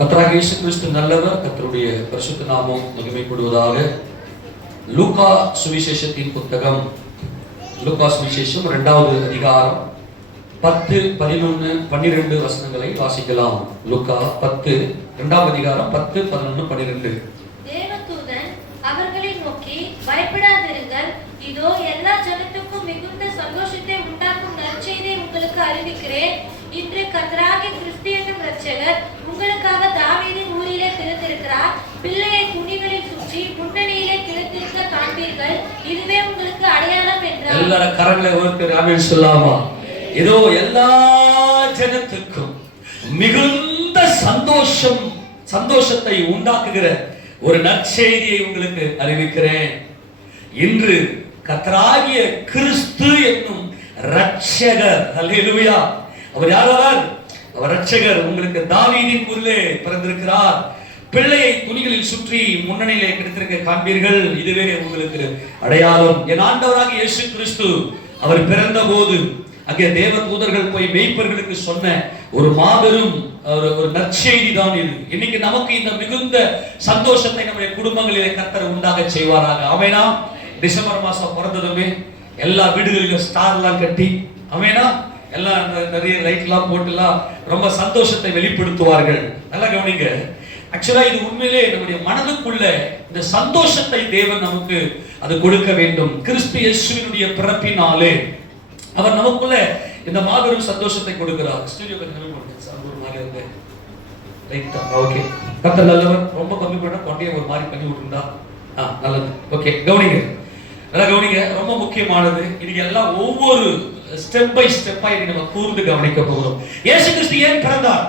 கர்த்தராகிய இயேசு கிறிஸ்து நல்லவர். கர்த்தருடைய பரிசுத்த நாமம் மகிமைப்படுவதாக. லூக்கா சுவிசேஷத்தின் புத்தகம், லூக்கா சுவிசேஷம் 2வது அதிகாரம் 10, 11, 12 வசனங்களை வாசிக்கலாம். லூக்கா 10 2வது அதிகாரம் 10, 11, 12. தேவதூதன் அவர்களை நோக்கி, பயப்படாதிருங்கள், இதோ எல்லா ஜனத்துக்கும் மிகுந்த சந்தோஷத்தை உண்டாக்கும் நற்செய்தியை உங்களுக்கு அறிவிக்கிறேன். இன்று கர்த்தராகிய கிறிஸ்து என்னும் இரட்சகர் உங்களுக்காக தாவீதின் ஊரிலே பிறந்திருக்கிறார். பிள்ளையை துணிகளில் சுற்றி முன்னணியிலே கிடத்திருக்க காண்பீர்கள். இதுவே உங்களுக்கு அடையாளம் என்றார். எல்லாரும் கரங்களை உயர்த்தி ஆமென் சொல்லலாமா? இதோ எல்லா ஜனத்துக்கும் மிகுந்த சந்தோஷத்தை உண்டாக்குகிற ஒரு நற்செய்தியை உங்களுக்கு அறிவிக்கிறேன். இன்று கர்த்தராகிய கிறிஸ்து என்னும் இரட்சகர், அல்லேலூயா, அவர் யார்? அவர் இரட்சகர் உங்களுக்கு தாவீதின் ஊரிலே பிறந்திருக்கிறார். பிள்ளையை துணிகளில் சுற்றி முன்னணியிலே கிடத்திருக்க காண்பீர்கள். இதுவே உங்களுக்கு அடையாளம். என் ஆண்டவராகிய இயேசு கிறிஸ்து அவர் பிறந்த போது அங்கே தேவ தூதர்கள் போய் மேய்ப்பர்களுக்கு சொன்ன ஒரு மாபெரும் ஒரு நற்செய்தி தான் இது. இன்னைக்கு நமக்கு இந்த மிகுந்த சந்தோஷத்தை நம்முடைய குடும்பங்களிலே கர்த்தர் உண்டாக செய்வாராக. ஆமெனா. டிசம்பர் மாசம் பிறந்ததுமே எல்லா வீடுகளிலும் ஸ்டார் எல்லாம் கட்டி, ஆமெனா, எல்லாம் நிறைய லைட் எல்லாம் போட்டுலாம் ரொம்ப சந்தோஷத்தை வெளிப்படுத்துவார்கள். நல்லா கவனிங்க. ஆக்சுவலா இது உண்மையிலே நம்முடைய மனதுக்குள்ள இந்த சந்தோஷத்தை தேவன் நமக்கு அது கொடுக்க வேண்டும். கிறிஸ்து இயேசுவினுடைய பிறப்பினாலே அவர் நமக்குள்ள இந்த மாபெரும் சந்தோஷத்தை கொடுக்கிறார். ஸ்டுடியோ கம்மி பண்ணுங்க சார், ஒரு மாதிரி இருக்கு. ரைட்டா? ஓகே. கர்த்தர் நல்லவர். ரொம்ப கம்மி பண்ணா கொண்டைய ஒரு மாதிரி பண்ணி விட்டுருந்தா நல்லது. ஓகே, கவனிங்க, நல்லா கவனிங்க. ரொம்ப முக்கியமானது. இன்னைக்கு எல்லாம் ஒவ்வொரு ஸ்டெப் பை ஸ்டெப்பா நம்ம கூர்ந்து கவனிக்க போகிறோம். இயேசு கிறிஸ்து ஏன் பிறந்தார்?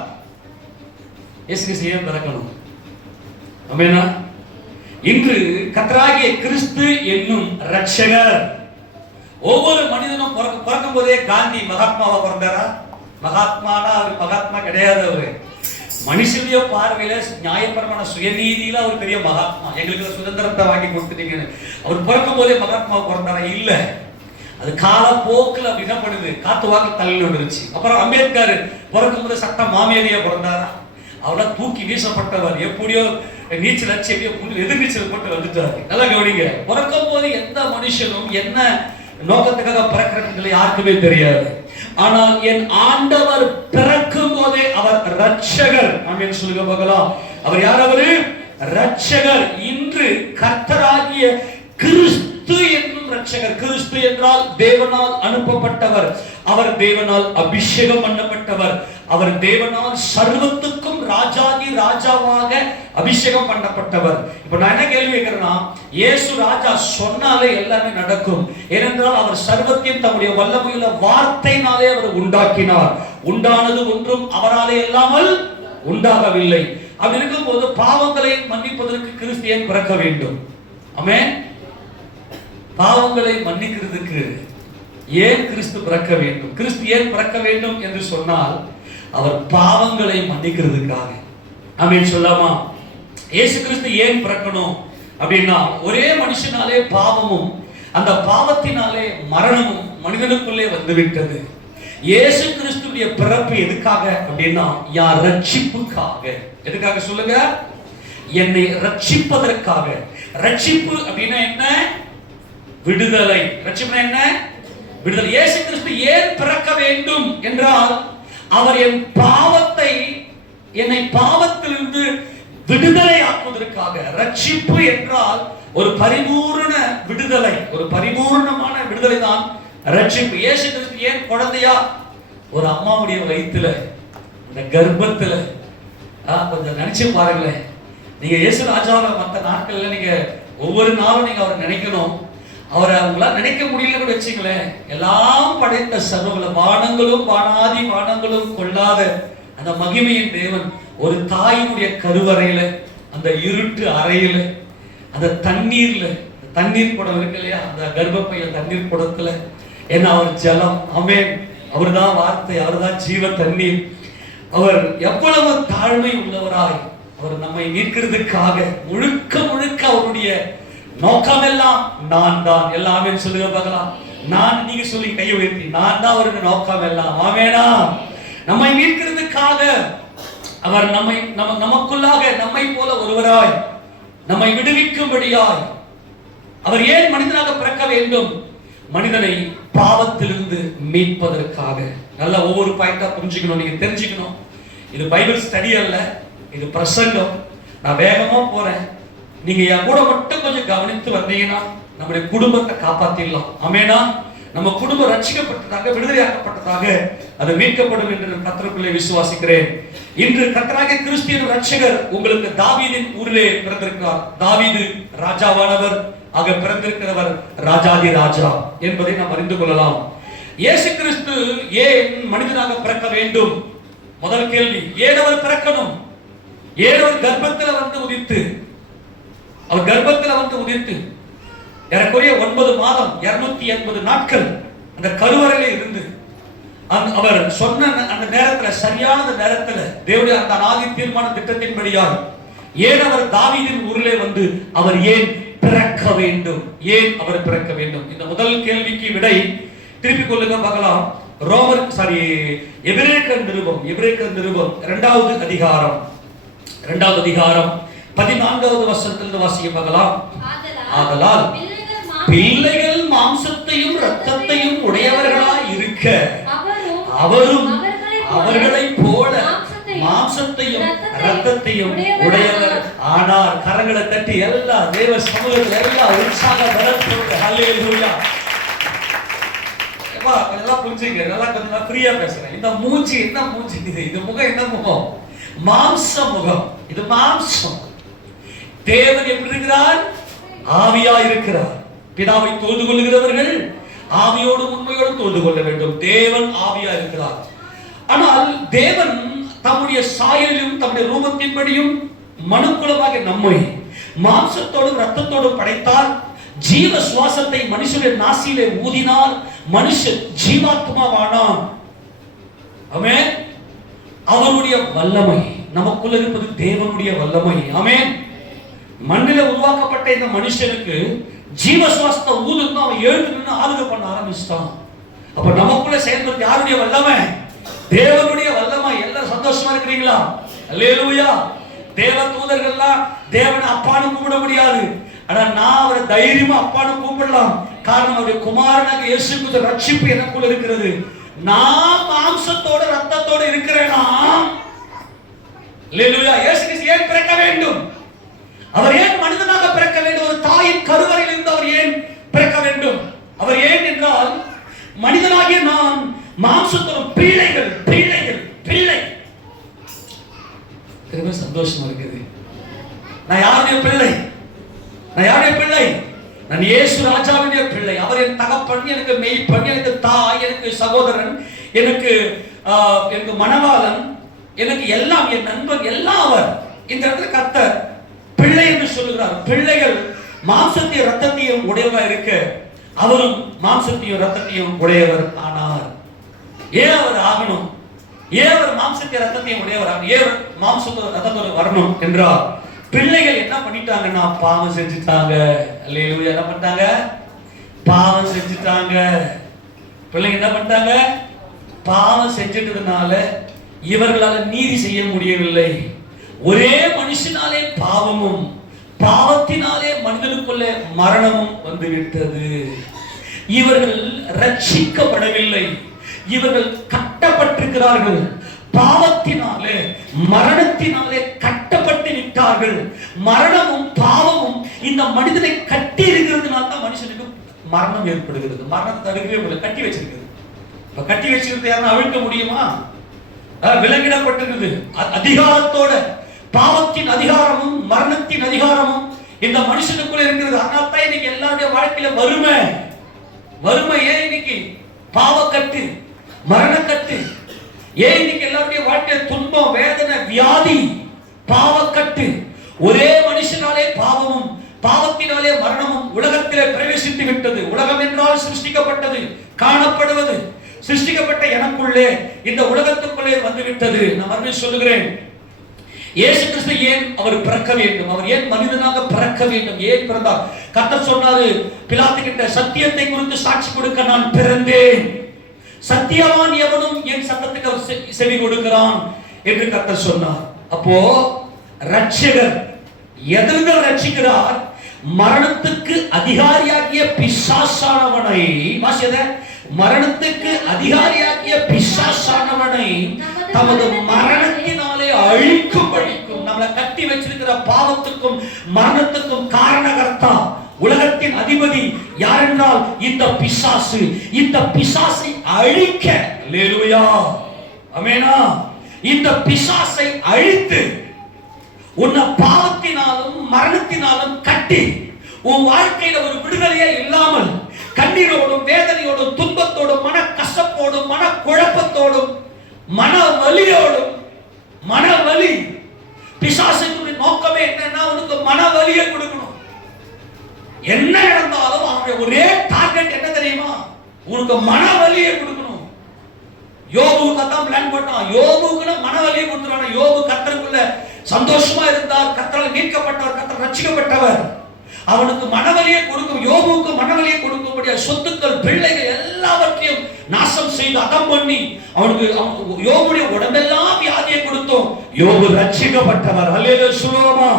இயேசு கிறிஸ்து ஏன் பிறக்கணும்? ஆமெனா. இன்று கர்த்தராகிய கிறிஸ்து என்னும் இரட்சகர். ஒவ்வொரு மனிதனும் பிறக்கும் போதே காந்தி மகாத்மாவா பிறந்தாரா? மகாத்மானா அவர் மகாத்மா கிடையாது. அவரு மனுஷனுடைய பார்வையில நியாயபரமான சுயநீதியில அவர் பெரிய மகாத்மா. எங்களுக்கு சுதந்திரத்தை வாங்கி கொடுத்துட்டீங்க. அவர் பிறக்கும் போதே மகாத்மா பிறந்தாரா? இல்ல. அது காலப்போக்கில் அப்படி என்ன பண்ணுது, காத்து வாக்கு தள்ளி வந்துருச்சு. அப்புறம் அம்பேத்கர் பிறக்கும் போது சட்ட மாமியாரியா பிறந்தாரா? அவரை தூக்கி வீசப்பட்டவர். எப்படியோ நீச்சல் அடிச்சு எப்படியோ எதிர்நீச்சல் போட்டு வந்துட்டாரு. நல்லா கவனிங்க. பிறக்கும் போது எந்த மனுஷனும் என்ன நோக்கத்துக்காக பிறக்கிறது யாருக்குமே தெரியாது. ஆனால் என் ஆண்டவர் பிறக்கும் போதே அவர் இரட்சகர். ஆமென் சொல்லுங்க பார்க்கலாம். அவர் யார்? அவரு இரட்சகர். இன்று கர்த்தராகிய கிறிஸ்து என்னும் இரட்சகர். கிறிஸ்து என்றால் தேவனால் அனுப்பப்பட்டவர். அவர் தேவனால் அபிஷேகம் பண்ணப்பட்டவர். அவர் தேவனால் சர்வத்துக்கும் ராஜாதி ராஜாவாக அபிஷேகம் பண்ணப்பட்டவர். இப்ப நான் என்ன கேள்வி கேட்கிறேன்னா, இயேசு ராஜா சொன்னாலே எல்லாமே நடக்கும். ஏனென்றால் அவர் சர்வத்தையும் தம்முடைய வல்லமையுள்ள வார்த்தையினாலே அவர் உண்டாக்கினார். உண்டானது ஒன்றும் அவராலே இல்லாமல் உண்டாகவில்லை. அப்படி இருக்கும் போது பாவங்களை மன்னிப்பதற்கு கிறிஸ்து ஏன் பிறக்க வேண்டும்? ஆமென். பாவங்களை மன்னிக்கிறதுக்கு ஏன் கிறிஸ்து பிறக்க வேண்டும்? கிறிஸ்து ஏன் பிறக்க வேண்டும் என்று சொன்னால் அவர் பாவங்களை மன்னிக்கிறதுக்காக. ஆமென் சொல்லாமா? இயேசு கிறிஸ்து ஏன் பிறக்கணும் அப்படின்னா, ஒரே மனுஷனாலே பாவமும் அந்த பாவத்தினாலே மரணமும் மனிதனுக்குள்ளே வந்துவிட்டது. இயேசு கிறிஸ்துடைய பிறப்பு எதுக்காக அப்படின்னா, யார் ரட்சிப்புக்காக. எதுக்காக சொல்லுங்க? என்னை ரட்சிப்பதற்காக. ரட்சிப்பு அப்படின்னா என்ன? விடுதலை. ரட்சிப்பு என்ன? விடுதலை. இயேசு கிறிஸ்து ஏன் பிறக்க வேண்டும் என்றால், அவர் என் பாவத்தை, என்னை பாவத்திலிருந்து விடுதலை ஆக்குவதற்காக. ரட்சிப்பு என்றால் ஒரு பரிபூர்ண விடுதலை, ஒரு பரிபூர்ணமான விடுதலை தான் ரட்சிப்பு. இயேசு கிறிஸ்து ஏன் குழந்தையா ஒரு அம்மாவுடைய வயிற்றுல, அந்த கர்ப்பத்துல, கொஞ்சம் நினைச்சு பாருங்களேன். நீங்க இயேசு ராஜாவை மற்ற நாட்கள்ல நீங்க ஒவ்வொரு நாளும் நீங்க அவரை நினைக்கணும். அவரை அவங்களாம் நினைக்க முடியல கூட வச்சுங்களேன். எல்லாம் படைத்த சர்வ வானங்களும் வானாதி வானங்களும் கொள்ளாத அந்த மகிமையின் தேவன் ஒரு தாயினுடைய கருவறையில, அந்த இருட்டு அறையில, அந்த தண்ணீர்ல, தண்ணீர் குடம் இருக்கு இல்லையா, அந்த கர்ப்பப்பையில தண்ணீர் குடத்துல, ஏன்னா அவர் ஜலம். ஆமென். அவர் தான் வார்த்தை, அவர் தான் ஜீவ தண்ணீர். அவர் எவ்வளவு தாழ்மை உள்ளவராய் அவர் நம்மை மீட்கிறதுக்காக முழுக்க முழுக்க அவருடைய நோக்கம் எல்லாம் நான் தான். எல்லாமே சொல்லுங்க பார்க்கலாம். நான், நீங்க சொல்லி கையை உயர்த்தி, நான் தான் அவருடைய நோக்கம் எல்லாம். ஆமெனா. நம்மை மீட்கிறதுக்காக அவர் நமக்குள்ளாக நம்மை போல ஒருவராய் நம்மை விடுவிக்கும்படியாய் அவர் ஏன் மனிதனாக பிறக்க வேண்டும்? மனிதனை பாவத்திலிருந்து மீட்பதற்காக. நல்லா ஒவ்வொரு பாயிண்டா புரிஞ்சுக்கணும், நீங்க தெரிஞ்சுக்கணும். இது பைபிள் ஸ்டடி அல்ல, இது பிரசங்கம். நான் வேகமா போறேன், நீங்க என் கூட மட்டும் கொஞ்சம் கவனித்து வந்தீங்கன்னா நம்முடைய குடும்பத்தை காப்பாத்திடலாம். ஆமெனா? நம்ம குடும்பம் ரட்சிக்கப்பட்டதாக, விடுதலையாக்கப்பட்டதாக அது மீட்கப்படும் என்று கர்த்தருக்குள்ளே விசுவாசிக்கிறேன். இன்று கர்த்தராகிய கிறிஸ்து ரட்சகர் உங்களுக்கு தாவீதின் ஊரிலே பிறந்திருக்கிறார். தாவீது ராஜாவானவர், ஆக பிறந்திருக்கிறவர் ராஜாதி ராஜா என்பதை நாம் அறிந்து கொள்ளலாம். இயேசு கிறிஸ்து ஏன் மனிதனாக பிறக்க வேண்டும்? முதல் கேள்வி, ஏன் அவர் பிறக்கணும்? ஏன் அவர் கர்ப்பத்தில் வந்து உதித்து, அவர் கர்ப்பத்தில் வந்து உதித்து ஏறக்குறைய 9 மாதம் 280 நாட்கள் அந்த கருவறையிலே இருந்து அவர் சொன்ன அந்த நேரத்தில், சரியான நேரத்தில் தேவனுடைய அந்த ஆதி தீர்மான திட்டத்தின்படியாக ஏன் அவர் தாவீதின் ஊரிலே வந்து அவர் ஏன் பிறக்க வேண்டும்? ஏன் அவர் பிறக்க வேண்டும்? இந்த முதல் கேள்விக்கு விடை திருப்பிக் கொள்ளுங்க பார்க்கலாம். எபிரேயர் நிருபம் 2வது அதிகாரம் 14வது வசனத்திலிருந்து வாசிக்க பார்க்கலாம். ஆதலால் பிள்ளைகள் மாம்சத்தையும் இரத்தத்தையும் உடையவர்களாய் இருக்க அவரும் அவர்களைப் போல மாம்சத்தையும் இரத்தத்தையும் உடையவர் ஆனார். கரங்களை தட்டி எல்லா தேவ சமூகத்தில் எல்லா உற்சாக பலத்தோடு ஹல்லேலூயா. எல்லாம் புரிஞ்சுங்க, நல்லா கொஞ்சம் ஃப்ரீயா பேசுறேன். இந்த மூஞ்சி என்ன மூஞ்சி? இது முகம் என்ன முகம்? மாம்ச முகம். இது மாம்சம். தேவன் எப்படி இருக்கிறார்? ஆவியா இருக்கிறார். பிதாவை தொழுது கொள்ளுகிறவர்கள் ஆவியோடு உண்மையோடு தொழுது கொள்ள வேண்டும். தேவன் ஆவியா இருக்கிறார். ஆனால் தேவன் தம்முடைய சாயலிலும் தம்முடைய ரூபத்தின்படியும் மனுக்குலமாக நம்மை மாம்சத்தோடும் இரத்தத்தோடும் படைத்தார். ஜீவ சுவாசத்தை மனுஷனுடைய நாசியிலே ஊதினார். மனுஷன் ஜீவாத்மாவானான். ஆமென். அவருடைய வல்லமை நமக்குள்ள இருப்பது தேவனுடைய வல்லமை. ஆமென். மண்ணில உருவாக்கப்பட்ட இந்த மனுஷனுக்கு ஜீவ சுவாசத்தை ஊதுனா அவன் எழுந்து நின்று ஆளுகை பண்ண ஆரம்பிச்சிட்டான். அப்ப நமக்குள்ள செயல்படுறது யாருடைய வல்லமை? தேவனுடைய வல்லமை. எல்லாம் சந்தோஷமா இருக்கிறீங்களா? அல்லேலூயா. தேவ தூதர்கள்லாம் தேவனை அப்பான்னு கூப்பிட முடியாது. ஆனா நான் அவரை தைரியமா அப்பான்னு கூப்பிடலாம். காரணம் அவருடைய குமாரனாக இயேசு கிறிஸ்து ரட்சிப்பு எனக்குள்ள இருக்கிறது. நான் மாம்சத்தோட ரத்தத்தோட இருக்கிறேனா? அல்லேலூயா. இயேசு கிறிஸ்து ஏன் பிறக்க வேண்டும்? அவர் ஏன் மனிதனாக பிறக்க வேண்டும்? ஒரு தாயின் கருவறையில் இருந்து அவர் ஏன் பிறக்க வேண்டும்? அவர் ஏன் என்றால், மனிதனாகிய நான் மாம்சத்தோட பிள்ளைகள் பிள்ளைகள் பிள்ளை. ரொம்ப சந்தோஷமா இருக்குது. நான் யாருடைய பிள்ளை? நான் யாருடைய பிள்ளை? நான் இயேசு ராஜாவுடைய பிள்ளை. அவர் என் தகப்பன், எனக்கு மெய்ப்பன், எனக்கு தாய், எனக்கு சகோதரன், எனக்கு மணவாளன், எனக்கு எல்லாம், என் நண்பன், எல்லாம் அவர். இந்த இடத்துல கர்த்தர் பிள்ளை என்று சொல்லுகிறார். பிள்ளைகள் மாம்சத்தையும் இரத்தத்தையும் உடையவராக இருக்க அவரும் மாம்சத்தையும் இரத்தத்தையும் உடையவர் ஆனார். ஏன் அவர் ஆகணும்? ஏன் அவர் மாம்சத்தையும் இரத்தத்தையும் உடையவர்? ஏன் மாம்சத்தோட ரத்தத்தோட வரணும் என்றால், பிள்ளைகள் என்ன பண்ணிட்டாங்கன்னா பாவம் செஞ்சுட்டாங்க. அல்லேலூயா. என்ன பண்ணிட்டாங்க? பாவம் செஞ்சுட்டாங்க. பிள்ளைங்க என்ன பண்ணிட்டாங்க? பாவம் செஞ்சிட்டதுனால இவர்களால் நீதி செய்ய முடியவில்லை. ஒரே மனுஷனாலே பாவமும் பாவத்தினாலே மனிதனுக்குள்ள மரணமும் வந்துவிட்டது. இவர்கள் ரட்சிக்கப்படவில்லை. இவர்கள் கட்டப்பட்டிருக்கிறார்கள். பாவத்தினாலே மரணத்தினாலே கட்டப்பட்டு விட்டார்கள். மரணமும் பாவமும் இந்த மனிதனை கட்டி இருக்கிறதுனால தான் மனுஷனுக்கு மரணம் ஏற்படுகிறது. மரணத்தை தடுக்கவே முடியல, கட்டி வச்சிருக்கிறது. இப்ப கட்டி வச்சிருக்கிறது யாரும் அவிழ்க்க முடியுமா? விலங்கிடப்பட்டிருக்குது அதிகாரத்தோட. பாவத்தின் அதிகாரமும் மரணத்தின் அதிகாரமும் இந்த மனுஷனுக்குள்ள இருக்கிறது. அதனால தான் இன்னைக்கு எல்லாருடைய வாழ்க்கையில வறுமை. வறுமை ஏன் இன்னைக்கு? பாவக்கட்டு, மரணக்கட்டு. ஏன் இன்னைக்கு எல்லாருடைய வாழ்க்கையில துன்பம், வேதனை, வியாதி, பாவக்கட்டு. ஒரே மனுஷனாலே பாவமும் பாவத்தினாலே மரணமும் உலகத்திலே பிரவேசித்து விட்டது. உலகம் என்றால் சிருஷ்டிக்கப்பட்டது, காணப்படுவது. சிருஷ்டிக்கப்பட்ட எனக்குள்ளே இந்த உலகத்துக்குள்ளே வந்துவிட்டது. நான் மறுபடியும் சொல்லுகிறேன், இயேசு கிறிஸ்து ஏன் அவர் பிறக்க வேண்டும்? அவர் ஏன் மனிதனாக பிறக்க வேண்டும்? ஏன் பிறந்தார்? கர்த்தர் சொன்னாரு பிலாத்து கிட்ட, சத்தியத்தை குறித்து சாட்சி கொடுக்க நான் பிறந்தேன். சத்தியவான் எவனும் என் சத்தத்துக்கு செவி கொடுக்கிறான் என்று கர்த்தர் சொன்னார். அப்போ ரட்சகர் எதிர்ந்து ரட்சிக்கிறார்? மரணத்துக்கு அதிகாரியாகிய பிசாசானவனை, மரணத்துக்கு அதிகாரியாகிய பிசாசானவனை தமது மரணத்தினாலே அழிக்கும்படிக்கும், நம்மளை கட்டி வச்சிருக்கிற பாவத்துக்கும் மரணத்துக்கும் காரணகர்த்தா உலகத்தின் அதிபதி யார் என்றால் இந்த பிசாசு. இந்த பிசாசை அழிக்க, அல்லேலூயா ஆமெனா, இந்த பிசாசை அழித்து உன்னை பாவத்தினாலும் மரணத்தினாலும் கட்டி உன் வாழ்க்கையில ஒரு விடுதலையே இல்லாமல் கண்ணீரோடும் வேதனையோடும் துன்பத்தோடும் மன கசப்போடும் மன குழப்பத்தோடும் மன வலியோடும், மன வலி, பிசாசுடைய நோக்கமே என்னன்னா உனக்கு மன வலியை கொடுக்கணும். என்ன நடந்தாலும் அவனுடைய ஒரே டார்கெட் என்ன தெரியுமா? உனக்கு மன வலியை கொடுக்கணும். யோபுக்கு தான் பிளான் பண்ணான். யோபுக்கு மன வலியை கொடுத்துறான். யோபு கர்த்தருக்குள்ள சந்தோஷமா இருந்தார், கர்த்தரால் மீட்கப்பட்டவர், கர்த்தர் ரட்சிக்கப்பட்டவர். அவனுக்கு மனவலியை கொடுக்கும், யோபுக்கு மனவலியை கொடுக்கும்படியா சொத்துக்கள் பிள்ளைகள் எல்லாவற்றையும் நாசம் செய்து அதம் பண்ணி அவனுக்கு யோபுடைய உடம்பெல்லாம் வியாதியை கொடுத்தோம். யோபு ரட்சிக்கப்பட்டவர். அல்லேலூயா.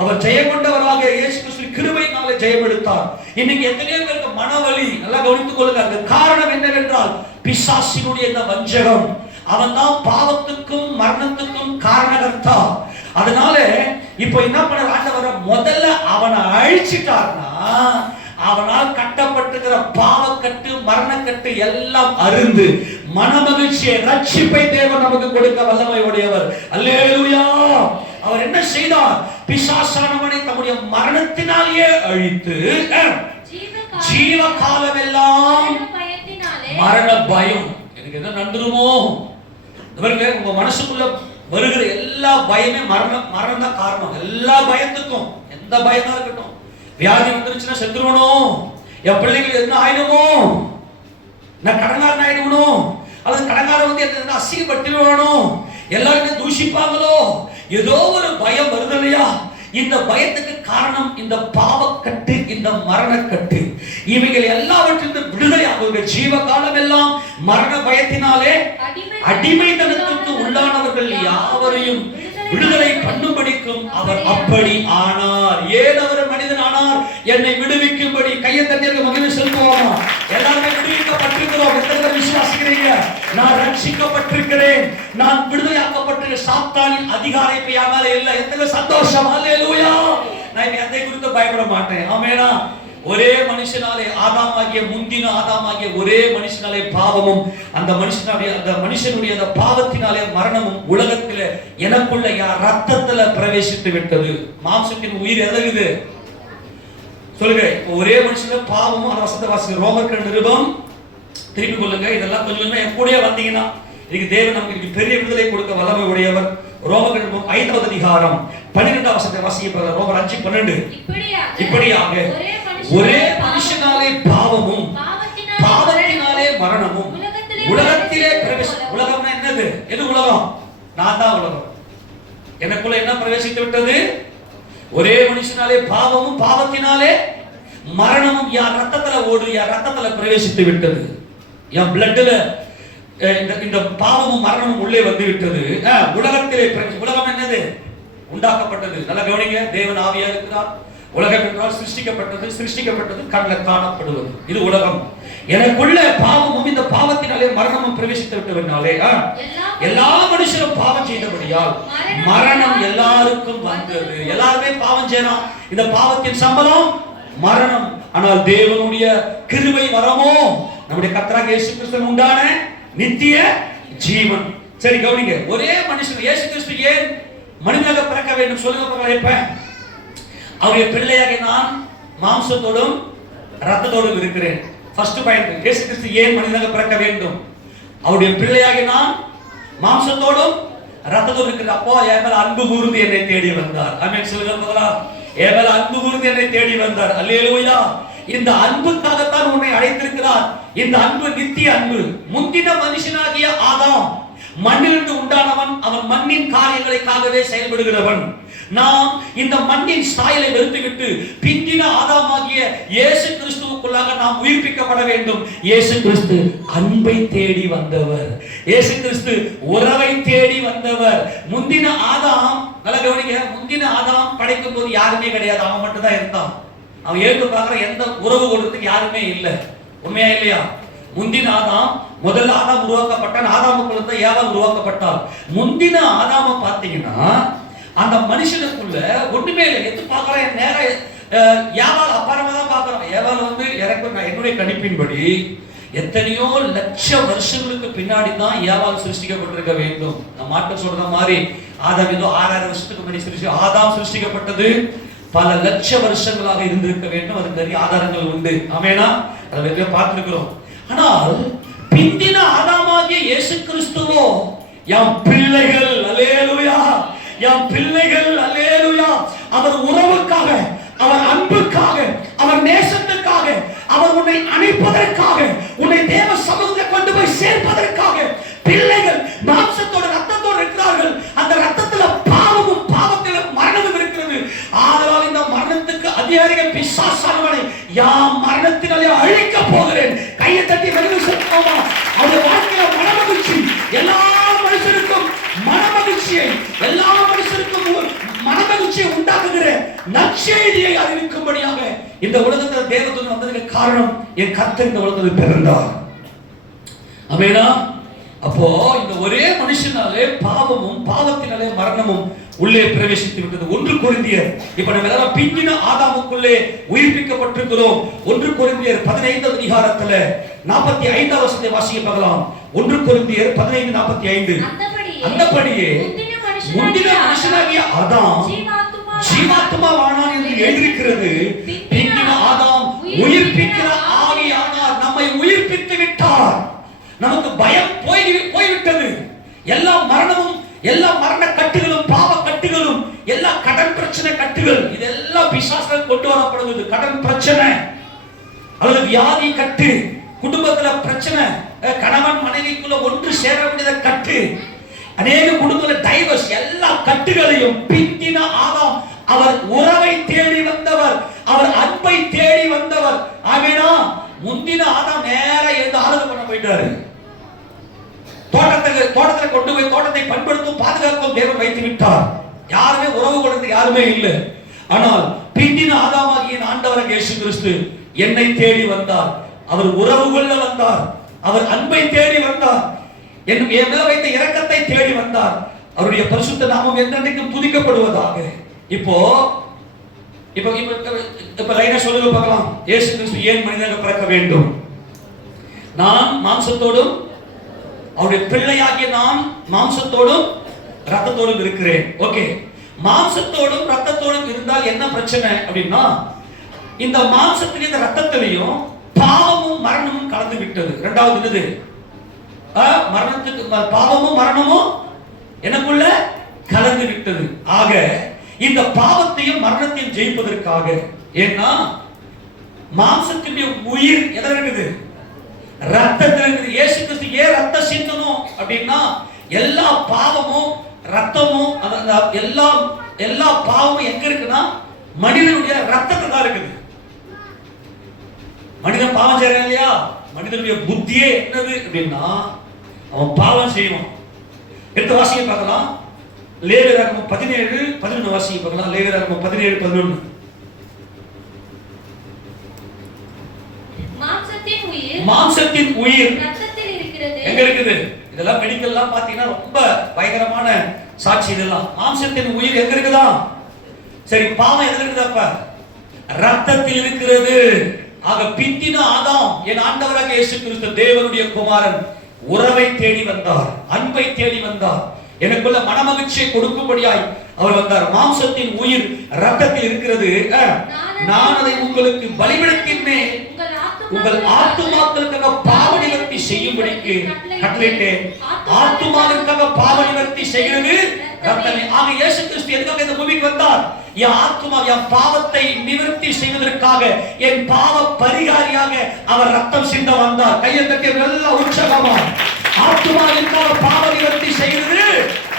அவர் ஜெயம் கொண்டவராக இயேசு கிறிஸ்து கிருபையினாலே ஜெயம் எடுத்தார். இன்னைக்கு எத்தனையோ பேருக்கு மனவலி. நல்லா கவனித்துக் கொள்ளுங்க. காரணம் என்னவென்றால் பிசாசினுடைய இந்த வஞ்சகம். அவன் தான் பாவத்துக்கும் மரணத்துக்கும் காரணகர்த்தா. அதனால இப்போ என்ன பண்ண ஆண்டவர் முதல்ல அவனை அழிச்சிட்டார்னா அவனால் கட்டப்பட்டிருக்கிற பாவக்கட்டு மரணக்கட்டு எல்லாம் அருந்து மனமகிழ்ச்சியை ரட்சிப்பை தேவன் நமக்கு கொடுக்க வல்லமை உடையவர். அல்லேலூயா. அவர் என்ன செய்தார்? பிசாசானவனை தம்முடைய மரணத்தினாலேயே அழித்து ஜீவ காலமெல்லாம் மரண பயம், எனக்கு என்ன நடந்துருமோ, உங்க மனசுக்குள்ள வருகிற எல்லா பயமே மரணம் தான் காரணம். எல்லா பயத்துக்கும், எந்த பயமா இருக்கட்டும், வியாதி வந்துருச்சுன்னா செத்துருவனும், என் பிள்ளைங்களுக்கு என்ன ஆயிடுமோ, நான் கடங்காரன் ஆயிடுவனும், அல்லது கடங்காரன் வந்து என்ன அசிங்கப்பட்டுருவானோ, எல்லாருமே தூஷிப்பாங்களோ, ஏதோ ஒரு பயம் வருது இல்லையா? இந்த பயத்துக்கு காரணம் இந்த பாவக்கட்டு, இந்த மரணக்கட்டு. இவைகள் எல்லாவற்றிலிருந்து விடுதலை ஆகுங்க. ஜீவ காலம் எல்லாம் மரண பயத்தினாலே அடிமைத்தனத்துக்கு உள்ளானவர்கள் யாவரையும் விடுதலை பண்ணும்படிக்கும் அவர் அப்படி ஆனார். ஏன் அவர் மனிதன் ஆனார்? என்னை விடுவிக்கும்படி. கையை தட்டியவர்கள் மகிழ்ச்சி செலுத்துவோமா? எல்லாருமே விடுவிக்கப்பட்டிருக்கிறோம். எத்தனை விசுவாசிக்கிறீங்க? நான் ரட்சிக்கப்பட்டிருக்கிறேன், நான் விடுதலையாக்கப்பட்டிருக்கிறேன், சாத்தானின் அதிகாரம் யாரால இல்லை. எத்தனை சந்தோஷம். அல்லேலூயா. நான் அதை குறித்து பயப்பட மாட்டேன். ஆமெனா. ஒரே மனுஷனாலே ஆதாமாகிய முந்தின ஆதாமாகிய ஒரே மனுஷனாலே பாவமும் அந்த மனுஷனுடைய அந்த பாவத்தினாலே மரணமும் உலகத்திலே எனக்குள்ள ரத்தத்துல பிரவேசித்து விட்டது. மாம்சத்தின் உயிர் எதகுது சொல்லுங்க. ஒரே மனுஷன பாவமும் அந்த வசந்த வாசிக்க ரோமர்கள் நிருபம் திருப்பி கொள்ளுங்க. இதெல்லாம் கொஞ்சம் என் கூட வந்தீங்கன்னா இன்னைக்கு தேவன் நமக்கு பெரிய விடுதலை கொடுக்க வல்லமை உடையவர். ரோமர்கள் 5வது அதிகாரம் 12வது வசனத்தை வாசிக்க. ரோமர் 5:12. இப்படியாக ஒரே மனுஷனாலே பாவமும் பாவத்தினாலே மரணமும் உலகத்திலே பிரவேசித்து. உலகம்னா என்னது? எது உலகம்? நான் தான் உலகம். எனக்குள்ள என்ன பிரவேசித்து விட்டது? ஒரே மனுஷனாலே பாவமும் பாவத்தினாலே மரணமும் யார் ரத்தத்துல ஓடு, யார் ரத்தத்துல பிரவேசித்து விட்டது. என் பிளட்ல இந்த பாவமும் மரணமும் உள்ளே வந்து விட்டது. உலகத்திலே உலகம் என்னது? உண்டாக்கப்பட்டது. நல்லா கவனிங்க. தேவன் ஆவியா இருக்கிறார். உலகம் என்றால் சிருஷ்டிக்கப்பட்டது கண்ணில் காணப்படுவது. இது உலகம். எனக்குள்ள பாவமும் இந்த பாவத்தினாலே மரணமும் பிரவேசித்து விட்டதுனாலே எல்லா மனுஷரும் பாவம் செய்தபடியால் மரணம் எல்லாருக்கும் வந்தது. எல்லாருமே பாவம் செய்யணும். இந்த பாவத்தின் சம்பளம் மரணம். ஆனால் தேவனுடைய கிருபை வரமோ நம்முடைய கர்த்தராகிய இயேசு கிறிஸ்து உண்டான நித்திய ஜீவன். சரி கவனிங்க. ஒரே மனுஷன் இயேசு கிறிஸ்து ஏன் மனிதனாக பிறக்க வேண்டும் சொல்லுங்க. இப்ப அவருடைய பிள்ளையாக நான் மாம்சத்தோடும் ரத்தத்தோடும் இருக்கிறேன். First point. இயேசு கிறிஸ்து ஏன் மனிதனாக பிறக்க வேண்டும்? அவருடைய பிள்ளையாக நான் மாம்சத்தோடும் ரத்தத்தோடும் இருக்கிறேன். அப்போ என் மேல அன்பு கூர்ந்து என்னை தேடி வந்தார். ஆமென் சொல்லுங்க. என் மேல அன்பு கூர்ந்து என்னை தேடி வந்தார். அல்லேலூயா. இந்த அன்புக்காகத்தான் உன்னை அழைத்திருக்கிறார். இந்த அன்பு நித்திய அன்பு. முந்தின மனுஷனாகிய ஆதாம் மண்ணிலிருந்து உண்டானவன், அவன் மண்ணின் காரியங்களுக்காகவே செயல்படுகிறவன். நாம் இந்த மண்ணின் சாயலை வெறுத்துவிட்டு பிந்தின ஆதாமாகிய இயேசு கிறிஸ்துவுக்குள்ளாக நாம் உயிர்ப்பிக்கப்பட வேண்டும். இயேசு கிறிஸ்து அன்பை தேடி வந்தவர். இயேசு கிறிஸ்து உறவை தேடி வந்தவர். முந்தின ஆதாம், நல்ல கவனிங்க, முந்தின ஆதாம் படைக்கும் போது யாருமே கிடையாது, அவன் மட்டும் தான் இருந்தான். அவன் ஏற்று பார்க்கிற எந்த உறவு கொள்றதுக்கு யாருமே இல்லை. உண்மையா இல்லையா? முந்தின ஆதாம், முதல்ல ஆதாம் உருவாக்கப்பட்டான், ஆதாமுக்குள்ள தான் ஏவாள் உருவாக்கப்பட்டார். முந்தின ஆதாம பார்த்தீங்கன்னா அந்த மனுஷனுக்குள்ள ஒண்ணுமே இல்லை. எது பார்க்கிறேன், நேரம் ஏவாள் அப்பாரமா தான் பார்க்கிறோம். ஏவாள் வந்து என்னுடைய கணிப்பின்படி எத்தனையோ லட்ச வருஷங்களுக்கு பின்னாடி தான் ஏவாள் சிருஷ்டிக்கப்பட்டிருக்க வேண்டும். நான் மாட்ட சொல்ற மாதிரி ஆதாம் ஏதோ 6000 வருஷத்துக்கு முன்னாடி ஆதாம் சிருஷ்டிக்கப்பட்டது பல லட்ச வருஷங்களாக இருந்திருக்க வேண்டும். அதுக்கு நிறைய ஆதாரங்கள் உண்டு. ஆமேனா? அதை பார்த்திருக்கிறோம். ஆனால் பிந்தின ஆதாமாகிய இயேசு கிறிஸ்துவோ என் பிள்ளைகள், அல்லேலூயா, என் பிள்ளைகள், அல்லேலூயா, அவர் உறவுக்காக, அவர் அன்புக்காக, அவர் நேசத்துக்காக, அவர் உன்னை அணைப்பதற்காக, உன்னை தேவ சமூகத்தில் கொண்டு போய் சேர்ப்பதற்காக பிள்ளைகள் மாம்சத்தோட ரத்தத்தோடு இருக்கிறார்கள். அந்த ரத்தத்துல பாவமும் பாவத்தில் மரணமும் இருக்கிறது. ஆதலால் இந்த மரணத்துக்கு அதிகாரிகள் பிசாசானவனை யாம் மரணத்தினாலே அழிக்க போகிறேன். கையை தட்டி வெளியே சொல்லுவோமா? அவருடைய வாழ்க்கையில மனமகிழ்ச்சி, எல்லா மனுஷருக்கும் மனமகிழ்ச்சியை, எல்லா மனுஷருக்கும் மனமகிழ்ச்சியை உண்டாக்குகிற நற்செய்தியை அறிவிக்கும்படியாக இந்த உலகத்தில் தேவதூதன் வந்ததுக்கு காரணம் என் கர்த்தர் இந்த உலகத்தில் பிறந்தார். ஆமெனா? அப்போ இந்த ஒரே மனுஷனாலே பாவமும் பாவத்தினாலே மரணமும் உள்ளே பிரவேசித்து விட்டது. 1 கொரிந்தியர், இப்ப நம்ம எல்லாரும் பிந்தின ஆதாமுக்குள்ளே உயிர்ப்பிக்கப்பட்டிருக்கிறோம். 1 கொரிந்தியர் 15 அதிகாரத்துல 45 வசனத்தை வாசிக்க பார்க்கலாம். 1 கொரிந்தியர் 15:45. அந்தபடியே முந்தின மனுஷனாகிய ஆதாம் ஜீவாத்மாவானான் என்று எழுதியிருக்கிறது. பிந்தின ஆதாம் உயிர்ப்பிக்கிற ஆவியானார். நம்மை உயிர்ப்பித்து விட்டார். நமக்கு பயம் போய்விட்டது. எல்லா மரணமும், எல்லா மரண கட்டுகளும், பாவ கட்டுகளும், எல்லா கடன் பிரச்சனை கட்டுகள், இதெல்லாம் பிசாசால் கொண்டு வரப்படுவது. கடன் பிரச்சனை அல்லது வியாதி கட்டு, குடும்பத்துல பிரச்சனை, கணவன் மனைவிக்குள்ள ஒன்று சேர வேண்டியத கட்டு, அநேக குடும்பத்துல டைவர்ஸ், எல்லா கட்டுகளையும் பிந்தின ஆதாம் அவர் உறவை தேடி வந்தவர், அவர் அன்பை தேடி வந்தவர். ஆமெனா? முந்தின ஆதாம் நேரா எழுந்து ஆளுகை பண்ண போயிட்டாரு. தோட்டத்தை கொண்டு போய் தோட்டத்தை பண்படுத்தும் பாதுகாக்கும் தேவன் வைத்து விட்டார். யாருமே உறவு கொள்றது யாருமே இல்லை. ஆனால் பிந்தின ஆதாமாகிய ஆண்டவராகிய இயேசு கிறிஸ்து என்னை தேடி வந்தார். அவர் உறவு கொள்ள வந்தார். அவர் அன்பை தேடி வந்தார். என் மேல வைத்த இரக்கத்தை தேடி வந்தார். அவருடைய பரிசுத்த நாமம் என்றென்றைக்கும் துதிக்கப்படுவதாக. இப்போ லைனா சொல்லுங்க பார்க்கலாம். இயேசு கிறிஸ்து ஏன் மனிதனாக பிறக்க வேண்டும்? நான் மாம்சத்தோடும், அவருடைய பிள்ளையாகிய நான் மாம்சத்தோடும் ரத்தத்தோடும் இருக்கிறேன். ஓகே, மாம்சத்தோடும் ரத்தத்தோடும் இருந்தால் என்ன பிரச்சனை அப்படின்னா, இந்த மாம்சத்திலே இந்த ரத்தத்திலையும் பாவமும் மரணமும் கலந்து விட்டது. இரண்டாவது என்னது? மரணத்துக்கு பாவமும் மரணமும் எனக்குள்ள கலந்து விட்டது. ஆக இந்த பாவத்தையும் மரணத்தையும் ஜெயிப்பதற்காக, ஏன்னா மாம்சத்தினுடைய உயிர் எதில் இருக்குது? ரத்தத்தில் இருக்குது. இயேசு கிறிஸ்து ஏன் ரத்தம் சிந்தணும் அப்படின்னா, எல்லா பாவமும் ரத்தமும் எல்லா பாவமும் எங்க இருக்குன்னா மனிதனுடைய ரத்தத்துல தான் இருக்குது. மனிதன் பாவம் செய்யறான் இல்லையா? மனிதனுடைய புத்தியே என்னது அப்படின்னா அவன் பாவம் செய்வான். எடுத்து வாசிக்க பார்க்கலாம். லேவியராகமம் 17:11 வாசிக்க பார்க்கலாம். லேவியராகமம் 17:11. மாம்சத்தின் உயிர் ரத்தத்தில் இருக்கிறது. எங்க இருக்குது? இதெல்லாம் மெடிக்கல்லாம் பாத்தீங்கன்னா ரொம்ப பயங்கரமான சாட்சி. இதெல்லாம் மாம்சத்தின் உயிர் எங்க இருக்குதா? சரி, பாவம் எதுல இருக்குதாப்பா? ரத்தத்தில் இருக்கிறது. ஆக பிந்தின ஆதாம் என் ஆண்டவராகிய இயேசு கிறிஸ்து தேவனுடைய குமாரன் உறவை தேடி வந்தார், அன்பை தேடி வந்தார், எனக்குள்ள மனமகிழ்ச்சியை கொடுக்கும்படியாய் அவர் வந்தார். மாம்சத்தின் உயிர் ரத்தத்தில் இருக்கிறது. நான் அதை உங்களுக்கு பலிபீடத்தின் மேல் உங்கள் ஆத்துமாக்களுக்காக பாவ நிவர்த்தி செய்யும்படிக்கு கட்டளையிட்டேன். ஆத்துமாவிற்காக பாவ நிவர்த்தி செய்கிறது ரத்தமே. ஆக இயேசு கிறிஸ்து எதுக்காக இந்த பூமிக்கு வந்தார்? என் ஆத்துமா, என் பாவத்தை நிவர்த்தி செய்வதற்காக, என் பாவ பரிகாரியாக அவர் ரத்தம் சிந்த வந்தார். கையை தட்டி நல்ல உற்சாகமா ஆத்துமாவிற்காக பாவ நிவர்த்தி செய்தது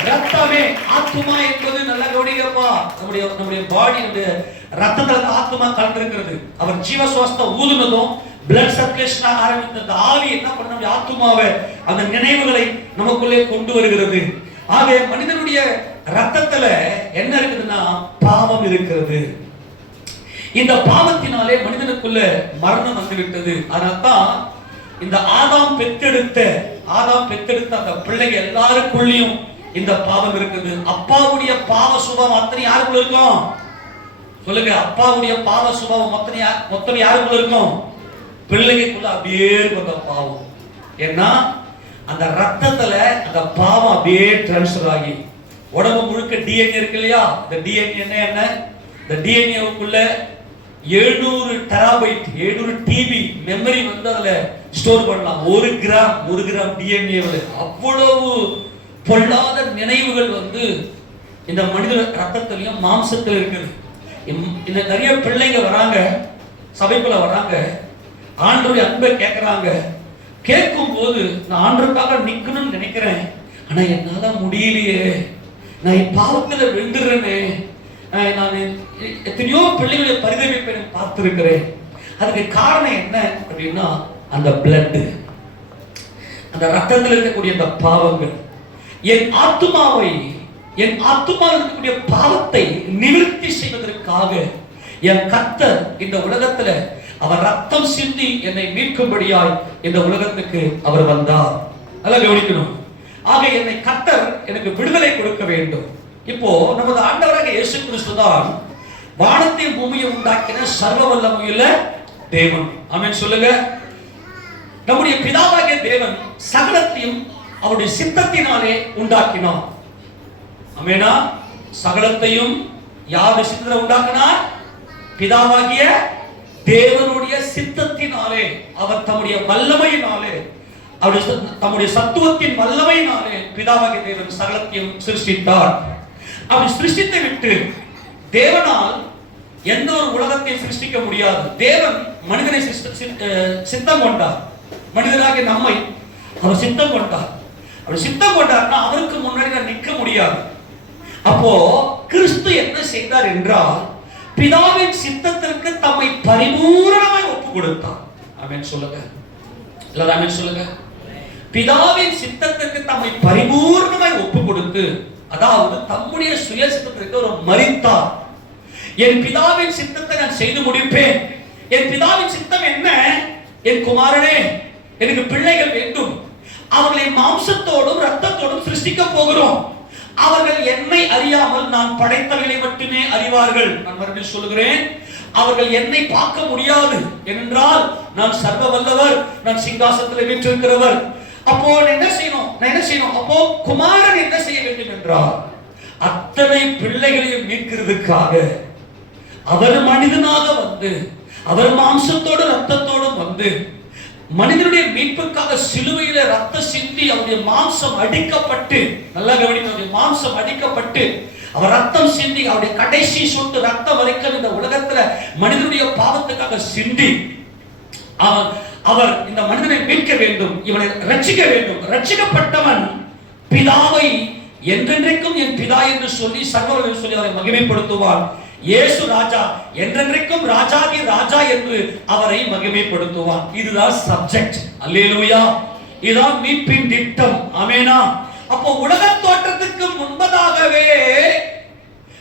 ரத்தமே. ஆத்துமா என்பது நல்ல கவனிக்கப்பா, நம்முடைய பாடி ரத்தத்துல ஆத்துமா கலந்திருக்கிறது. அவர் ஜீவ சுவாசத்தை ஊதுனதும் பிளட் சர்க்குலேஷன் ஆரம்பித்த ஆவி என்ன பண்ண நம்முடைய ஆத்துமாவை, அந்த நினைவுகளை நமக்குள்ளே கொண்டு வருகிறது. ஆக மனிதனுடைய ரத்தத்துல என்ன இருக்குதுன்னா பாவம் இருக்கிறது. இந்த பாவத்தினாலே மனிதனுக்குள்ள மரணம் வந்துவிட்டது. அதனால்தான் இந்த ஆதாம் பெத்தெடுத்த அந்த பிள்ளைங்க எல்லாருக்குள்ளயும் இந்த பாவம் இருக்குது. அப்பாவுடைய பாவ சுபாவம் அத்தனை யாருக்குள்ள இருக்கும் சொல்லுங்க? அப்பாவுடைய பாவ சுபாவம் மொத்தம் யாருக்குள்ள இருக்கும்? பிள்ளைக்குள்ள அப்படியே இருக்கும் அந்த பாவம். ஏன்னா அந்த ரத்தத்துல அந்த பாவம் அப்படியே டிரான்ஸ்ஃபர் ஆகி உடம்பு முழுக்க டிஎன்ஏ இருக்கு இல்லையா? இந்த டிஎன்ஏ என்ன? இந்த டிஎன்ஏவுக்குள்ள 700 டெராபைட் 700 டிபி மெமரி அதுல ஸ்டோர் பண்ணலாம். 1 கிராம் டிஎன்ஏ அவ்வளவு பொல்லாத நினைவுகள் இந்த மனித ரத்தத்திலையும் மாம்சத்தில் இருக்குது. இந்த நிறைய பிள்ளைங்க வராங்க, சபைக்குள்ள வராங்க, ஆண்டவருடைய அன்பை கேட்கறாங்க. கேட்கும் போது நான் ஆண்டவருக்காக நிக்கணும்னு நினைக்கிறேன், ஆனா என்னால முடியலையே, நான் பாவத்துல விழுந்துடுறேனே. நான் எத்தனையோ பிள்ளைகளுடைய பரிதவிப்பை பார்த்திருக்கிறேன். அதுக்கு காரணம் என்ன அப்படின்னா அந்த பிளட், அந்த ரத்தத்தில் இருக்கக்கூடிய அந்த பாவங்கள். என் ஆத்துமாவில் இருக்கக்கூடிய பாவத்தை நிவர்த்தி செய்வதற்காக என் கர்த்தர் இந்த உலகத்துல அவர் ரத்தம் சிந்தி என்னை மீட்கும்படியாய் இந்த உலகத்துக்கு அவர் வந்தார். அதெல்லாம் கவனிக்கணும். ஆக என்னை கர்த்தர் எனக்கு விடுதலை கொடுக்க வேண்டும். இப்போ நமது ஆண்டவராக இயேசு கிறிஸ்து தான் வானத்தையும் பூமியை உண்டாக்கின சர்வ வல்லமையுள்ள தேவன். ஆமென் சொல்லுங்க. நம்முடைய பிதாவாகிய தேவன் சகலத்தையும் அவருடைய சித்தத்தினாலே உண்டாக்கினார். ஆமெனா? சகலத்தையும் யாருடைய சித்தத்தினாலே உண்டாக்கினார்? பிதாவாகிய தேவனுடைய சித்தத்தினாலே, அவர் தம்முடைய வல்லமையினாலே, தம்முடைய சத்துவத்தின் வல்லமையினாலே பிதாவாகிய தேவன் சகலத்தையும் சிருஷ்டித்தார். அப்படி சிருஷ்டித்தை விட்டு தேவனால் எந்த ஒரு உலகத்தையும் சிருஷ்டிக்க முடியாது. தேவன் மனிதனை சித்தம் கொண்டார். மனிதனாகிய நம்மை அவர் சித்தம் கொண்டார். அவர் சித்தம் கொண்டார்னா அவருக்கு முன்னாடி நான் நிற்க முடியாது. அப்போ கிறிஸ்து என்ன செய்தார் என்றால் பிதாவின் சித்தத்திற்கு தம்மை பரிபூரணமாய் ஒப்பு கொடுத்தார். ஆமென் சொல்லுங்க. எல்லாரும் ஆமென் சொல்லுங்க. பிதாவின் சித்தத்திற்கு தம்மை பரிபூரணமாய் ஒப்பு கொடுத்து, அதாவது தம்முடைய சுய சித்தத்திற்கு ஒரு மரித்தார். என் பிதாவின் சித்தத்தை நான் செய்து முடிப்பேன். என் பிதாவின் சித்தம் என்ன? என் குமாரனே, எனக்கு பிள்ளைகள் வேண்டும். அவர்களை மாம்சத்தோடும் ரத்தத்தோடும் சிருஷ்டிக்க போகிறோம். அவர்கள் என்னை அறியாமல் நான் படைத்தவர்களை மட்டுமே அறிவார்கள். நான் மறுபடியும் சொல்கிறேன், அவர்கள் என்னை பார்க்க முடியாது. ஏனென்றால் நான் சர்வ வல்லவர், நான் சிங்காசனத்தில் வீற்றிருக்கிறவர். அப்போ நான் என்ன செய்யணும்? அப்போ குமாரன் என்ன செய்ய வேண்டும் என்றால் அத்தனை பிள்ளைகளையும் மீட்கிறதுக்காக அவர் மனிதனாக வந்து, அவர் மாம்சத்தோடு ரத்தத்தோடும் வந்து மனிதனுடைய மீட்புக்காக சிலுவையில ரத்த சிந்தி அவருடைய மாம்சம் அடிக்கப்பட்டு, நல்லா கவனிங்க, அவருடைய மாம்சம் அடிக்கப்பட்டு அவர் ரத்தம் சிந்தி அவருடைய கடைசி சொட்டு ரத்தம் வரைக்கும் இந்த உலகத்துல மனிதனுடைய பாவத்துக்காக சிந்தி அவர் இந்த மனிதனை மீட்க வேண்டும், இவனை ரட்சிக்க வேண்டும். ரட்சிக்கப்பட்டவன் பிதாவை என்றென்றைக்கும் என் பிதா என்று சொல்லி சர்வவல்லவர் சொல்லி அவரை மகிமைப்படுத்துவார். இயேசு ராஜா என்றென்றைக்கும் ராஜாதி ராஜா என்று அவரை மகிமைப்படுத்துவான். இதுதான் சப்ஜெக்ட். அல்லேலூயா. இதுதான் மீட்பின் திட்டம். ஆமெனா? அப்போ உலக தோற்றத்துக்கு முன்பதாகவே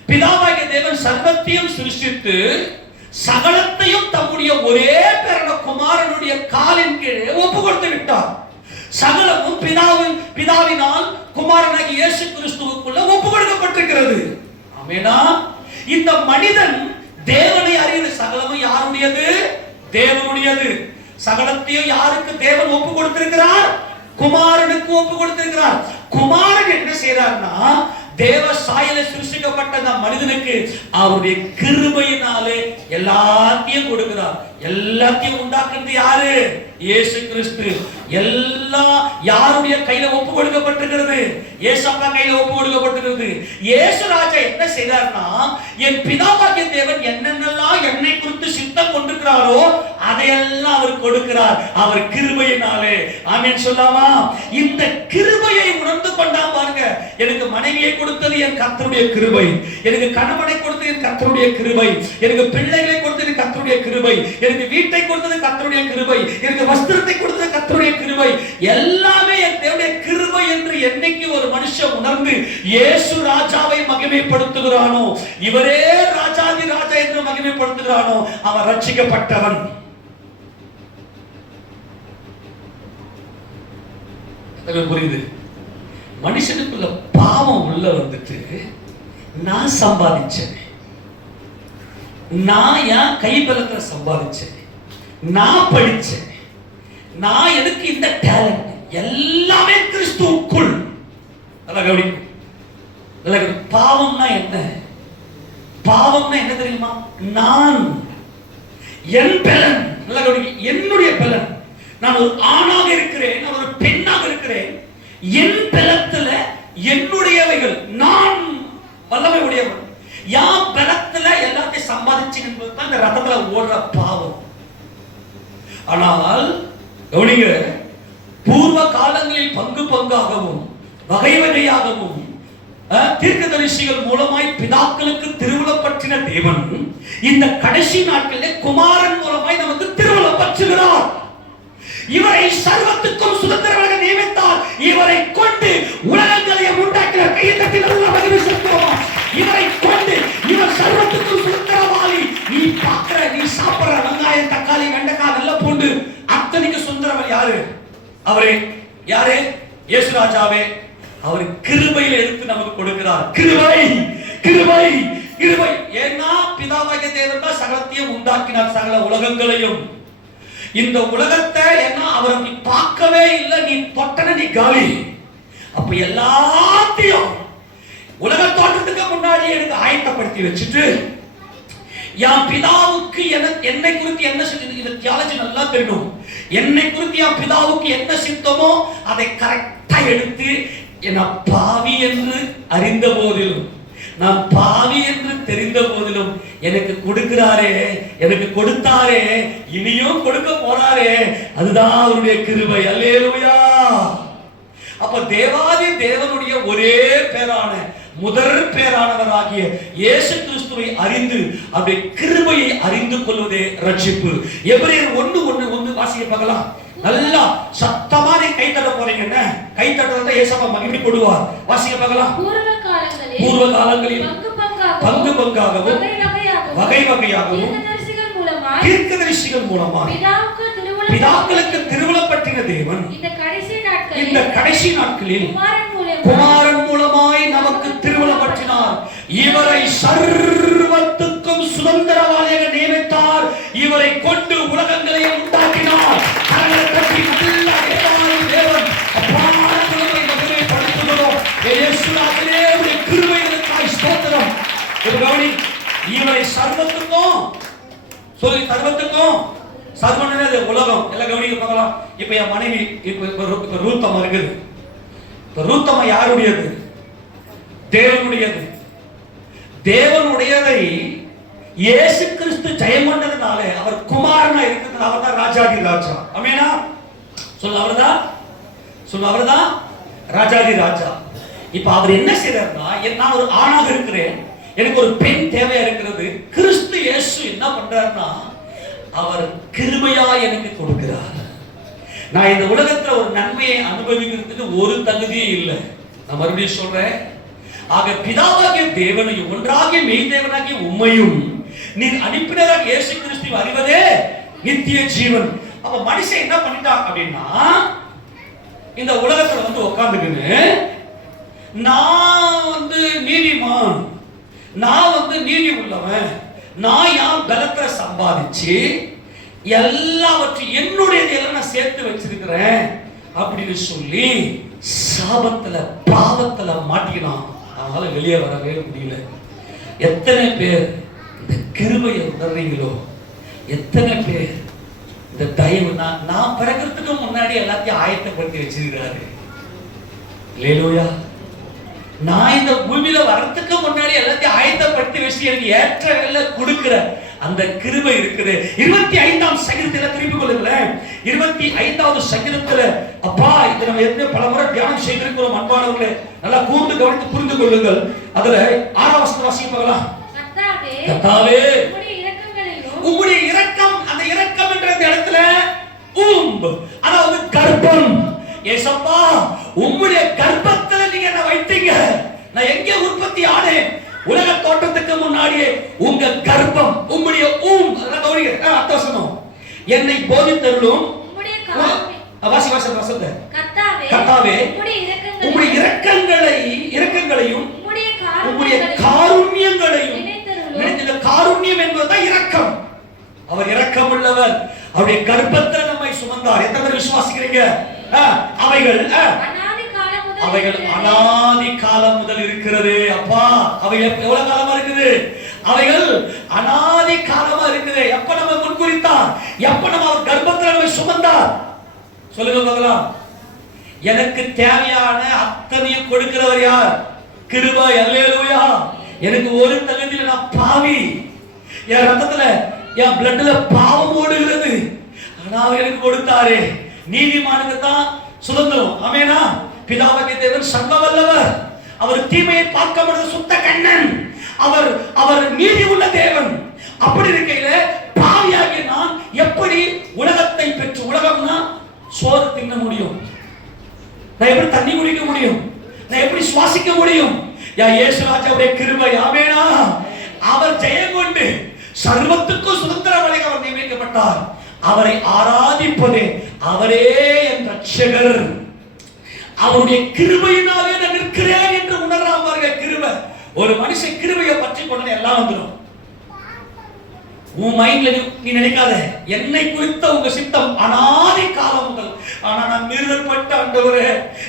பிதாவாகிய தேவன் சர்வத்தையும் சிருஷ்டித்து சகலத்தையும் தம்முடைய ஒரே பேரான குமாரனுடைய காலின் கீழே ஒப்பு கொடுத்து விட்டார். சகலமும் பிதாவினால் குமாரனாகிய இயேசு கிறிஸ்துவுக்குள்ள ஒப்பு கொடுக்கப்பட்டிருக்கிறது. ஆமெனா? இந்த மனிதன் தேவனை அறிகிற சகலமும் யாருடையது? தேவனுடையது. சகலத்தையும் யாருக்கு தேவன் ஒப்பு கொடுத்திருக்கிறார்? குமாரனுக்கு ஒப்பு கொடுத்திருக்கிறார். குமாரன் என்ன செய்றார்னா, தேவ சாயல சிருஷ்டிக்கப்பட்ட அந்த மனிதனுக்கு அவருடைய கிருபையினாலே எல்லாத்தையும் கொடுக்கிறார். எல்லாத்தையும் உண்டாக்குறது யாரு? இயேசு கிறிஸ்து. எல்லாம் யாருடைய கையில ஒப்பு கொடுக்கப்பட்டிருக்கிறது? இயேசப்பா கையில ஒப்பு கொடுக்கப்பட்டிருக்கிறது. இயேசு ராஜா என்ன செய்தார்னா, என் பிதாவாகிய தேவன் என்னென்னலாம் என்னை குறித்து சித்தம் கொண்டிருக்கிறாரோ அதையெல்லாம் அவர் கொடுக்கிறார், அவர் கிருபையினாலே. ஆமென் சொல்லாமா? இந்த கிருபையை உணர்ந்து கொண்டா பாருங்க. எனக்கு மனைவியை கொடுத்தது என் கர்த்தருடைய கிருபை, எனக்கு கணவனை கொடுத்தது என் கர்த்தருடைய கிருபை, எனக்கு பிள்ளைகளை கொடுத்தது கர்த்தருடைய கிருபை, எனக்கு வீட்டை கொடுத்தது கர்த்தருடைய கிருபை, எனக்கு வஸ்திரத்தை கொடுத்தது கர்த்தருடைய கிருபை, எல்லாமே என் தேவனுடைய கிருபை என்று என்னைக்கு ஒரு மனுஷன் உணர்ந்து இயேசு ராஜாவை மகிமைப்படுத்துகிறானோ, இவரே ராஜாதி ராஜா என்று மகிமைப்படுத்துகிறானோ, அவன் ரட்சிக்கப்பட்டவன். புரியுது? மனுஷனுக்குள்ள பாவம் உள்ள வந்துட்டு நான் சம்பாதிச்சேன், நான் என் கை பலத்துல சம்பாதிச்சேன், நான் படிச்சேன், நான் எனக்கு இந்த டேலண்ட், எல்லாமே கிறிஸ்துவுக்குள். பாவம்னா என்ன? பாவம்னா என்ன தெரியுமா? நான், என் பலன், என்னுடைய பலன், நான் ஒரு ஆணாக இருக்கிறேன், நான் ஒரு பெண்ணாக இருக்கிறேன், என் பலத்துல என்னுடையவைகள், நான் வல்லமை உடையவன், யான் பலத்துல எல்லாத்தையும் சம்பாதிச்சு என்பதுதான் இந்த ரத்தத்துல ஓடுற பாவம். ஆனால் கவனிங்க, பூர்வ காலங்களில் பங்கு பங்காகவும் வகை வகையாகவும் தீர்க்கதரிசிகள் மூலமாய் பிதாக்களுக்கு திருவுளப்பற்றின தேவன் இந்த கடைசி நாட்களிலே குமாரன் மூலமாய் நமக்கு திருவுளப்பற்றுகிறார். இவரை சர்வத்துக்கும் சுதந்திரமாக நியமித்தார். இவரை கொண்டு உலகங்களை உண்டாக்கின கையை தட்டி நல்ல மகிழ்ச்சி செலுத்துவோம். இவரை கொண்டு இவர் சர்வத்துக்கும் சுதந்திரவாளி. நீ பார்க்கிற, நீ சாப்பிடுற வெங்காயம், தக்காளி, வெண்டைக்காய், வெள்ளை பூண்டு அத்தனைக்கு சுதந்திரவாளி யாரு? அவரே. யாரு? இயேசு ராஜாவே. அவர் கிருபையில் எடுத்து நமக்கு கொடுக்கிறார். கிருபை, கிருபை, கிருபை. ஏன்னா பிதாவாகிய தேவன் தான் சகலத்தையும் உண்டாக்கினார், சகல உலகங்களையும். இந்த உலகத்தை ஏன்னா அவர் நீ பார்க்கவே இல்லை, நீ தொட்டன நீ காலி. அப்ப எல்லாத்தையும் உலக தோற்றத்துக்கு முன்னாடி எனக்கு ஆயத்தப்படுத்தி வச்சுட்டு என் பிதாவுக்கு என்னை குறித்து என்ன இந்த தியாலஜி நல்லா தெரியும். என்னை குறித்து என் பிதாவுக்கு என்ன சித்தமோ அதை கரெக்டா எடுத்து என்ன பாவி என்று அறிந்த போதிலும், நான் பாவி என்று தெரிந்த போதிலும் எனக்கு கொடுக்கிறாரே, எனக்கு கொடுத்தாரே, இனியும் கொடுக்க போறாரே, அதுதான் அவருடைய கிருபை. அல்லேலூயா. அப்ப தேவாதி தேவனுடைய ஒரே பேரான முதற் பேரானவராகிய இயேசு கிறிஸ்துவை அறிந்து அவருடைய கிருபையை அறிந்து கொள்வதே ரட்சிப்பு. எபிரேயர் 1:1 வாசிக்க பார்க்கலாம். நல்லா சத்தமா நீ கை தட்ட போறீங்க. என்ன கை தட்டுறத இயேசுவா மகிமைப்படுவார். வாசிக்க பார்க்கலாம். பூர்வ காலங்களில் பங்கு பங்காகவும் வகை வகையாகவும் தீர்க்கதரிசிகள் மூலமாக பிதாக்களுக்கு திருவுளப்பற்றின தேவன் இந்த கடைசி நாட்களில் குமாரன் மூலமாய் நமக்கு திருவுளப்பற்றினார். இவரை சர்வத்துக்கும் சுதந்திரவாளியாக நியமித்தார். இவரை கொண்டு உலகங்களை உண்டாக்கினார். இவரை சர்வத்துக்கும் சொல்லி, சர்வத்துக்கும் சர்வனது உலகம் எல்லாம் கவனிக்க பார்க்கலாம். இப்ப என் மனைவி இப்ப ரூத்தம்மா இருக்குது. இப்ப ரூத்தம்மா யாருடையது? தேவனுடையது. தேவனுடையதை இயேசு கிறிஸ்து ஜெயம் கொண்டதுனால அவர் குமாரனா இருக்கிறது. அவர் தான் ராஜாதி ராஜா. ஆமெனா? சொல்ல அவர்தான், சொல்ல அவர்தான் ராஜாதி ராஜா. இப்ப அவர் என்ன செய்யறாருன்னா, நான் ஒரு ஆணாக இருக்கிறேன், எனக்கு ஒரு பெண் தேவையா இருக்கிறது. கிறிஸ்து இயேசு என்ன பண்றாருன்னா, அவர் கிருபையா எனக்கு கொடுக்கிறார். நான் இந்த உலகத்துல ஒரு நன்மையை அனுபவிக்கிறதுக்கு ஒரு தகுதியே இல்லை. நான் மறுபடியும் சொல்றேன். ஆக பிதாவாகிய தேவனையும் ஒன்றாகிய மெய் தேவனாகிய உம்மையும் நீர் அனுப்பினராக இயேசு கிறிஸ்துவை அறிவதே நித்திய ஜீவன். அப்ப மனுஷன் என்ன பண்ணிட்டான் அப்படின்னா, இந்த உலகத்துல வந்து உட்கார்ந்துக்கின்னு நான் நீதிமான், நான் நீதி உள்ளவன், நான் யான் பலத்தை சம்பாதிச்சு எல்லாவற்றையும் என்னுடையதை எல்லாம் நான் சேர்த்து வச்சிருக்கிறேன் அப்படின்னு சொல்லி சாபத்துல பாவத்துல மாட்டிக்கினான். அதனால வெளியே வரவே முடியல. எத்தனை பேர் இந்த கிருபையை உணர்றீங்களோ? எத்தனை பேர் இந்த தயவு? நான் பிறக்கிறதுக்கு முன்னாடி எல்லாத்தையும் ஆயத்தப்படுத்தி வச்சிருக்கிறாரு. அல்லேலூயா. நான் இந்த பூமியில வர்றதுக்கு முன்னாடி எல்லாத்தையும் ஆயத்தப்படுத்தி வச்சு கிறிஸ்டியனுக்கு ஏற்ற வேலை கொடுக்கிற அந்த கிருபை இருக்குது. 25ஆம் சங்கீதத்துல திருப்பி கொள்ளுங்களேன். 25வது சங்கீதத்துல அப்பா இதை நம்ம ஏற்கனவே பல முறை தியானம் செய்திருக்கிறோம். அன்பானவர்களே, நல்லா கூர்ந்து கவனித்து புரிந்து கொள்ளுங்கள். அதுல 6ஆம் வசனம் வாசிக்க பார்க்கலாம். கர்த்தாவே உம்முடைய இரக்கம், அந்த இரக்கம் என்ற இடத்துல அதாவது கர்ப்பம். ஏசப்பா உம்முடைய கர்ப்பத்துல நீங்க என்ன வைத்தீங்க. நான் எங்கே உற்பத்தி ஆனேன்? உலக தோற்றத்துக்கு முன்னாடியே உங்க கர்ப்பம், உம்முடைய அதெல்லாம் கவனிங்க. அர்த்தவசனம் என்னை போதித்தருளும் வாசி வாசி வசந்த கர்த்தாவே உம்முடைய இரக்கங்களையும் உம்முடைய காருண்யங்களையும். இந்த காருண்யம் என்பதுதான் இரக்கம். அவர் இரக்கம் உள்ளவர். அவருடைய கர்ப்பத்தில் நம்மை சுமந்தார். எத்தனை பேர் விசுவாசிக்கிறீங்க? அவைகள் அனாதி காலம் முதல் இருக்கிறது. அப்பா அவைகள் எவ்வளவு காலமா இருக்குது? அவைகள் அனாதி காலமா இருக்குது. எப்ப நம்ம முன்குறித்தார்? எப்ப நம்ம அவர் கர்ப்பத்தில் நம்மை சுமந்தார்? சொல்லுங்க பார்க்கலாம். எனக்கு தேவையான அத்தனையும் கொடுக்கிறவர் யார்? கிருபை. அல்லேலூயா. எனக்கு ஒரு தகுதியில நான் பாவி, என் ரத்தத்துல என் பிளட்ல பாவம் ஓடுகிறது. ஆனா அவர் எனக்கு கொடுத்தாரே. நீதிமானுக்கு தான் சுதந்திரம். ஆமெனா. பிதாவாகிய தேவன் சர்வ வல்லவர். அவர் தீமையை பார்க்க முடியாத சுத்த கண்ணன். அவர் நீதி உள்ள தேவன். அப்படி இருக்கையில பாவியாகிய நான் எப்படி உலகத்தை பெற்று, உலகம்னா சோறு தின்ன முடியும், நான் எப்படி தண்ணி குடிக்க முடியும், நான் எப்படி சுவாசிக்க முடியும்? இயேசு ராஜாவுடைய கிருபை. ஆமெனா. அவர் ஜெயம் கொண்டு சர்வத்துக்கும் சுதந்திரம் வழங்க அவர் நியமிக்கப்பட்டார். அவரை ஆராதிப்பதே அவரே என் ரட்சகர். அவருடைய கிருபையினாலே நான் நிற்கிறேன் என்று உணர்றான் பாருங்க. கிருபை. ஒரு மனுஷன் கிருபையை பற்றி கொண்டு எல்லாம் வந்துடும். உன் மைண்ட்ல நீ நினைக்காத, என்னை குறித்த உங்க சித்தம் அனாதி காலம் முதல். ஆனா நான் மீறுதல் பட்ட ஆண்டவரே,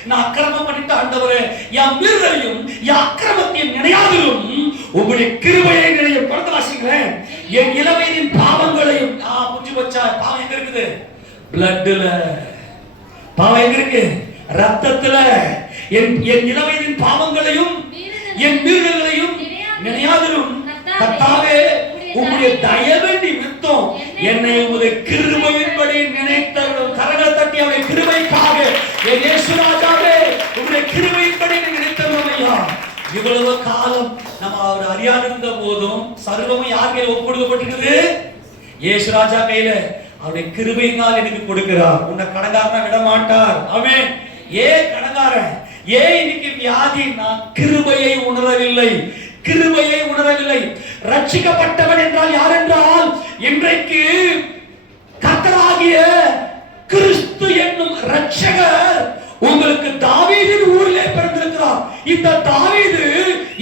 நான் அக்கிரமம் பண்ணிட்ட ஆண்டவரே, என் மீறுதலையும் என் அக்கிரமத்தையும் நினையாதிலும் உங்களுடைய கிருபையை நினைய. படத்தை வாசிங்களேன். என் இளவயதின் பாவங்களையும். புரிஞ்சு வச்சா பாவம் எங்க இருக்குது? பிளட்ல. பாவம் எங்க இருக்கு? ரத்தத்துல. என் இளவயதின் பாவங்களையும் என் மீறுதல்களையும் நினையாதிலும் கர்த்தாவே உம்முடைய தயவு நிமித்தம் என்னை உம்முடைய கிருபையின்படி நினைத்தருளும். கரங்களை தட்டி அவருடைய கிருபைக்காக இயேசு ராஜாவே உம்முடைய கிருபையின்படி நினைத்தருளும் ஐயா. இவ்வளவு காலம் நம்ம அவர் அறியாதிருந்த போதும் சர்வமும் யார் கையில ஒப்புக்கொடுக்கப்பட்டிருக்குது? இயேசு ராஜா கையில. அவருடைய கிருபையினால் எனக்கு கொடுக்கிறார். உன்னை கடங்காரனா விட மாட்டார். ஆமென். கடங்காரன் இன்னைக்கு வியாதி? நான் கிருபையை உணரவில்லை. கிருபையை உணரவில்லை. ரட்சிக்கப்பட்டவன் என்றால் யார் என்றால் இன்றைக்கு கர்த்தராகிய கிறிஸ்து என்னும் ரட்சகர் உங்களுக்கு தாவீதின் ஊரிலே பிறந்திருக்கிறார். இந்த தாவீது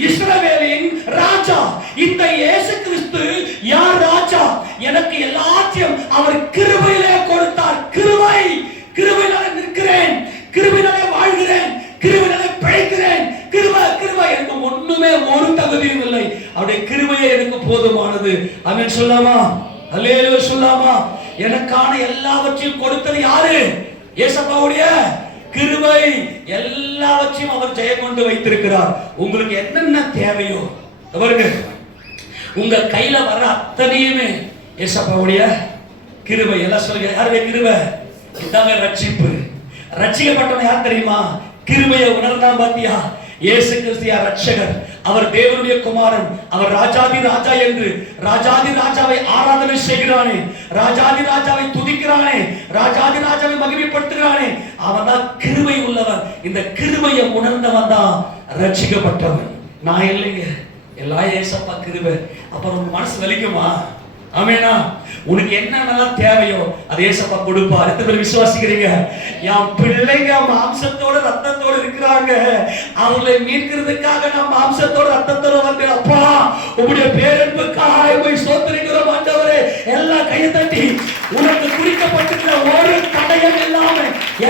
இஸ்ரவேலின் ராஜா. இந்த இயேசு கிறிஸ்து யார் ராஜா? எனக்கு எல்லாத்தையும் அவர் கிருபையிலே கொடுத்தார். கிருபையினால நிற்கிறேன், கிருபையினாலே வாழ்கிறேன், கிருபையினாலே பிழைக்கிறேன். கிருபை எனக்கு ஒண்ணுமே ஒரு தகுதியும் இல்லை. அவருடைய கிருபையே எனக்கு போதுமானது. ஆமென் சொல்லாமா? அல்லேலூயா சொல்லாமா? எனக்கான எல்லாவற்றையும் கொடுத்தது யாரு? இயேசுவுடைய கிருபை. எல்லாவற்றையும் அவர் ஜெயம் கொண்டு வைத்திருக்கிறார். உங்களுக்கு என்னென்ன தேவையோ பாருங்க, உங்க கையில வர்ற அத்தனையுமே இயேசுவுடைய கிருபை. எல்லாம் சொல்லுங்க, யாருடைய கிருபை? இதாங்க ரட்சிப்பு. ரட்சிக்கப்பட்டவன் யார் தெரியுமா? கிருபையை உணர்ந்தான். பாத்தியா? இயேசு கிறிஸ்து ரட்சகர். அவர் தேவனுடைய குமாரன். அவர் ராஜாதி ராஜா என்று ராஜாதி ராஜாவை ஆராதனை செய்கிறானே, ராஜாதி ராஜாவை துதிக்கிறானே, ராஜாதி ராஜாவை மகிமைப்படுத்துகிறானே, அவன் தான் கிருபை உள்ளவன். இந்த கிருபையை உணர்ந்தவன் தான் ரட்சிக்கப்பட்டவன். நான் இல்லைங்க, எல்லாம் ஏசப்பா கிருபை. அப்புறம் உங்க மனசு வலிக்குமா? ஆமெனா. உனக்கு என்னென்னலாம் தேவையோ அது ஏசப்பா கொடுப்பார். எத்தனை பேர் விசுவாசிக்கிறீங்க? என் பிள்ளைங்க மாம்சத்தோட ரத்தத்தோட இருக்கிறாங்க, அவங்களை மீட்கிறதுக்காக நான் மாம்சத்தோட ரத்தத்தோட வந்து அப்பா உங்களுடைய பேரன்புக்காக போய் ஸ்தோத்திரிக்கிறோம் ஆண்டவரே. எல்லாம் கையை தட்டி உனக்கு குறிக்கப்பட்டிருக்கிற ஒரு தடையும் இல்லாம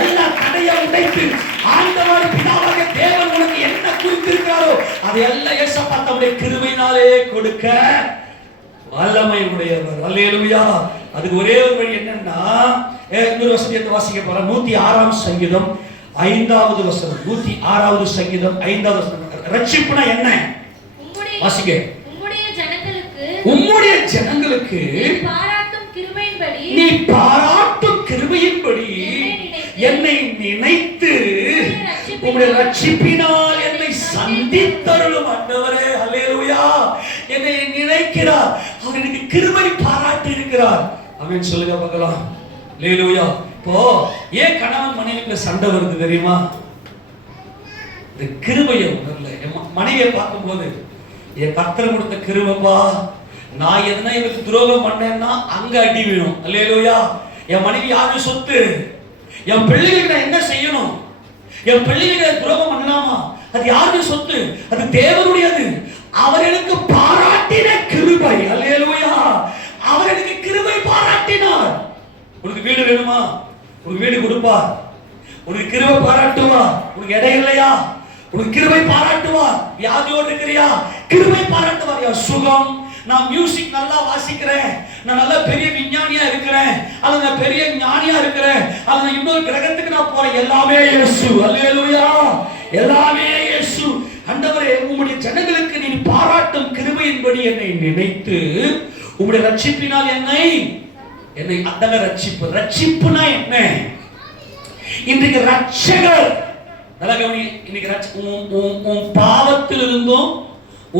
எல்லா தடையும் உடைத்து ஆண்டவர் பிதாவாகிய தேவன் உனக்கு என்ன குறித்திருக்கிறாரோ அதை எல்லாம் ஏசப்பா தம்முடைய கிருபையினாலே கொடுக்க வல்லமை உடையவர். அல்லேலூயா. அதுக்கு ஒரே ஒரு வழி என்னன்னா, இன்னொரு வசனத்தை வாசிக்க போறோம். 106ஆம் சங்கீதம் 5வது வசனம். 106வது சங்கீதம் 5வது வசனம். ரட்சிப்புனா என்ன? வாசிங்க. உம்முடைய உம்முடைய ஜனங்களுக்கு நீ பாராட்டும் கிருபையின்படி என்னை நினைத்து உம்முடைய ரட்சிப்பினால் என்னை சந்தித்தருளும் ஆண்டவரே. அல்லேலூயா. என்னை நினைக்கிறார், அவர் எனக்கு கிருபை பாராட்டி இருக்கிறார். ஆமென் சொல்லுங்க பார்க்கலாம். அல்லேலூயா. இப்போ ஏன் கணவன் மனைவிக்குள்ள சண்டை வருது தெரியுமா? இந்த கிருபையை உணரல. மனைவியை பார்க்கும்போது என் கர்த்தர் கொடுத்த கிருபைப்பா, நான் எதனா இவருக்கு துரோகம் பண்ணேன்னா அங்க அடி விழும். அல்லேலூயா. என் மனைவி யாரு சொத்து? என் பிள்ளைகளுக்கு நான் என்ன செய்யணும்? என் பிள்ளைகளுக்கு துரோகம் பண்ணலாமா? அது யாருடைய சொத்து? அது தேவனுடையது. அவர் எனக்கு பாராட்டின கிருபை. அல்லேலூயா. அவர் எனக்கு கிருபை பாராட்டினார். உனக்கு வீடு வேணுமா? உனக்கு வீடு கொடுப்பார். உனக்கு கிருபை பாராட்டுவார். உனக்கு இடம் இல்லையா? உனக்கு கிருபை பாராட்டுவார். வியாதியோடு இருக்கிறியா? கிருபை பாராட்டுவார். யா சுகம், நான் மியூசிக் நல்லா வாசிக்கிறேன், நான் நல்ல பெரிய விஞ்ஞானியா இருக்கிறேன், அல்லது நான் பெரிய ஞானியா இருக்கிறேன், அல்லது நான் இன்னொரு கிரகத்துக்கு நான் போறேன், எல்லாமே இயேசு. அல்லேலூயா. எல்லாமே இயேசு. ஆண்டவரே, உம்முடைய ஜனங்களுக்கு நீ பாராட்டும் கிருபையின்படி என்னை நினைத்து உம்முடைய ரட்சிப்பினால் என்னை அந்தக ரட்சிப்பு. ரட்சிப்புனா என்ன? இன்றைக்கு ரட்சகர் நல்ல கவனி. இன்னைக்கு உன் பாவத்தில் இருந்தும்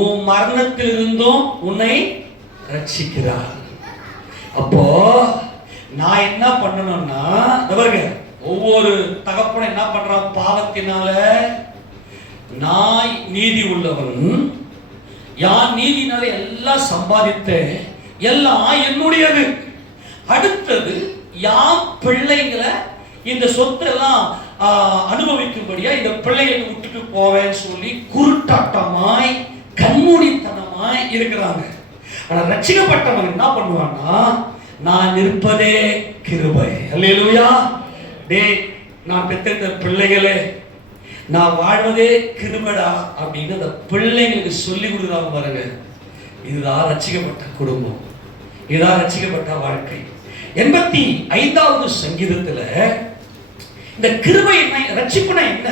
உன் மரணத்தில் இருந்தும் உன்னை ரட்சிக்கிறார். அப்போ நான் என்ன பண்ணணும்னா, ஒவ்வொரு தகப்பனும் என்ன பண்றான்? பாவத்தினால நான் நீதி உள்ளவன், யான் நீதினால எல்லாம் சம்பாதித்தேன், எல்லாம் என்னுடையது. அடுத்தது யான் பிள்ளைங்களை இந்த சொத்தெல்லாம் அனுபவிக்கும்படியா இந்த பிள்ளைகளை விட்டுட்டு போவேன்னு சொல்லி குருட்டாட்டமாய் கண்மூடித்தனமாய் இருக்கிறாங்க. ஆனா ரட்சிக்கப்பட்டவன் என்ன பண்ணுவான்னா, நான் இருப்பதே கிருபை. அல்லேலூயா. டேய், நான் பெற்றெடுத்த பிள்ளைகளே, நான் வாழ்வதே கிருபைடா அப்படின்னு அந்த பிள்ளைங்களுக்கு சொல்லி கொடுக்குறாங்க பாருங்க. இதுதான் ரட்சிக்கப்பட்ட குடும்பம், இதுதான் ரட்சிக்கப்பட்ட வாழ்க்கை. 85வது சங்கீதத்துல இந்த கிருபை ரட்சிப்புனா என்ன?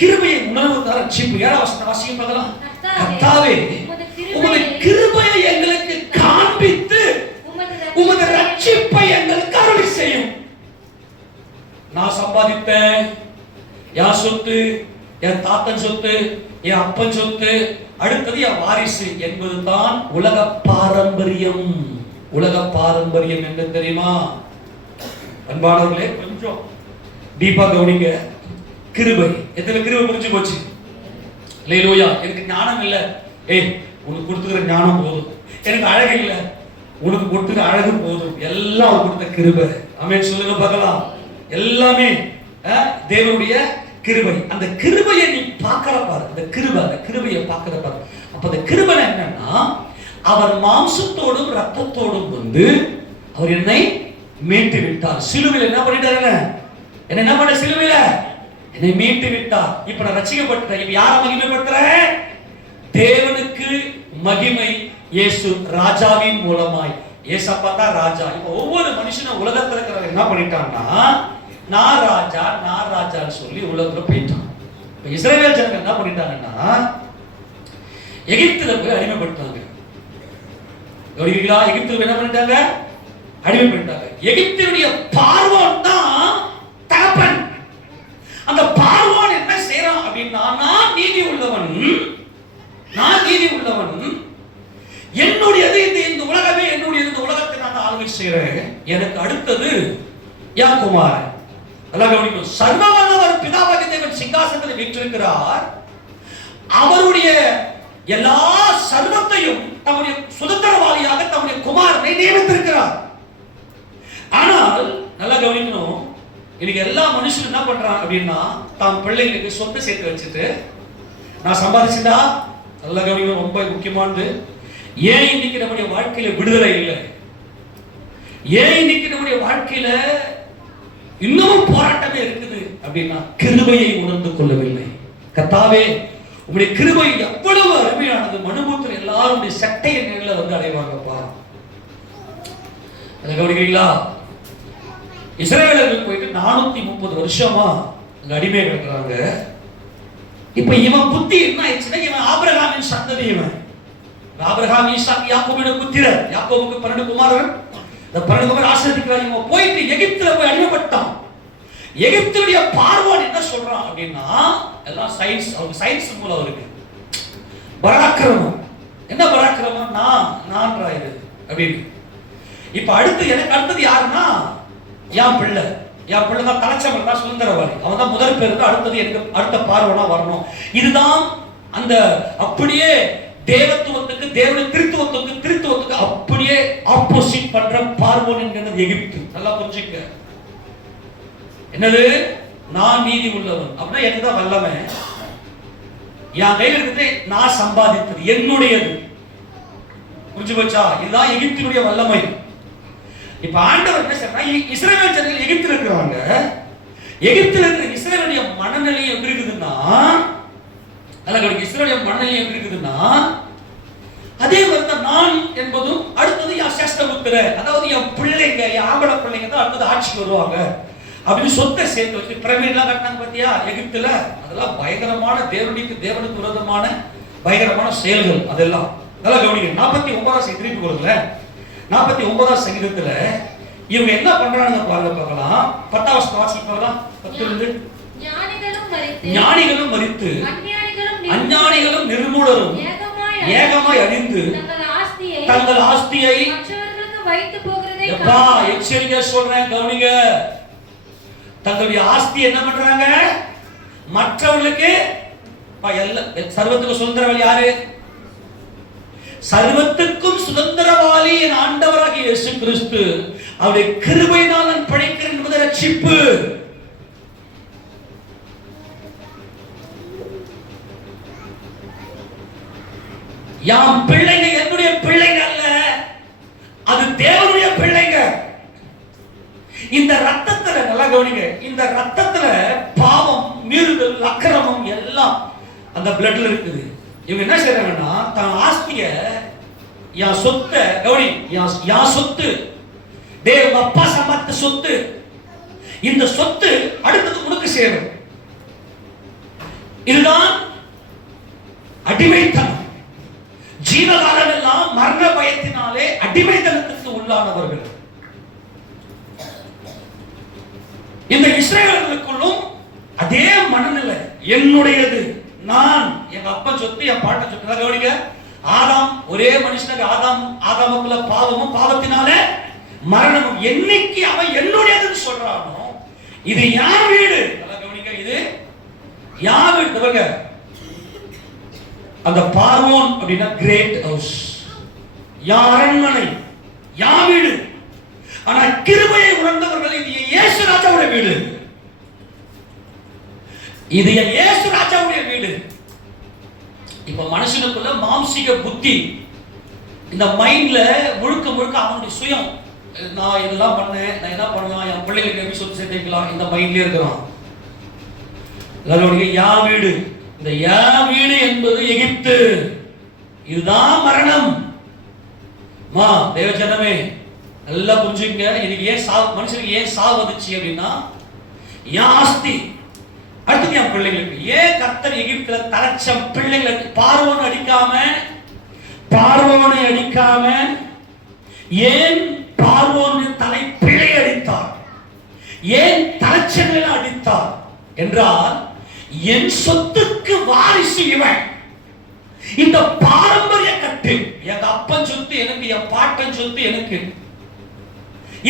கிருபையை உணர்வுதான் ரட்சிப்பு. 7வது வசனம் வாசிங்க பார்க்கலாம். கர்த்தாவே, உமது கிருபையை எங்களுக்கு காண்பித்து உமது ரட்சிப்பை எங்களுக்கு அருளி செய்யும். நான் சம்பாதிப்பேன், என் சொத்து, என் தாத்தன் சொத்து, என் அப்பன் சொத்து, அடுத்தது என் வாரிசு என்பதுதான் உலக பாரம்பரியம். உலக பாரம்பரியம் என்ன தெரியுமா? அன்பானவர்களே, கொஞ்சம் டீப்பா கவனிங்க. கிருபை, எத்தனை கிருபை புரிஞ்சு போச்சு? அல்லேலூயா. எனக்கு ஞானம் இல்ல, ஏய் உனக்கு கொடுத்துக்கிற ஞானம் போதும். எனக்கு அழகு இல்ல, உனக்கு கொடுத்துக்கிற அழகு போதும். எல்லாம் கொடுத்த கிருபை. ஆமென் சொல்லுங்க பார்க்கலாம். எல்லாமே தேவனுடைய கிருபை. அந்த கிருபையை நீ பார்க்கற பாரு. அந்த கிருபையை பார்க்கற பாரு. அப்ப அந்த கிருபை என்னன்னா, அவர் மாம்சத்தோடும் ரத்தத்தோடும் வந்து அவர் என்னை மீட்டு விட்டார். சிலுவையில் என்ன பண்ணிட்டாருங்க? என்ன பண்ண? சிலுவையில என்னை மீட்டு விட்டார். இப்ப நான் ரட்சிக்கப்பட்டேன். இப்ப யாரை மகிமைப்படுத்துறேன்? தேவனுக்கு மகிமை. இயேசு ராஜாவின் மூலமாய். ஏசப்பா தான் ராஜா. இப்ப ஒவ்வொரு மனுஷனும் உலகத்துல இருக்கிறவங்க என்ன பண்ணிட்டாங்கன்னா, நான் ராஜா நான் ராஜான்னு சொல்லி உலகத்துல போயிட்டான். இப்ப இஸ்ரவேல் ஜனங்கள் என்ன பண்ணிட்டாங்கன்னா, எகிப்துல போய் அடிமைப்பட்டாங்க. எகிப்துல என்ன பண்ணிட்டாங்க? அடிமைப்பட்டாங்க. எகிப்தினுடைய பார்வோன் தான் தகப்பன். அந்த பார்வோன் என்ன செய்யறான் அப்படின்னா, நான் நீதி உள்ளவன், என்னுடையது இந்த உலகமே என்னுடையது, இந்த உலகத்தை நான் ஆளுகை செய்கிறேன், எனக்கு அடுத்தது யார் குமாரன். எல்லாம் கவனிக்கணும். சர்வ வல்லவர் பிதாவாகிய தேவன் சிங்காசனத்தில் வீற்றிருக்கிறார். அவருடைய எல்லா சர்வத்தையும் தம்முடைய சுதந்திரவாளியாக தம்முடைய குமாரனை நியமித்திருக்கிறார். ஆனால் நல்லா கவனிக்கணும், இன்னைக்கு எல்லா மனுஷனும் என்ன பண்றான் அப்படின்னா, தாம் பிள்ளைங்களுக்கு சொத்து சேர்த்து வச்சுட்டு நான் சம்பாதிச்சுட்டா, நல்லா கவனிக்கணும், ரொம்ப முக்கியமானது. ஏன் இன்னைக்கு நம்முடைய வாழ்க்கையில விடுதலை இல்லை? ஏன் இன்னைக்கு நம்முடைய வாழ்க்கையில இன்னும் போராட்டமே இருக்குது அப்படின்னா, கிருபையை உணர்ந்து கொள்ளவில்லை. கர்த்தாவே, உங்களுடைய கிருபை எவ்வளவு அருமையானது. மனுபூத்திர எல்லாருடைய சட்டையை நிழல வந்து அடைவாங்கப்பா. அதை கவனிக்கிறீங்களா? இஸ்ரவேலர்கள் போயிட்டு 430 வருஷமா அங்க அடிமை கிடக்குறாங்க. இப்ப இவன் புத்தி என்ன ஆயிடுச்சுன்னா, இவன் ஆபிரகாமின் சந்ததி. இவன் ஆபிரகாம், ஈசாக்கு, யாக்கோபுடைய புத்திரர். யாக்கோபுக்கு 12 குமாரர்கள். இந்த 12 குமாரர் ஆசீர்வதிக்கிறாங்க. போயிட்டு எகிப்துல போய் அடிமைப்பட்டான். எகிப்துடைய பார்வோன் என்ன சொல்றான் அப்படின்னா, எல்லாம் சயின்ஸ், அவருக்கு சயின்ஸ் மூலம் இருக்கு. பராக்கிரமம். என்ன பராக்கிரமம்? நான் இது அப்படின்னு. இப்ப எனக்கு அடுத்தது யாருன்னா என் பிள்ளை தான் தலைச்சமல் தான் சுதந்திரவாதி. அவன் தான் முதல் பேர். அடுத்தது எனக்கு அடுத்த பார்வனா வரணும். இதுதான் அந்த அப்படியே தேவத்துவத்துக்கு, தேவனுடைய திருத்துவத்துக்கு அப்படியே ஆப்போசிட் பண்ற பார்வோன் என்கிறது எகிப்து. நல்லா புரிஞ்சுக்க. என்னது? நான் நீதி உள்ளவன் அப்படின்னா எனக்குதான் வல்லமை. என் கையில் இருக்கிறது நான் சம்பாதித்தது, என்னுடையது. புரிஞ்சு போச்சா? இதுதான் எகிப்தினுடைய வல்லமை. இப்ப ஆண்டவர் என்ன சொல்றா, இஸ்ரவேல் ஜனங்கள் எகிப்தில் இருக்கிறாங்க. எகிப்தில் இருக்கிற இஸ்ரவேலுடைய மனநிலை எப்படி இருக்குதுன்னா, இஸ்ரவேலுடைய மனநிலை எப்படி இருக்குதுன்னா, அதே மாதிரி நான் என்பதும் அடுத்தது என் சேஷ்டபுத்திர, அதாவது என் பிள்ளைங்க, என் ஆம்பளை பிள்ளைங்க தான் அடுத்தது ஆட்சிக்கு வருவாங்க அப்படின்னு சொத்தை சேர்த்து வச்சு பிரமிட்லாம் கட்டினாங்க பாத்தியா எகிப்துல. அதெல்லாம் பயங்கரமான தேவனுக்கு விரோதமான பயங்கரமான செயல்கள். அதெல்லாம் நல்லா கவனிங்க. 49ஆம் சங்கீதம் திருப்பி கொடுக்கல. 49ஆம் சங்கீதத்துல இவங்க என்ன பண்றாங்க பாருங்க, பார்க்கலாம். 10ஆம் வசனம் வாசிக்கலாம். 10 ஞானிகளும் மரித்து அஞ்ஞானிகளும் நிர்மூலரும் ஏகமாய் அழிந்து தங்கள் ஆஸ்தியை எச்சரிக்கை சொல்றேன், கவனிங்க. தங்களுடைய ஆஸ்தி என்ன பண்றாங்க? மற்றவர்களுக்கு. சர்வத்துக்கு சுதந்திரவாளி யாரு? சர்வத்துக்கும் சுதந்திரவாளி என் ஆண்டவராகிய இயேசு கிறிஸ்து. அவருடைய கிருபையினால் நான் பிழைக்கிறேன் என்பது ரட்சிப்பு. யாம் பிள்ளைங்க என்னுடைய பிள்ளைங்க அல்ல, அது தேவனுடைய பிள்ளைங்க. இந்த ரத்தத்துல நல்லா கவனிங்க, இந்த ரத்தத்துல பாவம், மீறுதல், அக்கிரமம் எல்லாம் அந்த பிளட்ல இருக்குது. இவங்க என்ன செய்றாங்கன்னா, தன் ஆஸ்திய, என் சொத்தை கவனி, என் சொத்து, தேவ அப்பா சம்பாதித்த சொத்து, இந்த சொத்து அடுத்தது உனக்கு சேரும். இதுதான் அடிமைத்தனம். ஜீவகாலம் எல்லாம் மரண பயத்தினாலே அடிமைத்தனத்துக்கு உள்ளானவர்கள். இந்த இஸ்ரவேலர்களுக்குள்ளும் அதே மனநிலை, என்னுடையது, நான், எங்க அப்பா சொத்து, என் பாட்ட சொத்து. கவனிங்க, ஆதாம் ஒரே மனுஷனுக்கு ஆதாமுக்குள்ள பாவமும் பாவத்தினாலே மரணமும். என்னைக்கு அவன் என்னுடையதுன்னு சொல்றானோ, இது யார் வீடு? கவனிங்க, இது யார் வீடு? அந்த பார்வோன் அப்படின்னா கிரேட் ஹவுஸ், யார் அரண்மனை, யார் வீடு. ஆனா கிருபையை உணர்ந்தவர்கள் இது இயேசு ராஜாவுடைய வீடு, இது இயேசு ராஜாவுடைய வீடு. இப்ப மனுஷனுக்குள்ள மாம்சீக புத்தி, இந்த மைண்ட்ல முழுக்க அவனுடைய சுயம், நான் இதெல்லாம் பண்ணேன், நான் என்ன பண்ணலாம், என் பிள்ளைகளுக்கு எப்படி சொத்து சேர்த்துக்கலாம், இந்த மைண்ட்லயே இருக்கிறான். யா வீடு, இந்த யா வீடு என்பது எகிப்து. இதுதான் மரணம். தேவஜனமே நல்லா புரிஞ்சுங்க. இன்னைக்கு ஏன் மனுஷனுக்கு ஏன் சாவு வந்துச்சு அப்படின்னா, என் ஆஸ்தி, அடுத்தது என் பிள்ளைங்களுக்கு. ஏன் கர்த்தர் எகிப்துல தலைச்சம் பிள்ளைங்களுக்கு பார்வோனை அடிக்காம ஏன் பார்வோனுடைய தலை பிள்ளை அடித்தார், ஏன் தலைச்சங்களை அடித்தார் என்றால், என் சொத்துக்கு வாரிசு இவன். இந்த பாரம்பரிய கட்டு, எங்க அப்பன் சொத்து எனக்கு, என் பாட்டன் சொத்து எனக்கு.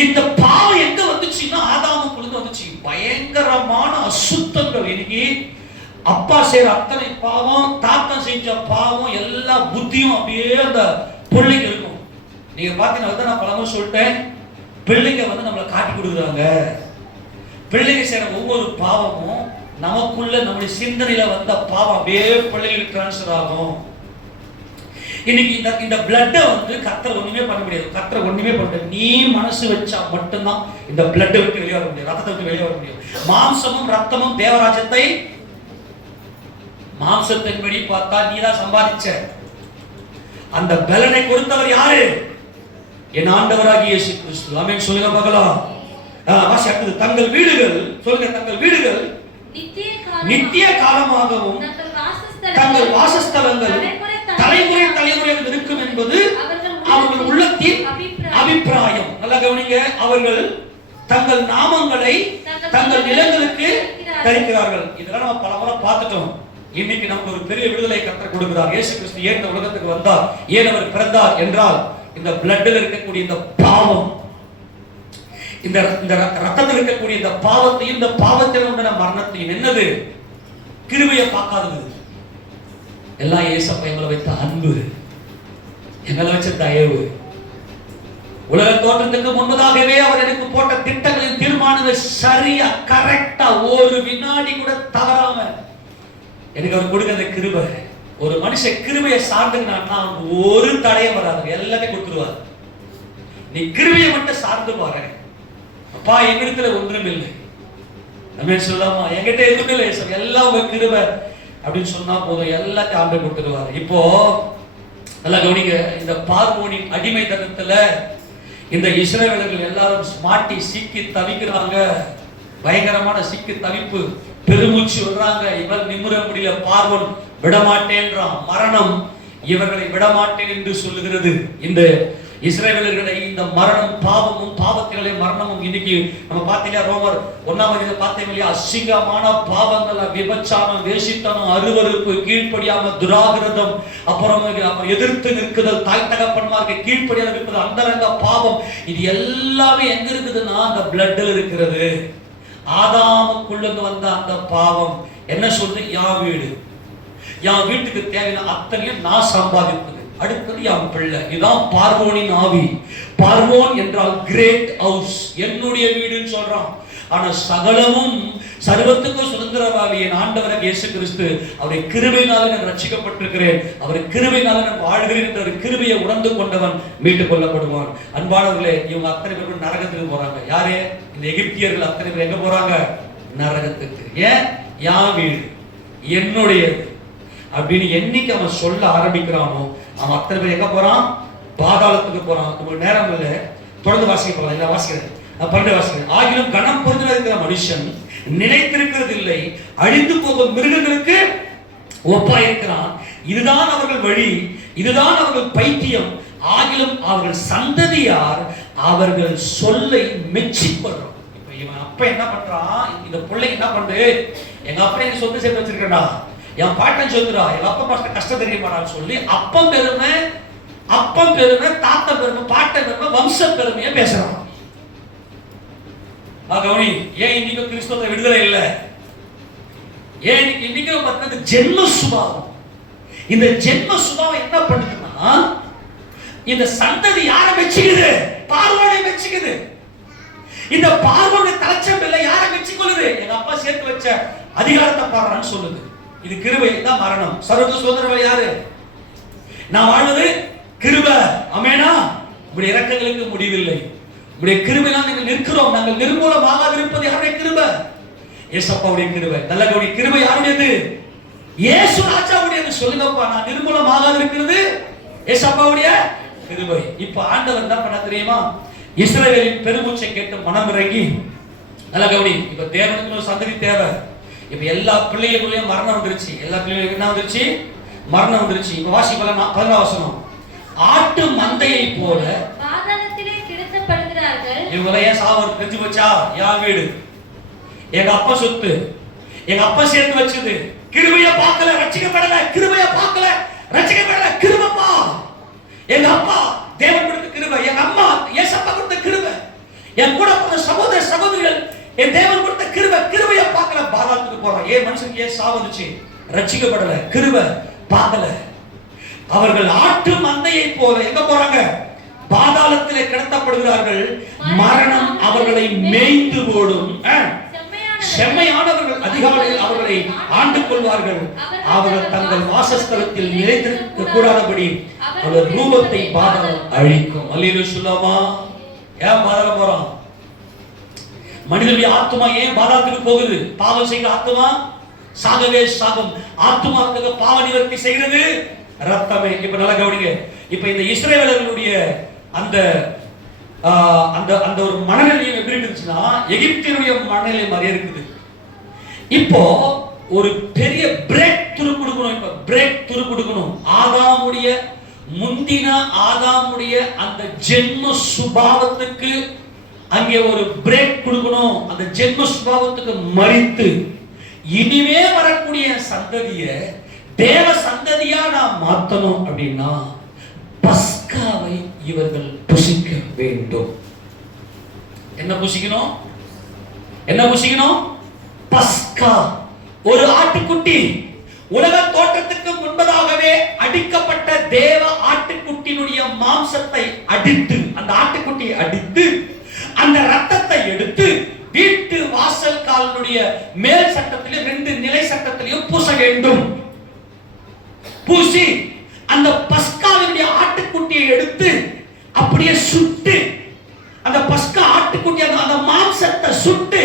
இந்த பாவம் எங்க வந்துச்சுன்னா ஆதாமுக்குள்ள வந்துச்சு. பயங்கரமான அசுத்தங்கள். இன்னைக்கு அப்பா செய்யற அத்தனை பாவம், தாத்தன் செஞ்ச பாவம், எல்லா புத்தியும் அப்படியே அந்த பிள்ளைங்க இருக்கும். நீங்க பாத்தீங்கன்னா நான் பலமுறை சொல்லிட்டேன், பிள்ளைங்க நம்மளை காட்டி கொடுக்குறாங்க. பிள்ளைங்க செய்யற ஒவ்வொரு பாவமும் நமக்குள்ள நம்முடைய சிந்தனையில வந்த பாவம் அப்படியே பிள்ளைகளுக்கு டிரான்ஸ்ஃபர் ஆகும். இன்னைக்கு இந்த பிளட்டை கர்த்தர் ஒண்ணுமே பண்ண முடியாது. கர்த்தர் ஒண்ணுமே பண்ண முடியாது. நீ மனசு வச்சா மட்டும்தான் இந்த பிளட்டை விட்டு வெளியே வர முடியும், ரத்தத்தை விட்டு வெளியே வர முடியும். மாம்சமும் ரத்தமும் தேவராஜ்யத்தை, மாம்சத்தின்படி பார்த்தா நீதான் சம்பாதிச்ச. அந்த பலனை கொடுத்தவர் யாரு? என் ஆண்டவராகிய இயேசு கிறிஸ்து. ஆமென் சொல்லுங்க பார்க்கலாம். வாசிக்கிறது, தங்கள் வீடுகள், சொல்லுங்க, தங்கள் வீடுகள் நித்திய காலமாகவும் தங்கள் வாசஸ்தலங்கள் தலைமுறை தலைமுறையாக இருக்கும் என்பது அவர்கள் உள்ளத்தின் அபிப்பிராயம். நல்லா கவனிங்க. அவர்கள் தங்கள் நாமங்களை தங்கள் நிலங்களுக்கு தரிக்கிறார்கள். இதெல்லாம் நம்ம பல முறை பார்த்துட்டோம். இன்னைக்கு நமக்கு ஒரு பெரிய விடுதலை கர்த்தர் கொடுக்கிறார். இயேசு கிறிஸ்து ஏன் இந்த உலகத்துக்கு வந்தார், ஏன் அவர் பிறந்தார் என்றால் இந்த பிளட்ல இருக்கக்கூடிய இந்த பாவம், இந்த ரத்தத்தில் இருக்கக்கூடிய இந்த பாவத்தையும் இந்த பாவத்தில் உண்டான மரணத்தையும், என்னது கிருபையை பார்க்காதது எல்லாம் இயேசப்பா எங்களை வைத்த அன்பு, எங்களை வச்ச தயவு. உலக தோற்றத்துக்கு முன்பதாகவே அவர் எனக்கு போட்ட திட்டங்களின் தீர்மானங்கள் சரியா கரெக்டா ஒரு வினாடி கூட தவறாம எனக்கு அவர் கொடுக்கிற கிருபை. ஒரு மனுஷன் கிருபையை சார்ந்துனான்னா ஒரு தடையும் வராது, எல்லாமே கொடுத்துருவார். நீ கிருபையை மட்டும் சார்ந்து பாரு. அப்பா எங்கிட்ட ஒன்றும் இல்லை அப்படின்னு சொல்லாமா, என்கிட்ட எதுவுமே இல்லை சார், எல்லாம் உங்க கிருபை அப்படின்னு சொன்னா போதும், எல்லாத்தையும் ஆண்டு கொடுத்துருவார். இப்போ நல்லா கவனிங்க. இந்த பார்வோனின் அடிமைத்தனத்துல இந்த இஸ்ரவேலர்கள் எல்லாரும் மாட்டி சிக்கி தவிக்கிறாங்க. பயங்கரமான சிக்கி தவிப்பு, பெருமூச்சு விடுறாங்க. இவர் நிமிர முடியல. பார்வோன் விடமாட்டேன்றான். மரணம் இவர்களை விடமாட்டேன் என்று சொல்லுகிறது. இந்த இஸ்ரவேலர்களை இந்த மரணம், பாவமும் பாவத்திலே மரணமும். இன்னைக்கு நம்ம பார்த்தீங்கன்னா ரோமர் 1 பார்த்தீங்க, அசிங்கமான பாவங்கள், விபச்சாரம், வேசித்தனம், அருவருப்பு, கீழ்ப்படியாம துராகிரதம், அப்புறம் எதிர்த்து நிற்குதல், தாய் தகப்பன்மார்க்கு கீழ்ப்படியாக இருப்பது, அந்தரங்க பாவம். இது எல்லாமே எங்க இருக்குதுன்னா அந்த பிளட்ல இருக்கிறது. ஆதாமுக்குள்ள வந்த அந்த பாவம் என்ன சொல்றது? யா வீடு, என் வீட்டுக்கு தேவையான அத்தனையும் நான் சம்பாதிப்பது, அடுத்தது என் பிள்ளை. இதுதான் பார்வோனின் ஆவி. பார்வோன் என்றால் கிரேட் ஹவுஸ், என்னுடைய வீடுன்னு சொல்றான். ஆனா சகலமும் சர்வத்துக்கும் சுதந்திரவாதி என் ஆண்டவராகிய இயேசு கிறிஸ்து, அவரை கிருபையினால நான் ரட்சிக்கப்பட்டிருக்கிறேன், அவரை கிருபையினால நான் வாழ்கிறேன் என்ற ஒரு கிருபையை உணர்ந்து கொண்டவன் மீட்டுக் கொள்ளப்படுவான். அன்பானவர்களே, இவங்க அத்தனை பேரும் நரகத்துக்கு போறாங்க. யாரே? இந்த எகிப்தியர்கள் அத்தனை பேர் எங்க போறாங்க? நரகத்துக்கு. ஏன்? என் வீடு, என்னுடையது அப்படின்னு என்னைக்கு அவன் சொல்ல ஆரம்பிக்கிறானோ அவன் அத்தனை பேர் எங்க போறான்? பாதாளத்துக்கு போறான். உங்களுக்கு நேரம் இல்லை, தொடர்ந்து வாசிக்க போகலாம். இல்லை வாசிக்கிறேன், 12 வாசிக்கிறேன். ஆகிலும் கணம் பொருந்தின இருக்கிற மனுஷன் நிலைத்திருக்கிறது இல்லை, அழிந்து போகும் மிருகங்களுக்கு ஒப்பாயிருக்கிறான். இதுதான் அவர்கள் வழி, இதுதான் அவர்கள் பைத்தியம். ஆகிலும் அவர்கள் சந்ததியார் அவர்கள் சொல்லை மெச்சிக்கொள்றோம். இப்ப இவன் அப்ப என்ன பண்றான்? இந்த பிள்ளைக்கு என்ன பண்றது? எங்க அப்பா எனக்கு சொத்து சேர்த்து வச்சிருக்கா, என் பாட்டன் சொல்லுறா, எங்க அப்பா கஷ்டம் தெரியுமாடான்னு சொல்லி அப்பம் பெருமை, தாத்தா பெருமை, பாட்டன் பெருமை, வம்ச பெருமையை பேசுறான். கவனி. ஏன் இன்னைக்கு கிறிஸ்தவ விடுதலை இல்லை? ஏன் இன்னைக்கு பார்த்தீங்கன்னா ஜென்ம சுபாவம், இந்த ஜென்ம சுபாவம் என்ன பண்ணுதுன்னா இந்த சந்ததி யாரை மெச்சுக்குது? பார்வோனை மெச்சுக்குது. இந்த பார்வோனை தலைச்சம் இல்லை, யாரை மெச்சிக்கொள்ளுது? எங்க அப்பா சேர்த்து வச்ச அதிகாரத்தை பாடுறான்னு சொல்லுது. இது கிருபை தான் மரணம். சர்வத சோதரர்கள் யாரு? நான் வாழ்வது கிருபை. ஆமெனா? இப்படி இரக்கங்களுக்கு முடிவில்லை. இப்படி கிருபையால் நாங்கள் நிற்கிறோம். நாங்கள் நிர்மூலமாக இருப்பது யாருடைய கிருபை? இயேசுவுடைய கிருபை. நல்ல கவனி. கிருபை யாருடையது? இயேசு ராஜாவுடையது. சொல்லுங்கப்பா, நான் நிர்மூலமாக இருக்கிறது இயேசுவுடைய கிருபை. இப்ப ஆண்டவர் என்ன பண்ண தெரியுமா? இஸ்ரவேலின் பெருமூச்சை கேட்டு மனம் இறங்கி, நல்ல கவனி. இப்ப தேவனுக்கு ஒரு சந்ததி தேவை. இப்ப எல்லா பிள்ளைகளுக்குள்ளேயும் மரணம் வந்துருச்சு. எல்லா பிள்ளைகளுக்கும் என்ன வந்துருச்சு? மரணம் வந்துருச்சு. இப்ப வாசிக்கலாம் 11 வசனம். ஆட்டு மந்தையை போல பாதாளத்திலே கிடத்தப்படுகிறார்கள். இவங்க ஏன் சாவல் தெரிஞ்சு போச்சா? என் வீடு, எங்க அப்பா சொத்து, எங்க அப்பா சேர்த்து வச்சது. கிருபையை பார்க்கல, ரட்சிக்கப்படல. கிருபையை பார்க்கல, ரட்சிக்கப்படல. கிருபைப்பா, எங்க அப்பா தேவன் கொடுத்த கிருபை, எங்க அம்மா இயேசப்பா கொடுத்த கிருபை, என் கூட பிறந்த சகோதர சகோதரிகள் என் தேவன் கொடுத்த கிருபை. கிருபையை பார்க்கல, பாதாளத்துக்கு போறான். ஏன் மனுஷனுக்கு ஏன் சாவதுச்சு? ரட்சிக்கப்படல, கிருபை பார்க்கல. அவர்கள் ஆட்டு மந்தையை போல எங்க போறாங்க? பாதாளத்திலே கிடத்தப்படுகிறார்கள். மரணம் அவர்களை மேய்ந்து போடும். செம்மையானவர்கள் அதிகாலையில் அவர்களை ஆண்டு கொள்வார்கள். அவர்கள் தங்கள் வாசஸ்தலத்தில் நிலைத்திருக்க கூடாதபடி அவர் ரூபத்தை பாதாளம் அழிக்கும். அல்லேலூயா சொல்லாமா? ஏன் பாதாளம் போறான்? மனிதனுடைய ஆத்மா ஏன் பாதாளத்துக்கு போகுது? பாவம் செய்கிற ஆத்மா சாகவே சாகும். ஆத்மாவுக்கு பாவ நிவர்த்தி செய்கிறது ரத்தமே. இப்ப நல்லா கவனிங்க. இப்ப இந்த இஸ்ரவேலர்களுடைய அந்த அந்த ஒரு மனநிலையம் எப்படி இருந்துச்சுன்னா எகிப்தியருடைய மனநிலை மாதிரியே இருக்குது. இப்போ ஒரு பெரிய பிரேக் துரு கொடுக்கணும். இப்ப பிரேக் துரு கொடுக்கணும். ஆதாமுடைய முந்தின ஆதாமுடைய அந்த ஜென்ம சுபாவத்துக்கு அங்கே ஒரு பிரேக் கொடுக்கணும். அந்த ஜென்ம சுபாவத்துக்கு மறித்து இனிமே வரக்கூடிய சந்ததிய தேவ சந்ததியா நான் மாத்தணும் அப்படின்னா பஸ்காவை இவர்கள் புசிக்க வேண்டும். என்ன புசிக்கணும்? என்ன புசிக்கணும்? பஸ்கா. ஒரு ஆட்டுக்குட்டி. உலக தோற்றத்துக்கு முன்பதாகவே அடிக்கப்பட்ட தேவ ஆட்டுக்குட்டியினுடைய மாம்சத்தை அடித்து, அந்த ஆட்டுக்குட்டியை அடித்து அந்த ரத்தத்தை எடுத்து வீட்டு வாசல் காலினுடைய மேல் சட்டத்திலே 2 நிலை சட்டத்திலையும் பூச வேண்டும். பூசி அந்த பஸ்காவினுடைய ஆட்டுக்குட்டியை எடுத்து அப்படியே சுட்டு, அந்த பஸ்கா ஆட்டுக்குட்டி அந்த மாம்சத்தை சுட்டு,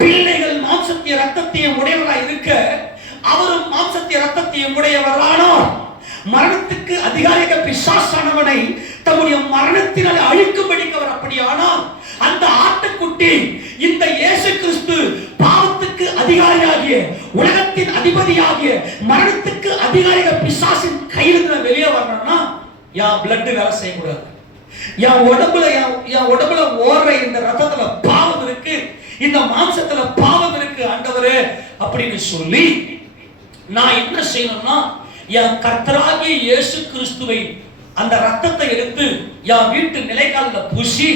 பிள்ளைகள் மாம்சத்தையும் ரத்தத்தையும் உடையவராய் இருக்க அவரும் மாம்சத்தையும் ரத்தத்தையும் உடையவரானார். மரணத்துக்கு அதிகாரிக பிசாசானவனை தம்முடைய மரணத்தினால் அழிக்கும்படிக்கு அவர் அப்படியானார். அந்த ஆட்டுக்குட்டி இந்த இயேசு கிறிஸ்து பாவத்துக்கு அதிகாரியாகிய, உலகத்தின் அதிபதியாகிய, மரணத்துக்கு அதிகாரிக பிசாசின் கையிலிருந்து வெளியே வரணும்னா என் பிளட் வேலை செய்யக்கூடாது. என் உடம்புல ஓடுற இந்த ரத்தத்துல பாவம் இருக்கு, இந்த மாம்சத்துல பாவம் இருக்கு ஆண்டவரே அப்படின்னு சொல்லி நான் என்ன செய்யணும்னா என் கர்த்தராகிய இயேசு கிறிஸ்துவை அந்த ரத்தத்தை எடுத்து என் வீட்டு நிலைக்கால பூசி,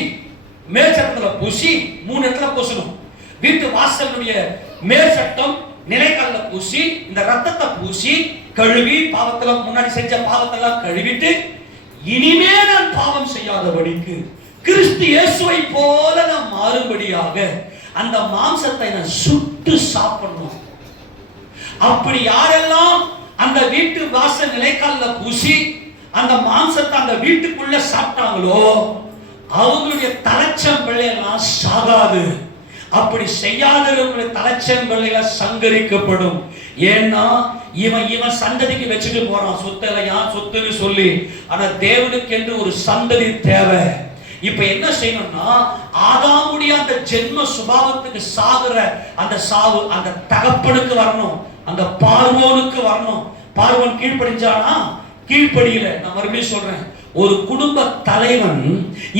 மேல் சட்டத்துல பூசி, 3 இடத்துல பூசணும். வீட்டு வாசலுடைய மேல் சட்டம், நிலைக்கால பூசி, இந்த ரத்தத்தை பூசி கழுவி, பாவத்துல முன்னாடி செஞ்ச பாவத்தெல்லாம் கழுவிட்டு இனிமே நான் பாவம் செய்யாதபடிக்கு கிறிஸ்து இயேசுவை போல நான் மாறும்படியாக அந்த மாம்சத்தை நான் சுட்டு சாப்பிடணும். அப்படி யாரெல்லாம் அந்த வீட்டு வாசல் நிலைக்கால பூசி அந்த மாம்சத்தை அந்த வீட்டுக்குள்ள சாப்பிட்டாங்களோ அவங்களுடைய தலைச்சம் பிள்ளையெல்லாம் சாகாது. அப்படி செய்யாதவர்களுடைய தலைச்சம் பிள்ளைகள் சங்கரிக்கப்படும். ஏன்னா இவன் சந்ததிக்கு வச்சுட்டு போறான் சொத்துல, யான் சொத்துன்னு சொல்லி. ஆனா தேவனுக்கு என்று ஒரு சந்ததி தேவை. இப்ப என்ன செய்யணும்னா ஆதாமுடைய அந்த ஜென்ம சுபாவத்துக்கு சாகுற அந்த சாவு அந்த தகப்பனுக்கு வரணும், அந்த பார்வோனுக்கு வரணும். பார்வோன் கீழ்ப்படிஞ்சானா? கீழ்ப்படியல. நான் மறுபடியும் சொல்றேன், ஒரு குடும்ப தலைவன்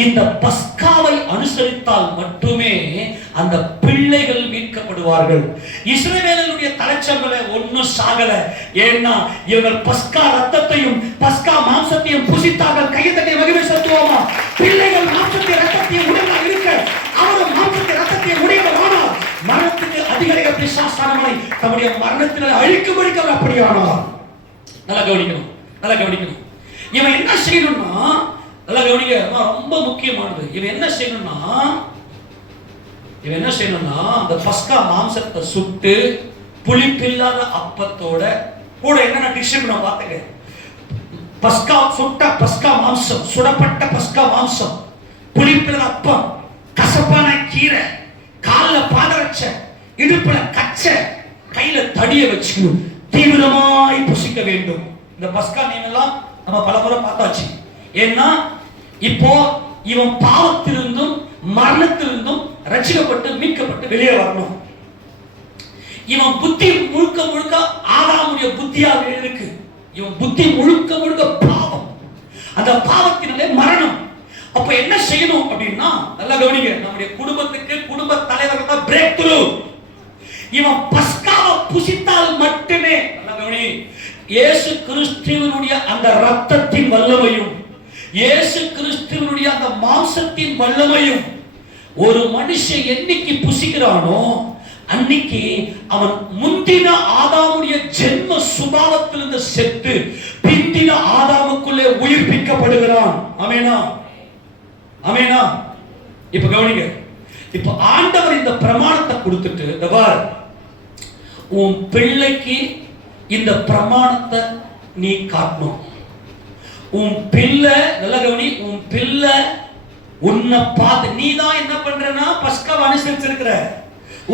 இந்த பஸ்காவை அனுசரித்தால் மட்டுமே அந்த பிள்ளைகள் மீட்கப்படுவார்கள். இஸ்ரவேலுடைய தலைச்சங்களை ஒன்னும் சாகல. ஏன்னா இவர்கள் பஸ்கா ரத்தத்தையும் பஸ்கா மாம்சத்தையும் புசித்தார்கள். கையத்தட்டை மகிமை செலுத்துவோமா? பிள்ளைகள் மாம்சத்தையும் ரத்தத்தையும் உடையவராக இருக்க அவரும் மாம்சத்தையும் ரத்தத்தையும் உடையவரானார். மரணத்துக்கு அதிகாரிக பிசாசானவனை தம்முடைய மரணத்தினால் அழிக்கும்படிக்கு அவர் அப்படியானார். நல்லா கவனிக்கணும், நல்லா கவனிக்கணும். இவன் என்ன செய்யணும்னா, நல்லா கவனிக்க, ரொம்ப முக்கியமானது. இவன் என்ன செய்யணும்னா அந்த பஸ்கா மாம்சத்தை சுட்டு புளிப்பில்லாத அப்பத்தோட கூட என்னென்ன டிஸ்ட்ரிபியூட் பார்த்துங்க. பஸ்கா சுட்ட பஸ்கா மாம்சம், சுடப்பட்ட பஸ்கா மாம்சம், புளிப்பில்லாத அப்பம், கசப்பான கீரை, காலில் பாதரட்ச, இடுப்புல கச்ச, கையில தடிய வச்சு தீவிரமாய் புசிக்க வேண்டும். இந்த பஸ்கா நேமெல்லாம் நம்ம பலமுறை பார்த்தாச்சு. ஏன்னா இப்போ இவன் பாவத்திலிருந்தும் மரணத்திலிருந்தும் ரட்சிக்கப்பட்டு மீட்கப்பட்டு வெளியே வரணும். இவன் புத்தி முழுக்க முழுக்க ஆதாமுடைய புத்தியாக இருக்கு. இவன் புத்தி முழுக்க முழுக்க பாவம், அந்த பாவத்தினாலே மரணம். அப்ப என்ன செய்யணும் அப்படின்னா, நல்லா கவனிங்க, நம்முடைய குடும்பத்துக்கு குடும்ப தலைவர்கள் தான் பிரேக் த்ரூ. இவன் பஸ்காவை புசித்தால் மட்டுமே, நல்லா கவனி, இயேசு கிறிஸ்துவினுடைய அந்த ரத்தத்தின் வல்லமையும் இயேசு கிறிஸ்துவினுடைய அந்த மாம்சத்தின் வல்லமையும் ஒரு மனுஷன் என்னைக்கு புசிக்கிறானோ அன்னைக்கு அவன் முந்தின ஆதாமுடைய ஜென்ம சுபாவத்திலிருந்து செத்து பிந்தின ஆதாமுக்குள்ளே உயிர்ப்பிக்கப்படுகிறான். ஆமெனா, ஆமெனா. இப்ப கவனிங்க, இப்ப ஆண்டவர் இந்த பிரமாணத்தை கொடுத்துட்டு, பார், உன் பிள்ளைக்கு இந்த பிரமாணத்தை நீ காட்டணும். உன் பிள்ளை, நல்ல கவனி, உன் பிள்ளை உன்னை பார்த்து, நீ தான் என்ன பண்றனா பஸ்காவை அனுசரிச்சிருக்கிற.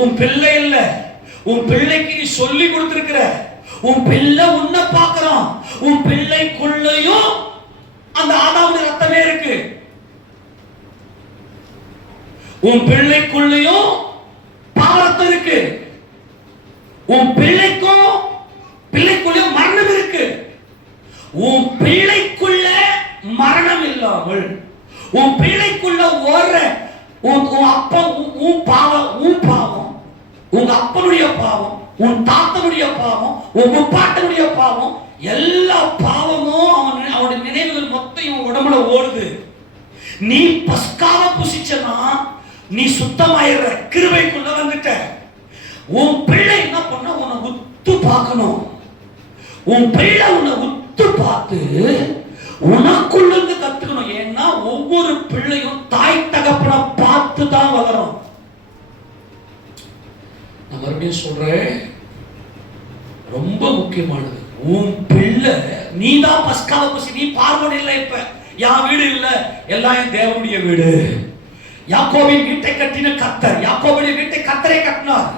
உன் பிள்ளை இல்ல, உன் பிள்ளைக்கு நீ சொல்லி கொடுத்திருக்கிற. உன் பிள்ளை உன்னை பார்க்கிறான். உன் பிள்ளைக்குள்ளேயும் அந்த ஆதாமுடைய ரத்தமே இருக்கு. உன் பிள்ளைக்குள்ளேயும் பாவரத்தம் இருக்கு. உன் பிள்ளைக்கும் இல்லாமல் உன் பிள்ளைக்குள்ள ஓடுற உன் அப்பா உன் பாவம், உங்க அப்பனுடைய பாவம், உன் தாத்தனுடைய பாவம், உன் முப்பாட்டனுடைய பாவம், எல்லா பாவமும் அவனுடைய நினைவுகள் மொத்தம் இவன் உடம்புல ஓடுது. நீ பஸ்காவை புசிச்சனா நீ சுத்தமாயிடுற, கிருபைக்குள்ள வந்துட்ட. உன் பிள்ளை என்ன பண்ண, உன்னை உத்து பார்க்கணும். உன் பிள்ளை உன்னை உத்து பார்த்து உனக்குள்ள இருந்து கத்துக்கணும். ஏன்னா ஒவ்வொரு பிள்ளையும் தாய் தகப்பனை பார்த்து தான் வளரும். நான் மறுபடியும் சொல்றேன், ரொம்ப முக்கியமானது. உன் பிள்ளை நீ தான் பஸ்காவை புசி. நீ பார்வன் இல்லை, இப்ப என் வீடு இல்ல, எல்லாம் என் தேவனுடைய வீடு. யாக்கோபின் வீட்டை கட்டின கர்த்தர், யாக்கோபுடைய வீட்டை கர்த்தரே கட்டினார்,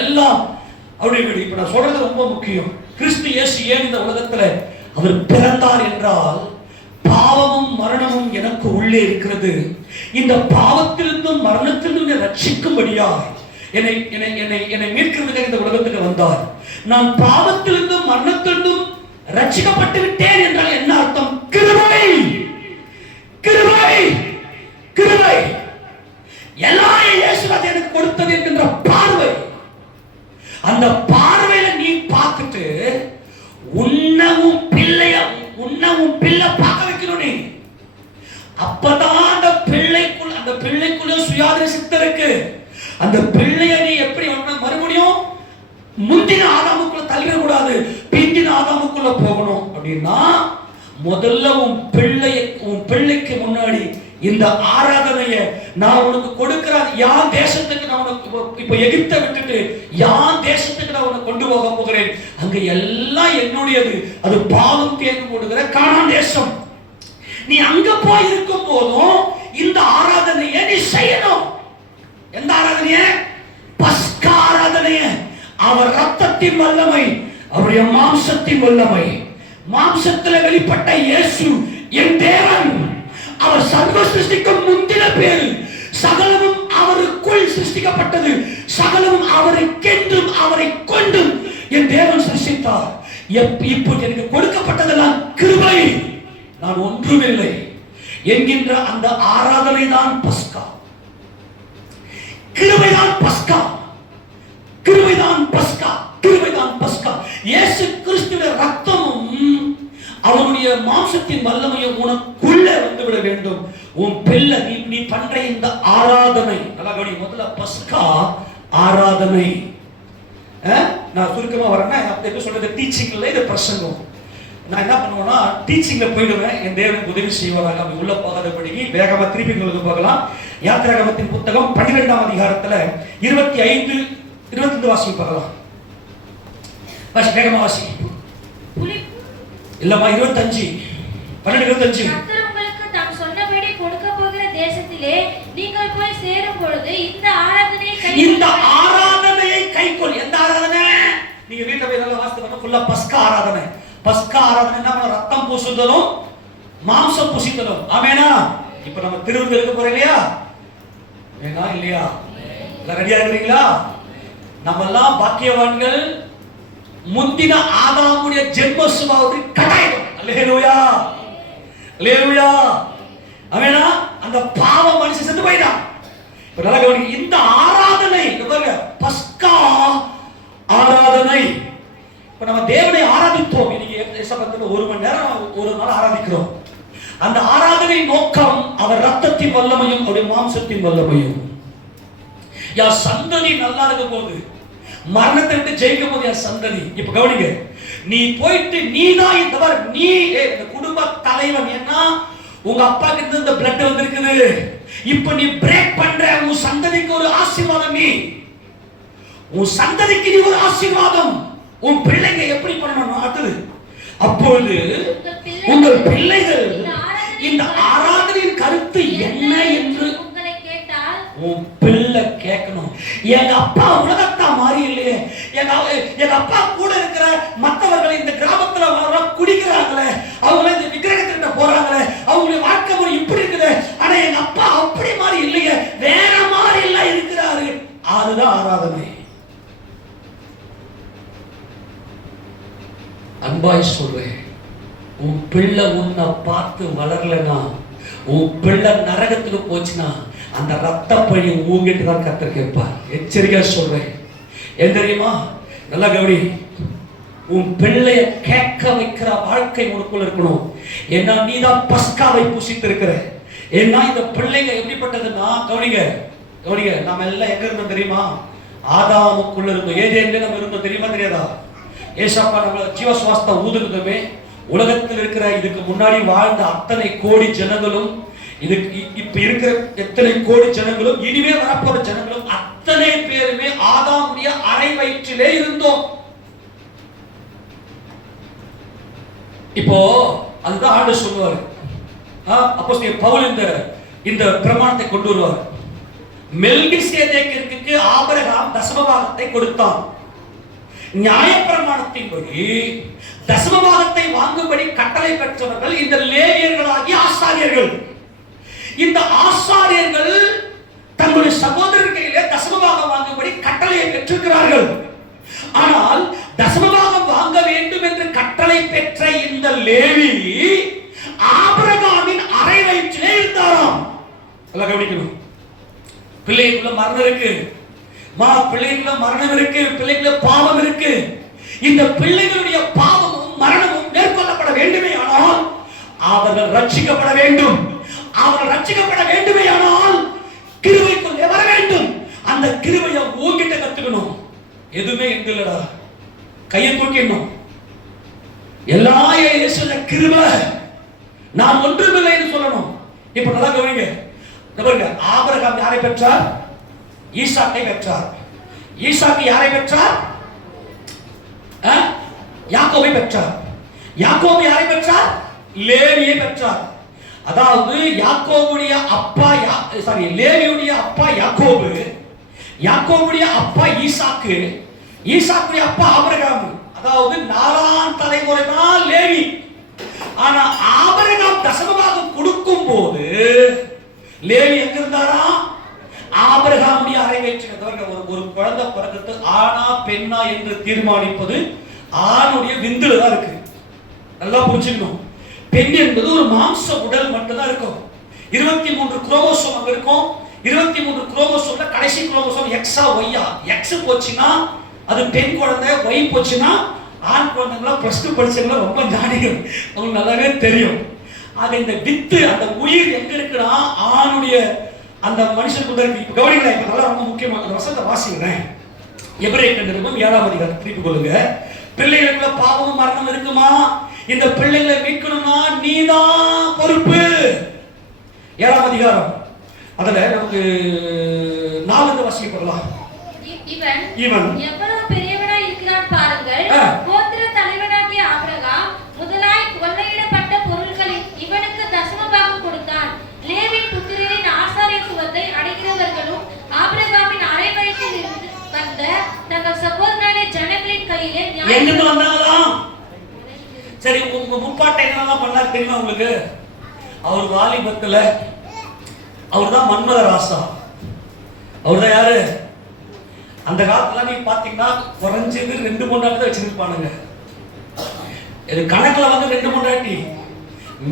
எல்லாம் அவருடைய வீடு. இப்ப நான் சொல்றது ரொம்ப முக்கியம். கிறிஸ்து இயேசு ஏன் இந்த உலகத்துல அவர் பிறந்தார் என்றால், பாவமும் மரணமும் எனக்கு உள்ளே இருக்கிறது, இந்த பாவத்திலிருந்தும் மரணத்திலிருந்தும் ரட்சிக்கும்படியாய் என்னை என்னை என்னை என்னை மீட்கிறதுக்காக இந்த உலகத்துக்கு வந்தார். நான் பாவத்திலிருந்தும் மரணத்திலிருந்தும் ரட்சிக்கப்பட்டு விட்டேன் என்றால் என்ன அர்த்தம்? கிருபை, கிருபை, கிருபை. எல்லாம் இயேசுராஜ் எனக்கு கொடுத்தது என்கின்ற பார்வை. அந்த பார்வையில நீ பார்த்துட்டு உன்னவும் பிள்ளை பார்க்க வைக்கணும். நீ அப்பதான் அந்த பிள்ளைக்குள்ள சுயாதீன சித்தம் இருக்கு. அந்த பிள்ளைய நீ எப்படி மறுபடியும் முந்தின ஆதாமுக்குள்ள தள்ளிடக்கூடாது, பிந்தின ஆதாமுக்குள்ள போகணும். அப்படின்னா முதல்ல உன் பிள்ளைக்கு முன்னாடி இந்த ஆராதனைய நான் உனக்கு கொடுக்கிறேன். யார் தேசத்துக்கு நான் உனக்கு இப்ப எகிப்தை விட்டுட்டு யார் தேசத்துக்கு நான் உனக்கு கொண்டு போக போகிறேன், அங்க எல்லாம் என்னுடையது. அது பாலும் தேர்ந்து கொடுக்கிற கானான் தேசம். நீ அங்க போய் இருக்கும் போதும் இந்த ஆராதனைய நீ செய்யணும். எந்த ஆராதனைய? பஸ்கா ஆராதனைய. அவர் ரத்தத்தின் வல்லமை, அவருடைய மாம்சத்தின் வல்லமை. மாம்சத்தில் வெளிப்பட்ட இயேசு என் தேவன். அவர் சர்வ சிருஷ்டிக்கும் முந்தின பேரு. சகலமும் அவருக்குள் சிருஷ்டிக்கப்பட்டது, சகலமும் அவரை கென்றும் அவரை கொண்டும் என் தேவன் சிருஷ்டித்தார். இப்போது எனக்கு கொடுக்கப்பட்டதெல்லாம் கிருபை, நான் ஒன்றுமில்லை என்கின்ற அந்த ஆராதனை தான் பஸ்கா. கிருபைதான் பஸ்கா, கிருபைதான் பஸ்கா, கிருபைதான் பஸ்கா. இயேசு கிறிஸ்துவின் ரத்தமும் அவனுடைய மாம்சத்தின் வல்லமையும் உனக்குள்ளே வந்துவிட வேண்டும். உன் பிள்ளை நீ பண்ற இந்த ஆராதனை நல்லா கவனி. முதல்ல பஸ்கா ஆராதனை. நான் சுருக்கமா வரேன்னா சொல்றது டீச்சிங் இல்லை, இது பிரசங்கம். நான் என்ன பண்ணுவேன்னா டீச்சிங்ல போயிடுவேன். என் தேவனுக்கு உதவி செய்வாராக. அப்படி உள்ள போகாதபடிக்கு வேகமா திருப்பி உங்களுக்கு பார்க்கலாம். யாத்திராகமத்தின் புத்தகம் 12ஆம் அதிகாரத்துல 25 வாசி பார்க்கலாம். வாசி, வேகமா வாசி. இல்லம்மா 25 12:25. கர்த்தர் உங்களுக்கு தாம் சொன்னபடி கொடுக்க போகிற தேசத்திலே நீங்கள் போய் சேரும் பொழுது இந்த ஆராதனையை கைக்கொள். எந்த ஆராதனை? நீங்க வீட்டை போய் நல்லா வாசித்து பண்ண ஃபுல்லா பஸ்கா ஆராதனை. பஸ்கா ஆராதனை என்ன? ரத்தம் பூசுதலும் மாம்சம் பூசித்தலும். ஆமெனா? இப்ப நம்ம திருவிழா இருக்க போறோம் இல்லையா? வேணா இல்லையா? ரெடியா இருக்கீங்களா? நம்ம எல்லாம் பாக்கியவான்கள். முந்தின ஆதாமுடைய ஜென்ம சுபாவத்தை கட்டாயம். அல்லேலூயா, அல்லேலூயா. ஆமெனா? அந்த பாவ மனுஷன் செத்து போயிட்டான். இப்ப நல்லா கவனிங்க. இந்த ஆராதனை பாருங்க, பஸ்கா ஆராதனை. இப்ப நம்ம தேவனை ஆராதிப்போம். இன்னைக்கு சபத்துல 1 மணி நேரம் ஒரு நாள் ஆராதிக்கிறோம். அந்த ஆராதனை நோக்கம் அவர் ரத்தத்தின் வல்லமையும் அவருடைய மாம்சத்தின் வல்லமையும். யா சந்ததி நல்லா இருக்கும் போது, மரணத்தை விட்டு ஜெயிக்கும் போது என் சந்ததி. இப்ப கவனிங்க, நீ போயிட்டு நீதான் நீ குடும்ப தலைவன். ஏன்னா உங்க அப்பா கிட்ட இந்த பிளட் வந்திருக்குது. இப்ப நீ பிரேக் பண்ற. உன் சந்ததிக்கு ஒரு ஆசீர்வாதம். நீ உன் சந்ததிக்கு நீ ஒரு ஆசீர்வாதம். உன் பிள்ளைங்க எப்படி பண்ணணும் அது. அப்பொழுது உங்கள் பிள்ளைகள் இந்த ஆராதனையின் கருத்து என்ன என்று உன் பிள்ளை கேட்கணும். எங்க அப்பா உலகத்தா மாறி இல்லையே, எங்க அப்பா கூட இருக்கிற மற்றவர்கள் இந்த கிராமத்துல குடிக்கிறாங்களே, அவங்க இந்த விக்கிரகத்திட்ட போறாங்களே, அவங்களுடைய வாழ்க்கை முறை இப்படி இருக்குது. ஆனா எங்க அப்பா அப்படி மாறி இல்லையே, வேற மாதிரி எல்லாம் இருக்கிறாரு. அதுதான் ஆராதனை. அன்பாய் சொல்றேன், உன் பிள்ளை உன்னை பார்த்து வளரலனா, உன் பிள்ளை நரகத்துக்கு போச்சுன்னா அந்த ரத்த பழி ஊங்கிட்டு தான் கர்த்தர் கேட்பார். எச்சரிக்கையா சொல்றேன். ஏன் தெரியுமா? நல்லா கவனி. உன் பிள்ளைய கேட்க வைக்கிற வாழ்க்கை உனக்குள்ள இருக்கணும். ஏன்னா நீ தான் பஸ்காவை புசித்து இருக்கிற. ஏன்னா இந்த பிள்ளைங்க எப்படிப்பட்டதுன்னா, கவனிங்க கவனிங்க, நாம எல்லாம் எங்க இருந்தோம் தெரியுமா? ஆதாமுக்குள்ள இருந்தோம். ஏதேன்ல நம்ம இருந்தோம். தெரியுமா தெரியாதா? ஏசாப்பா நம்மள ஜீவசுவாசத்தை ஊதுனதுமே உலகத்தில் இருக்கிற இதுக்கு முன்னாடி வாழ்ந்த அத்தனை கோடி ஜனங்களும், இதுக்கு இப்ப இருக்கிற எத்தனை கோடி ஜனங்களும், இனிமே வரப்போற ஜனங்களும், அத்தனை பேருமே ஆதாமுடைய அரை வயிற்றிலே இருந்தோம். இப்போ அதுதான் ஆண்டவர் சொல்லுவாரு. அப்போஸ்தலன் பவுல் இந்த பிரமாணத்தை கொண்டு வருவார். மெல்கிசேதேக்கிற்கு ஆபிரகாம் தசமபாகத்தை கொடுத்தான். நியாயப்பிரமாணத்தின்படி தசமபாகத்தை வாங்கும்படி கட்டளை பெற்றவர்கள் இந்த லேவியர்களாகிய ஆசாரியர்கள். இந்த ஆசாரியர்கள் தங்களுடைய சகோதரர் கையிலே தசமபாகம் வாங்கும்படி கட்டளையை பெற்றிருக்கிறார்கள். ஆனால் தசமபாகம் வாங்க வேண்டும் என்று கட்டளை பெற்ற இந்த லேவி ஆபிரகாமின் அரை வயிற்றிலே இருந்தாராம். எல்லாம் கவனிக்கணும். பிள்ளைக்குள்ள மரணம் இருக்கு, பிள்ளைக்குள்ள மரணம் இருக்கு, பிள்ளைக்குள்ள பாவம் இருக்கு. இந்த பிள்ளைகளுடைய பாவமும் மரணமும் மேற்கொள்ளப்பட வேண்டுமே ஆனால் அவர்கள் ரட்சிக்கப்பட வேண்டும். அவர்கள் ரட்சிக்கப்பட வேண்டுமே ஆனால் கிருபைக்குள்ளே வர வேண்டும். அந்த கிருபையை உன்கிட்ட கத்துக்கணும். எதுவுமே எங்கலடா, கையை தூக்கிடணும். எல்லாம் இயேசுவின் கிருபை, நான் ஒன்றுமில்லை என்று சொல்லணும். இப்ப நல்லா கவனிங்க. ஆபிரகாம் யாரை பெற்றார்? ஈசாக்கை பெற்றார். ஈசாக்கு யாரை பெற்றார்? யாக்கோபை பெற்றார். யாக்கோபு யாரை பெற்றார்? லேவியை பெற்றார். அதாவது யாக்கோபுடைய அப்பா லேவியுடைய அப்பா யாக்கோபு, யாக்கோபுடைய அப்பா ஈசாக்கு, ஈசாக்குடைய அப்பா ஆபிரகாம். அதாவது 4ஆம் தலைமுறை தான் லேவி. ஆனா ஆபிரகாம் தசமபாகம் கொடுக்கும் போது லேவி எங்க இருந்தாரா? ஆபிரகாமுடைய அரை வயிற்றில். ஒரு குழந்தை பிறகு ஆனா பெண்ணா என்று தீர்மானிப்பது ஆணுடைய விந்துல தான் இருக்கு. நல்லா புரிஞ்சுக்கணும். பெண் என்பது ஒரு மாம்ச உடல் மட்டும்தான் இருக்கும். 23 குரோமோசோம் அங்க இருக்கும். 23 குரோமோசோம்ல கடைசி குரோமோசோம் எக்ஸா ஒய்யா. எக்ஸ் போச்சுன்னா அது பெண் குழந்தை, ஒய் போச்சுன்னா ஆண் குழந்தைங்களா. பிளஸ் 2 படிச்சவங்களா ரொம்ப ஞானிகள், அவங்களுக்கு நல்லாவே தெரியும். ஆக இந்த வித்து, அந்த உயிர் எங்க இருக்குன்னா ஆணுடைய அந்த மனுஷனுக்கு இருக்கு. இப்ப கவனிங்களா, இப்ப நல்லா ரொம்ப முக்கியமான அந்த வசனத்தை வாசிக்கிறேன். எபிரேயர் நிருபம் 7ஆம் அதிகாரம் திருப்பி கொள்ளுங்க. பிள்ளைகளுக்குள்ள பாவமும் மரணம் இருக்குமா? இந்த பிள்ளைகளை மீட்கணும்னா நீதான் பொறுப்பு. 7ஆம் அதிகாரம் அதுல நமக்கு 4 வாசிக்கப்படலாம். இவன் எவ்வளவு பெரியவனாய் இருக்கிறான் பாருங்கள். கோத்திர தலைவனாகிய ஆபிரகாம் முதலாய் கொள்ளையிடப்பட்ட பொருட்களில் இவனுக்கு தசமபாகம் கொடுத்தான். லேவி புத்திரரின் ஆசாரியத்துவத்தை அடைகிறவர்களும் ஆபிரகாமின் அரை வயிற்றில் இருந்து வந்த தங்கள் சகோதரனை ஜனங்களின் கையிலே எங்கிருந்து வந்தாங்களாம்? சரி, உங்க முப்பாட்டை என்னெல்லாம் பண்ணாரு தெரியுமா உங்களுக்கு? அவர் வாலிபத்துல அவர்தான் மன்மத ராசா. அவர்தான் யாரு? அந்த காலத்துல நீங்க பாத்தீங்கன்னா குறைஞ்சது 2 பொண்டாட்டி தான் வச்சிருப்பானுங்க. இது கணக்குல வந்து 2 பொண்டாட்டி,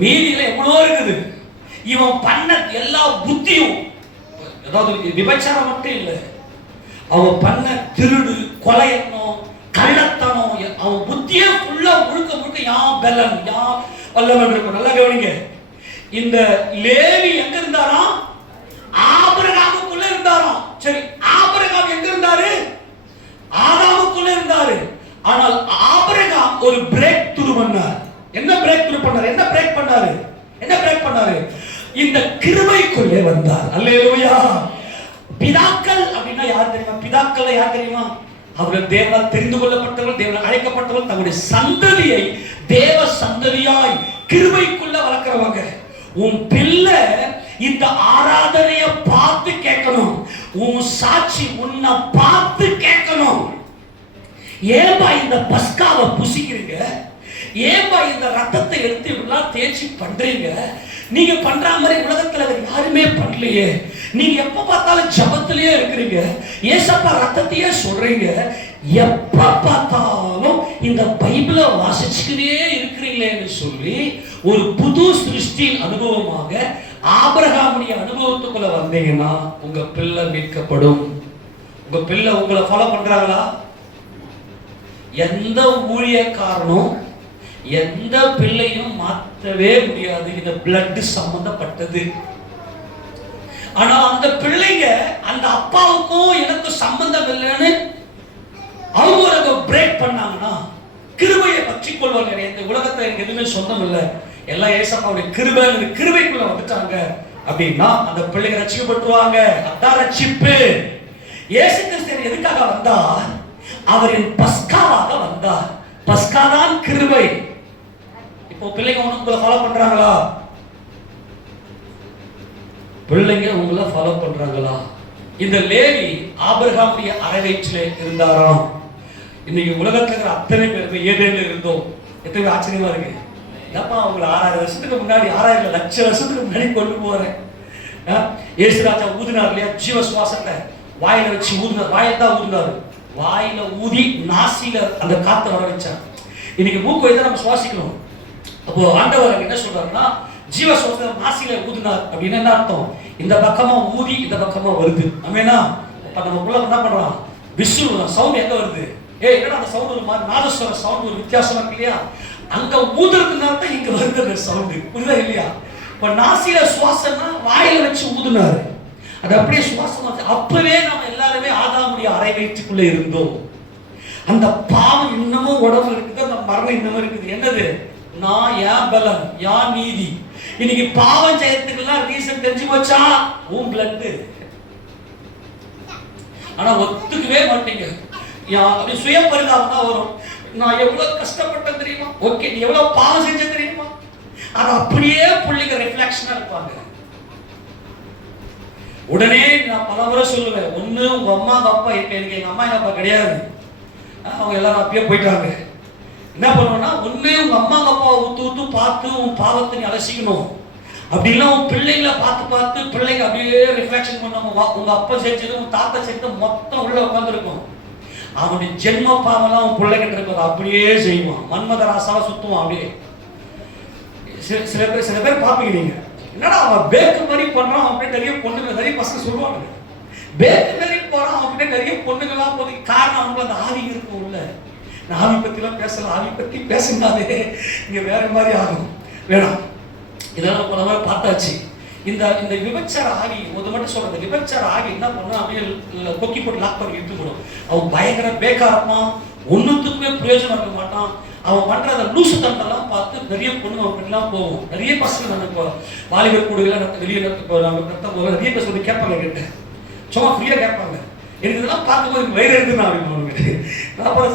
மீதியில எவ்வளோ இருக்குது. இவன் பண்ண எல்லா புத்தியும், அதாவது விபச்சாரம் மட்டும் இல்லை, அவன் பண்ண திருடு, கொலை எண்ணம், கள்ளத்தனம், அவன் புத்தியே ஃபுல்லா முழுக்க முழுக்க யான் பெலன் யான் வல்லவன் இருக்கும். நல்லா கவனிங்க. இந்த லேவி எங்க இருந்தாராம்? ஆபிரகாமுக்குள்ள இருந்தாராம். சரி, ஆபிரகாம் எங்க இருந்தாரு? ஆதாமுக்குள்ள இருந்தாரு. ஆனால் ஆபிரகாம் ஒரு பிரேக் த்ரூ பண்ணார். என்ன பிரேக் த்ரூ பண்ணாரு? என்ன பிரேக் பண்ணாரு? என்ன பிரேக் பண்ணாரு? இந்த கிருபைக்குள்ளே வந்தார். அல்லேலூயா. பிதாக்கள் அப்படின்னா யார் தெரியுமா? பிதாக்கள் யார் தெரியுமா? அவர்கள் தேவனால் தெரிந்து கொள்ளப்பட்டவர்கள், தேவனால் அழைக்கப்பட்டவர்கள், தங்களுடைய சந்ததியை தேவ சந்ததியாய் கிருபைக்குள்ள வளர்க்கிறவங்க. உன் பிள்ளை இந்த ஆராதனைய பார்த்து கேட்கணும். உன் சாட்சி உன்னை பார்த்து கேட்கணும். ஏன்பா இந்த பஸ்காவை புசிக்கிறீங்க? ஏன்பா இந்த ரத்தத்தை எடுத்து இப்படிலாம் தேய்ச்சி பண்றீங்க? நீங்க பண்ற மாதிரி உலகத்துல யாருமே பண்ணலையே. நீங்க எப்ப பார்த்தாலும் ஜபத்திலேயே இருக்கிறீங்க, ஏசப்பா ரத்தத்தையே சொல்றீங்க, எப்ப பார்த்தாலும் இந்த பைபிளை வாசிச்சுக்கிட்டே இருக்கிறீங்களேன்னு சொல்லி ஒரு புது சிருஷ்டியின் அனுபவமாக உள்ளத்துக்குள்ள வந்தீங்கன்னா உங்க பிள்ளை மீட்கப்படும். உங்க பிள்ளை உங்களை ஃபாலோ பண்றாங்களா? எந்த ஊழியக்காரனும் எந்த பிள்ளையும் மாற்றவே முடியாது. இந்த பிளட் சம்பந்தப்பட்டது. ஆனா அந்த பிள்ளைங்க அந்த அப்பாவுக்கும் எனக்கும் சம்பந்தம் இல்லைன்னு அவங்க பிரேக் பண்ணாங்கன்னா கிருபையை பற்றி கொள்வாங்க. இந்த உலகத்தை எனக்கு எதுவுமே சொந்தம் இல்லை, எல்லாம் ஏசப்பாவுடைய கிருபைக்குள்ள வந்துட்டாங்க அப்படின்னா அந்த பிள்ளைங்க ரட்சிக்கப்பட்டுருவாங்க. அதான் ரட்சிப்பு. இயேசு கிறிஸ்து எதுக்காக வந்தார்? அவரின் பஸ்காவாக வந்தார். பஸ்காதான் கிருபை. இப்போ பிள்ளைங்க உங்களை ஃபாலோ பண்றாங்களா? பிள்ளைங்க உங்களை ஃபாலோ பண்றாங்களா? இந்த லேவி ஆபிரகாமுடைய அரைவயிற்றிலே இருந்தாராம். இன்னைக்கு உலகத்துல இருக்கிற அத்தனை பேருமே ஏதேன்ல இருந்தோம். எத்தனை ஆச்சரியமா இருக்கு. ஏப்பா அவங்களை 6000 வருஷத்துக்கு முன்னாடி 6000 லட்சம் வருஷத்துக்கு முன்னாடி கொண்டு போறேன். ஏசுராஜா ஊதினார் இல்லையா? ஜீவ சுவாசத்தை வாயில வச்சு ஊதினார். வாயில தான் ஊதினாரு. வாயில ஊதி நாசில அந்த காத்தை வர வச்சார். இன்னைக்கு மூக்கு வழியா நம்ம சுவாசிக்கணும். அப்போ ஆண்டவர் என்ன சொல்றாருன்னா ஜீவ சுவாசத்தை நாசில ஊதினார் அப்படின்னு என்ன அர்த்தம்? இந்த பக்கமா ஊதி இந்த பக்கமா வருது. ஆமெனா? அப்ப நமக்குள்ள என்ன பண்றோம்? விசுவல் சவுண்ட் எங்க வருது? என்னடா அந்த சவுண்ட் ஒரு மாதிரி நாதஸ்வர சவுண்ட் ஒரு வித்தியாசமா இருக்கு இல்லையா? அங்க ஊதுறதுனால தான் இங்க வருது அந்த சவுண்ட். புரியுதா இல்லையா? இப்ப நாசில சுவாசம்னா வாயில வச்சு ஊதுனாரு. அது அப்படியே சுவாசம். அப்பவே நம்ம எல்லாருமே ஆதாமுடைய அரை வயிற்றுக்குள்ள இருந்தோம். அந்த பாவம் இன்னமும் உடம்புல இருக்குது. அந்த மரணம் இன்னமும் இருக்குது. என்னது? நான் ஏன் பலன் யான் நீதி. இன்னைக்கு பாவம் செய்யறதுக்கெல்லாம் ரீசன் தெரிஞ்சு போச்சா? உன் பிளட். ஆனா ஒத்துக்கவே மாட்டீங்க. அப்படி சுய பரிதாபம் தான் வரும். நான் எவ்வளவு கஷ்டப்பட்டேன் தெரியுமா? ஓகே, நீ எவ்வளவு பாவம் செஞ்ச தெரியுமா? அது அப்படியே பிள்ளைங்க ரிஃப்ளெக்ஷனா இருப்பாங்க. உடனே நான் பல முறை சொல்லுவேன், ஒண்ணு உங்க அம்மா அப்பா. இப்ப எனக்கு எங்க அம்மா எங்க அப்பா கிடையாது, அவங்க எல்லாரும் அப்பயே போயிட்டாங்க. என்ன பண்ணுவோம்னா, ஒண்ணு உங்க அம்மா அப்பா ஊத்து பார்த்து உன் பாவத்தை நீ அலசிக்கணும். அப்படின்னா உன் பிள்ளைங்களை பார்த்து பிள்ளைங்க அப்படியே ரிஃப்ளெக்ஷன் பண்ணுவாங்க. உங்க அப்பா செஞ்சது உங்க தாத்தா செஞ்சது மொத்தம் உள்ள உட்காந்துருக்கும். அவனுடைய ஜென்ம பாவம்லாம் அவன் பிள்ளைகிட்ட இருக்கிறது அப்படியே செய்வான். மன்மத ராசாவை சுத்துவான் அப்படியே. சில பேர் பார்ப்பீங்க நீங்க, என்னடா அவன் பேக்கு மாதிரி பண்றான் அப்படின்னு நிறைய பொண்ணுங்க நிறைய பசங்க சொல்லுவாங்க. பேக்கு மாதிரி போறான் அப்படின்னு நிறைய பொண்ணுங்களாம் போது. காரணம் அவங்களுக்கு அந்த ஆவி இருக்கும் உள்ள. நான் ஆவி பத்திலாம் பேசல, ஆவி பத்தி பேசினாலே இங்க வேற மாதிரி ஆகும். வேணாம், இதெல்லாம் பல மாதிரி பார்த்தாச்சு. இந்த இந்த விபச்சார ஆவி ஒரு மட்டும் சொல்றது. விபச்சார ஆவி என்ன பண்ணா அப்படியே கொக்கி போட்டு லாக் பண்ணி எடுத்துக்கணும். அவன் பயங்கர பேக்காரமா, ஒன்னுத்துக்குமே பிரயோஜனம் இருக்க மாட்டான். அவன் பண்ற அந்த லூசு தண்டெல்லாம் பார்த்து நிறைய பொண்ணு அப்படிலாம் போவோம். நிறைய பசங்க நம்ம வாலிபர் கூடுதல வெளியே நடத்த போக நிறைய பேர் சொல்லி கேட்பாங்க. கேட்டேன் சும்மா ஃப்ரீயா கேட்பாங்க. எனக்கு இதெல்லாம் பார்க்கும்போது வயிறு எடுத்துனா அப்படின்னு அப்புறம்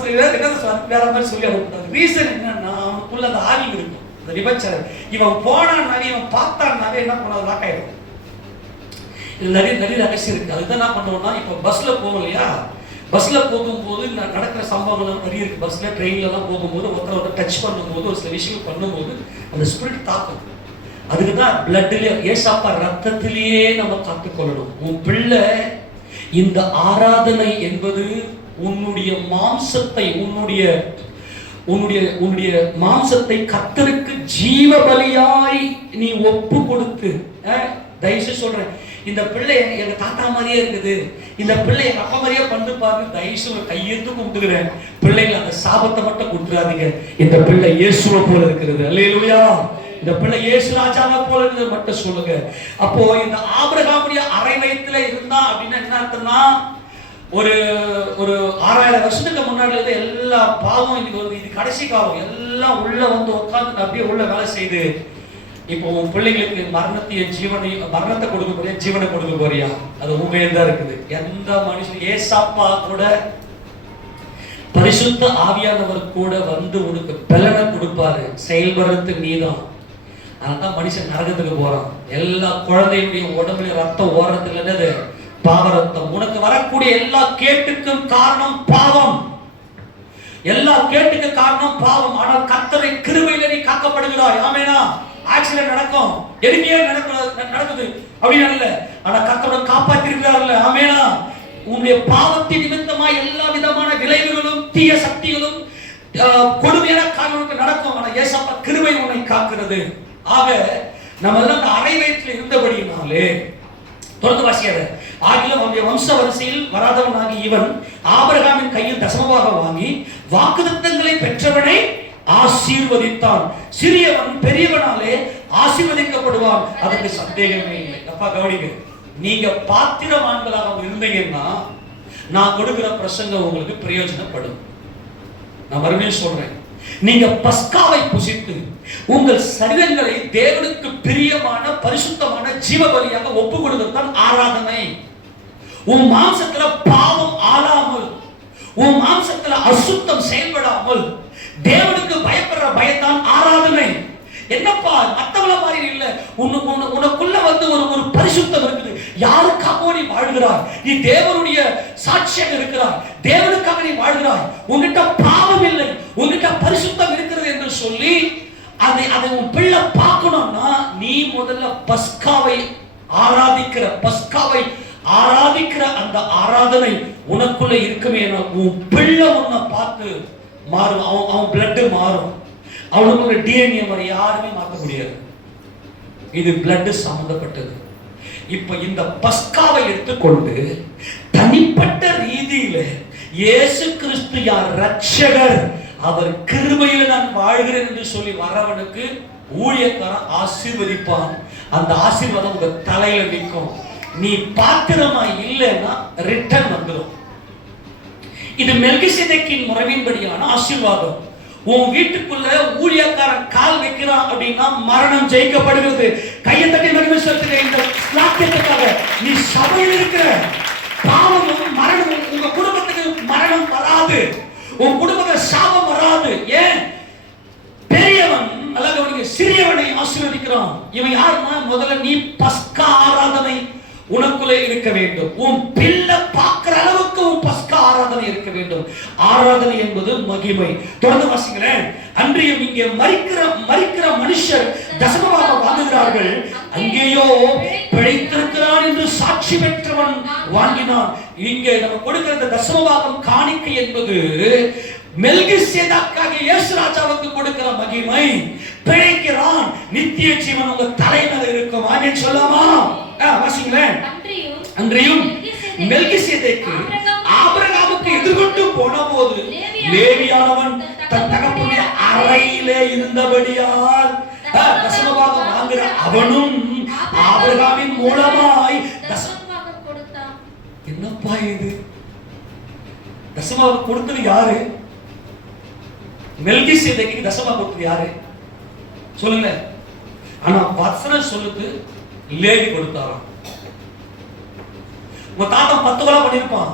வேற மாதிரி சொல்லி அனுப்பிட்டாங்க. ரீசன் என்னன்னா அவனுக்குள்ள அந்த ஆவி இருக்கும். இந்த விபச்சாரம் இவன் போனான்னாவே இவன் பார்த்தான்னாவே என்ன பண்ணாது லாக் ஆயிடும். இது நிறைய ரகசியம் இருக்கு. அதுதான் என்ன பண்ணுவோம்னா, இப்போ பஸ்ல போவோம் இல்லையா? பஸ்ல போகும்போது நடக்கிற சம்பவங்கள் நிறைய இருக்கு. பஸ்ல ட்ரெயின்ல எல்லாம் போகும்போது ஒருத்தர் டச் பண்ணும்போது ஒரு சில விஷயம் பண்ணும்போது அந்த ஸ்பிரிட் தாக்கும். அதுக்கு தான் பிளட்லயே ஏசாப்பா ரத்தத்திலேயே நம்ம காத்துக்கொள்ளணும். உன் பிள்ளை இந்த ஆராதனை என்பது உன்னுடைய மாம்சத்தை உன்னுடைய மாம்சத்தை கர்த்தருக்கு ஜீவ பலியாய் நீ ஒப்பு கொடுத்து, தயவுசெய்து சொல்றேன், இந்த பிள்ளை எங்க தாத்தா மாதிரியே இருக்குது, இந்த பிள்ளை எங்க அப்பா மாதிரியே பண்ணு பாரு, தயவுசெய்து கையெழுத்து கும்பிட்டுக்கிறேன். பிள்ளைகளை அந்த சாபத்தை மட்டும் கொடுத்துறாதீங்க. இந்த பிள்ளை இயேசுவை போல இருக்கிறது. அல்லேலூயா. இந்த பிள்ளை இயேசு ராஜாவை போல இருக்கிறது மட்டும் சொல்லுங்க. அப்போ இந்த ஆபிரகாமுடைய அரை வயித்துல இருந்தா அப்படின்னா என்ன அர்த்தம்னா, ஒரு 6000 வருஷத்துக்கு முன்னாடி இருந்து எல்லா பாவம் இது கடைசி காலம் எல்லாம் உள்ள வந்து உட்காந்து அப்படியே உள்ள வேலை செய்து இப்போ உன் பிள்ளைங்களுக்கு மரணத்தை கொடுக்க போறியா, ஜீவனை கொடுக்க போறியா? அது உண்மையில தான் இருக்குது. எந்த மனுஷன் ஏசாப்பா கூட பரிசுத்த ஆவியானவர் கூட வந்து உனக்கு பலனை கொடுப்பாரு. செயல்படுறது நீதான். அதான் மனுஷன் நரகத்துக்கு போறான். எல்லா குழந்தையுடைய உடம்புல ரத்தம் ஓடுறது என்னது? பாவரத்தம். உனக்கு வரக்கூடிய எல்லா கேட்டுக்கும் காரணம் பாவம். எல்லா கேட்டுக்கு காரணம் பாவம். ஆனால் கர்த்தரை கிருபையில நீ காக்கப்படுகிறாய். ஆமெனா? ஆக்சிடென்ட் நடக்கும், எளிமையா நடக்குது அப்படின்னு இல்ல, ஆனா கர்த்தரை காப்பாற்றிருக்கிறார்ல. ஆமெனா? உன்னுடைய பாவத்தின் நிமித்தமா எல்லா விதமான விளைவுகளும் தீய சக்திகளும் கொடுமையான காரியங்களுக்கு நடக்கும். ஆனா ஏசப்பா கிருபை உன்னை காக்கிறது. ஆக நம்ம எல்லாம் அந்த அரை வயிற்றில் இருந்தபடியினாலே தொடர்ந்து வாசியாத. ஆகிலும் அவருடைய வம்ச வரிசையில் வராதவனாகி இவன் ஆபிரகாமின் கையில் தசமமாக வாங்கி வாக்குத்தத்தங்களை பெற்றவனை ஆசீர்வதித்தான். சிறியவன் பெரியவனாலே ஆசீர்வதிக்கப்படுவான், அதுக்கு சந்தேகமே இல்லை. அப்பா கவனிங்க, நீங்க பாத்திரவான்களாக இருந்தீங்கன்னா நான் கொடுக்கிற பிரசங்கம் உங்களுக்கு பிரயோஜனப்படும். நான் மறுபடியும் சொல்றேன், நீங்க பஸ்காவை புசித்து உங்கள் சரீரங்களை தேவனுக்கு பிரியமான பரிசுத்தமான ஜீவ பலியாக ஒப்பு கொடுக்கத்தான் ஆராதனை. உன் மாம்சத்துல பாவம் ஆளாமல், உன் மாம்சத்துல அசுத்தம் செயல்படாமல் தேவனுக்கு பயப்படுற பயத்தான் ஆராதனை. என்னப்பா மத்தவள மாதிரி இல்ல, உனக்குள்ள வந்து ஒரு பரிசுத்தம் இருக்குது. யாருக்காக நீ வாழ்கிறாய்? நீ தேவனுடைய சாட்சியாக இருக்கிறாய், தேவனுக்காக நீ வாழ்கிறாய். உன்கிட்ட பாவம் இல்லை, உன்கிட்ட பரிசுத்தம் இருக்கிறது என்று சொல்லி அதை உன் பிள்ளை பார்க்கணும்னா நீ முதல்ல பஸ்காவை ஆராதிக்கிற அந்த ஆராதனை உனக்குள்ள இருக்குமே. உன் பிள்ளை உன்னை பார்த்து மாறும், அவன் பிளட் மாறும். அவனுக்கு ஒரு டிஎன்ஏ மாதிரி யாருமே மாற்ற முடியாது. இது பிளட் சம்பந்தப்பட்டது. இப்ப இந்த பஸ்காவை எடுத்துக்கொண்டு தனிப்பட்ட ரீதியில இயேசு கிறிஸ்து யார் ரட்சகர், அவர் கிருபையில் நான் வாழ்கிறேன் என்று சொல்லி வரவனுக்கு ஊழியக்காரன் ஆசீர்வதிப்பான். அந்த ஆசீர்வாதம் உங்க தலையில நிற்கும். நீ பாத்திரமா இல்லைன்னா ரிட்டர்ன் வந்துடும். இது மெல்கிசேதேக்கின் முறையின்படியான ஆசீர்வாதம். உன் வீட்டுக்குள்ள ஊழியக்காரன் கால் வைக்கிறான் அப்படின்னா மரணம் ஜெயிக்கப்படுகிறது. கையை தட்டி மகிமை செலுத்துங்க இந்த வாக்கியத்துக்காக. நீ சபையில் இருக்கிற பாவமும் மரணமும் உங்க குடும்பத்துக்கு மரணம் வராது, உன் குடும்பத்தில் சாபம் வராது. ஏன்? பெரியவன் அல்லது சிறியவனை ஆசீர்வதிக்கிறான். இவன் யாருன்னா முதல்ல நீ பஸ்கா ஆராதனை உனக்குள்ளே இருக்க வேண்டும். உன் பிள்ளை பார்க்கிற அளவுக்கு உன் பஸ்கா ஆராதனை இருக்க வேண்டும். ஆராதனை என்பது மகிமை. தொடர்ந்து வாசிங்களேன். அன்றையும் இங்கே மரிக்கிற மனுஷர் தசமமாக வாங்குகிறார்கள், அங்கேயோ பிழைத்திருக்கிறான் என்று சாட்சி பெற்றவன் வாங்கினான். இங்கே நம்ம கொடுக்கிற தசமபாகம் காணிக்கை என்பது மெல்கிசேதேக்காக இயேசு ராஜாவுக்கு கொடுக்கிற மகிமை. பிழைக்கிறான், நித்திய ஜீவன் உங்க தலைமையில் இருக்கும். ஆமென் சொல்லாமா? வாசிங்களேன். அன்றையும் மெல்கிசேதேக்கு ஆபிரகாமுக்கு எதிர்கொண்டு போன போது லேவியானவன் தன் தகப்பனுடைய அறையிலே இருந்தபடியால் தசமபாகம் வாங்குற அவனும் ஆபிரகாமின் மூலமாய் தசமபாகம் கொடுத்தான். என்னப்பா இது? தசமபாகம் கொடுத்தது யாரு? மெல்கிசேதேக்கு தசமபாகம் கொடுத்தது யாரு சொல்லுங்க. ஆனா வசனம் சொல்லுது லேவி கொடுத்தாராம். உங்க தாத்தா 10 கொலை பண்ணிருப்பான்.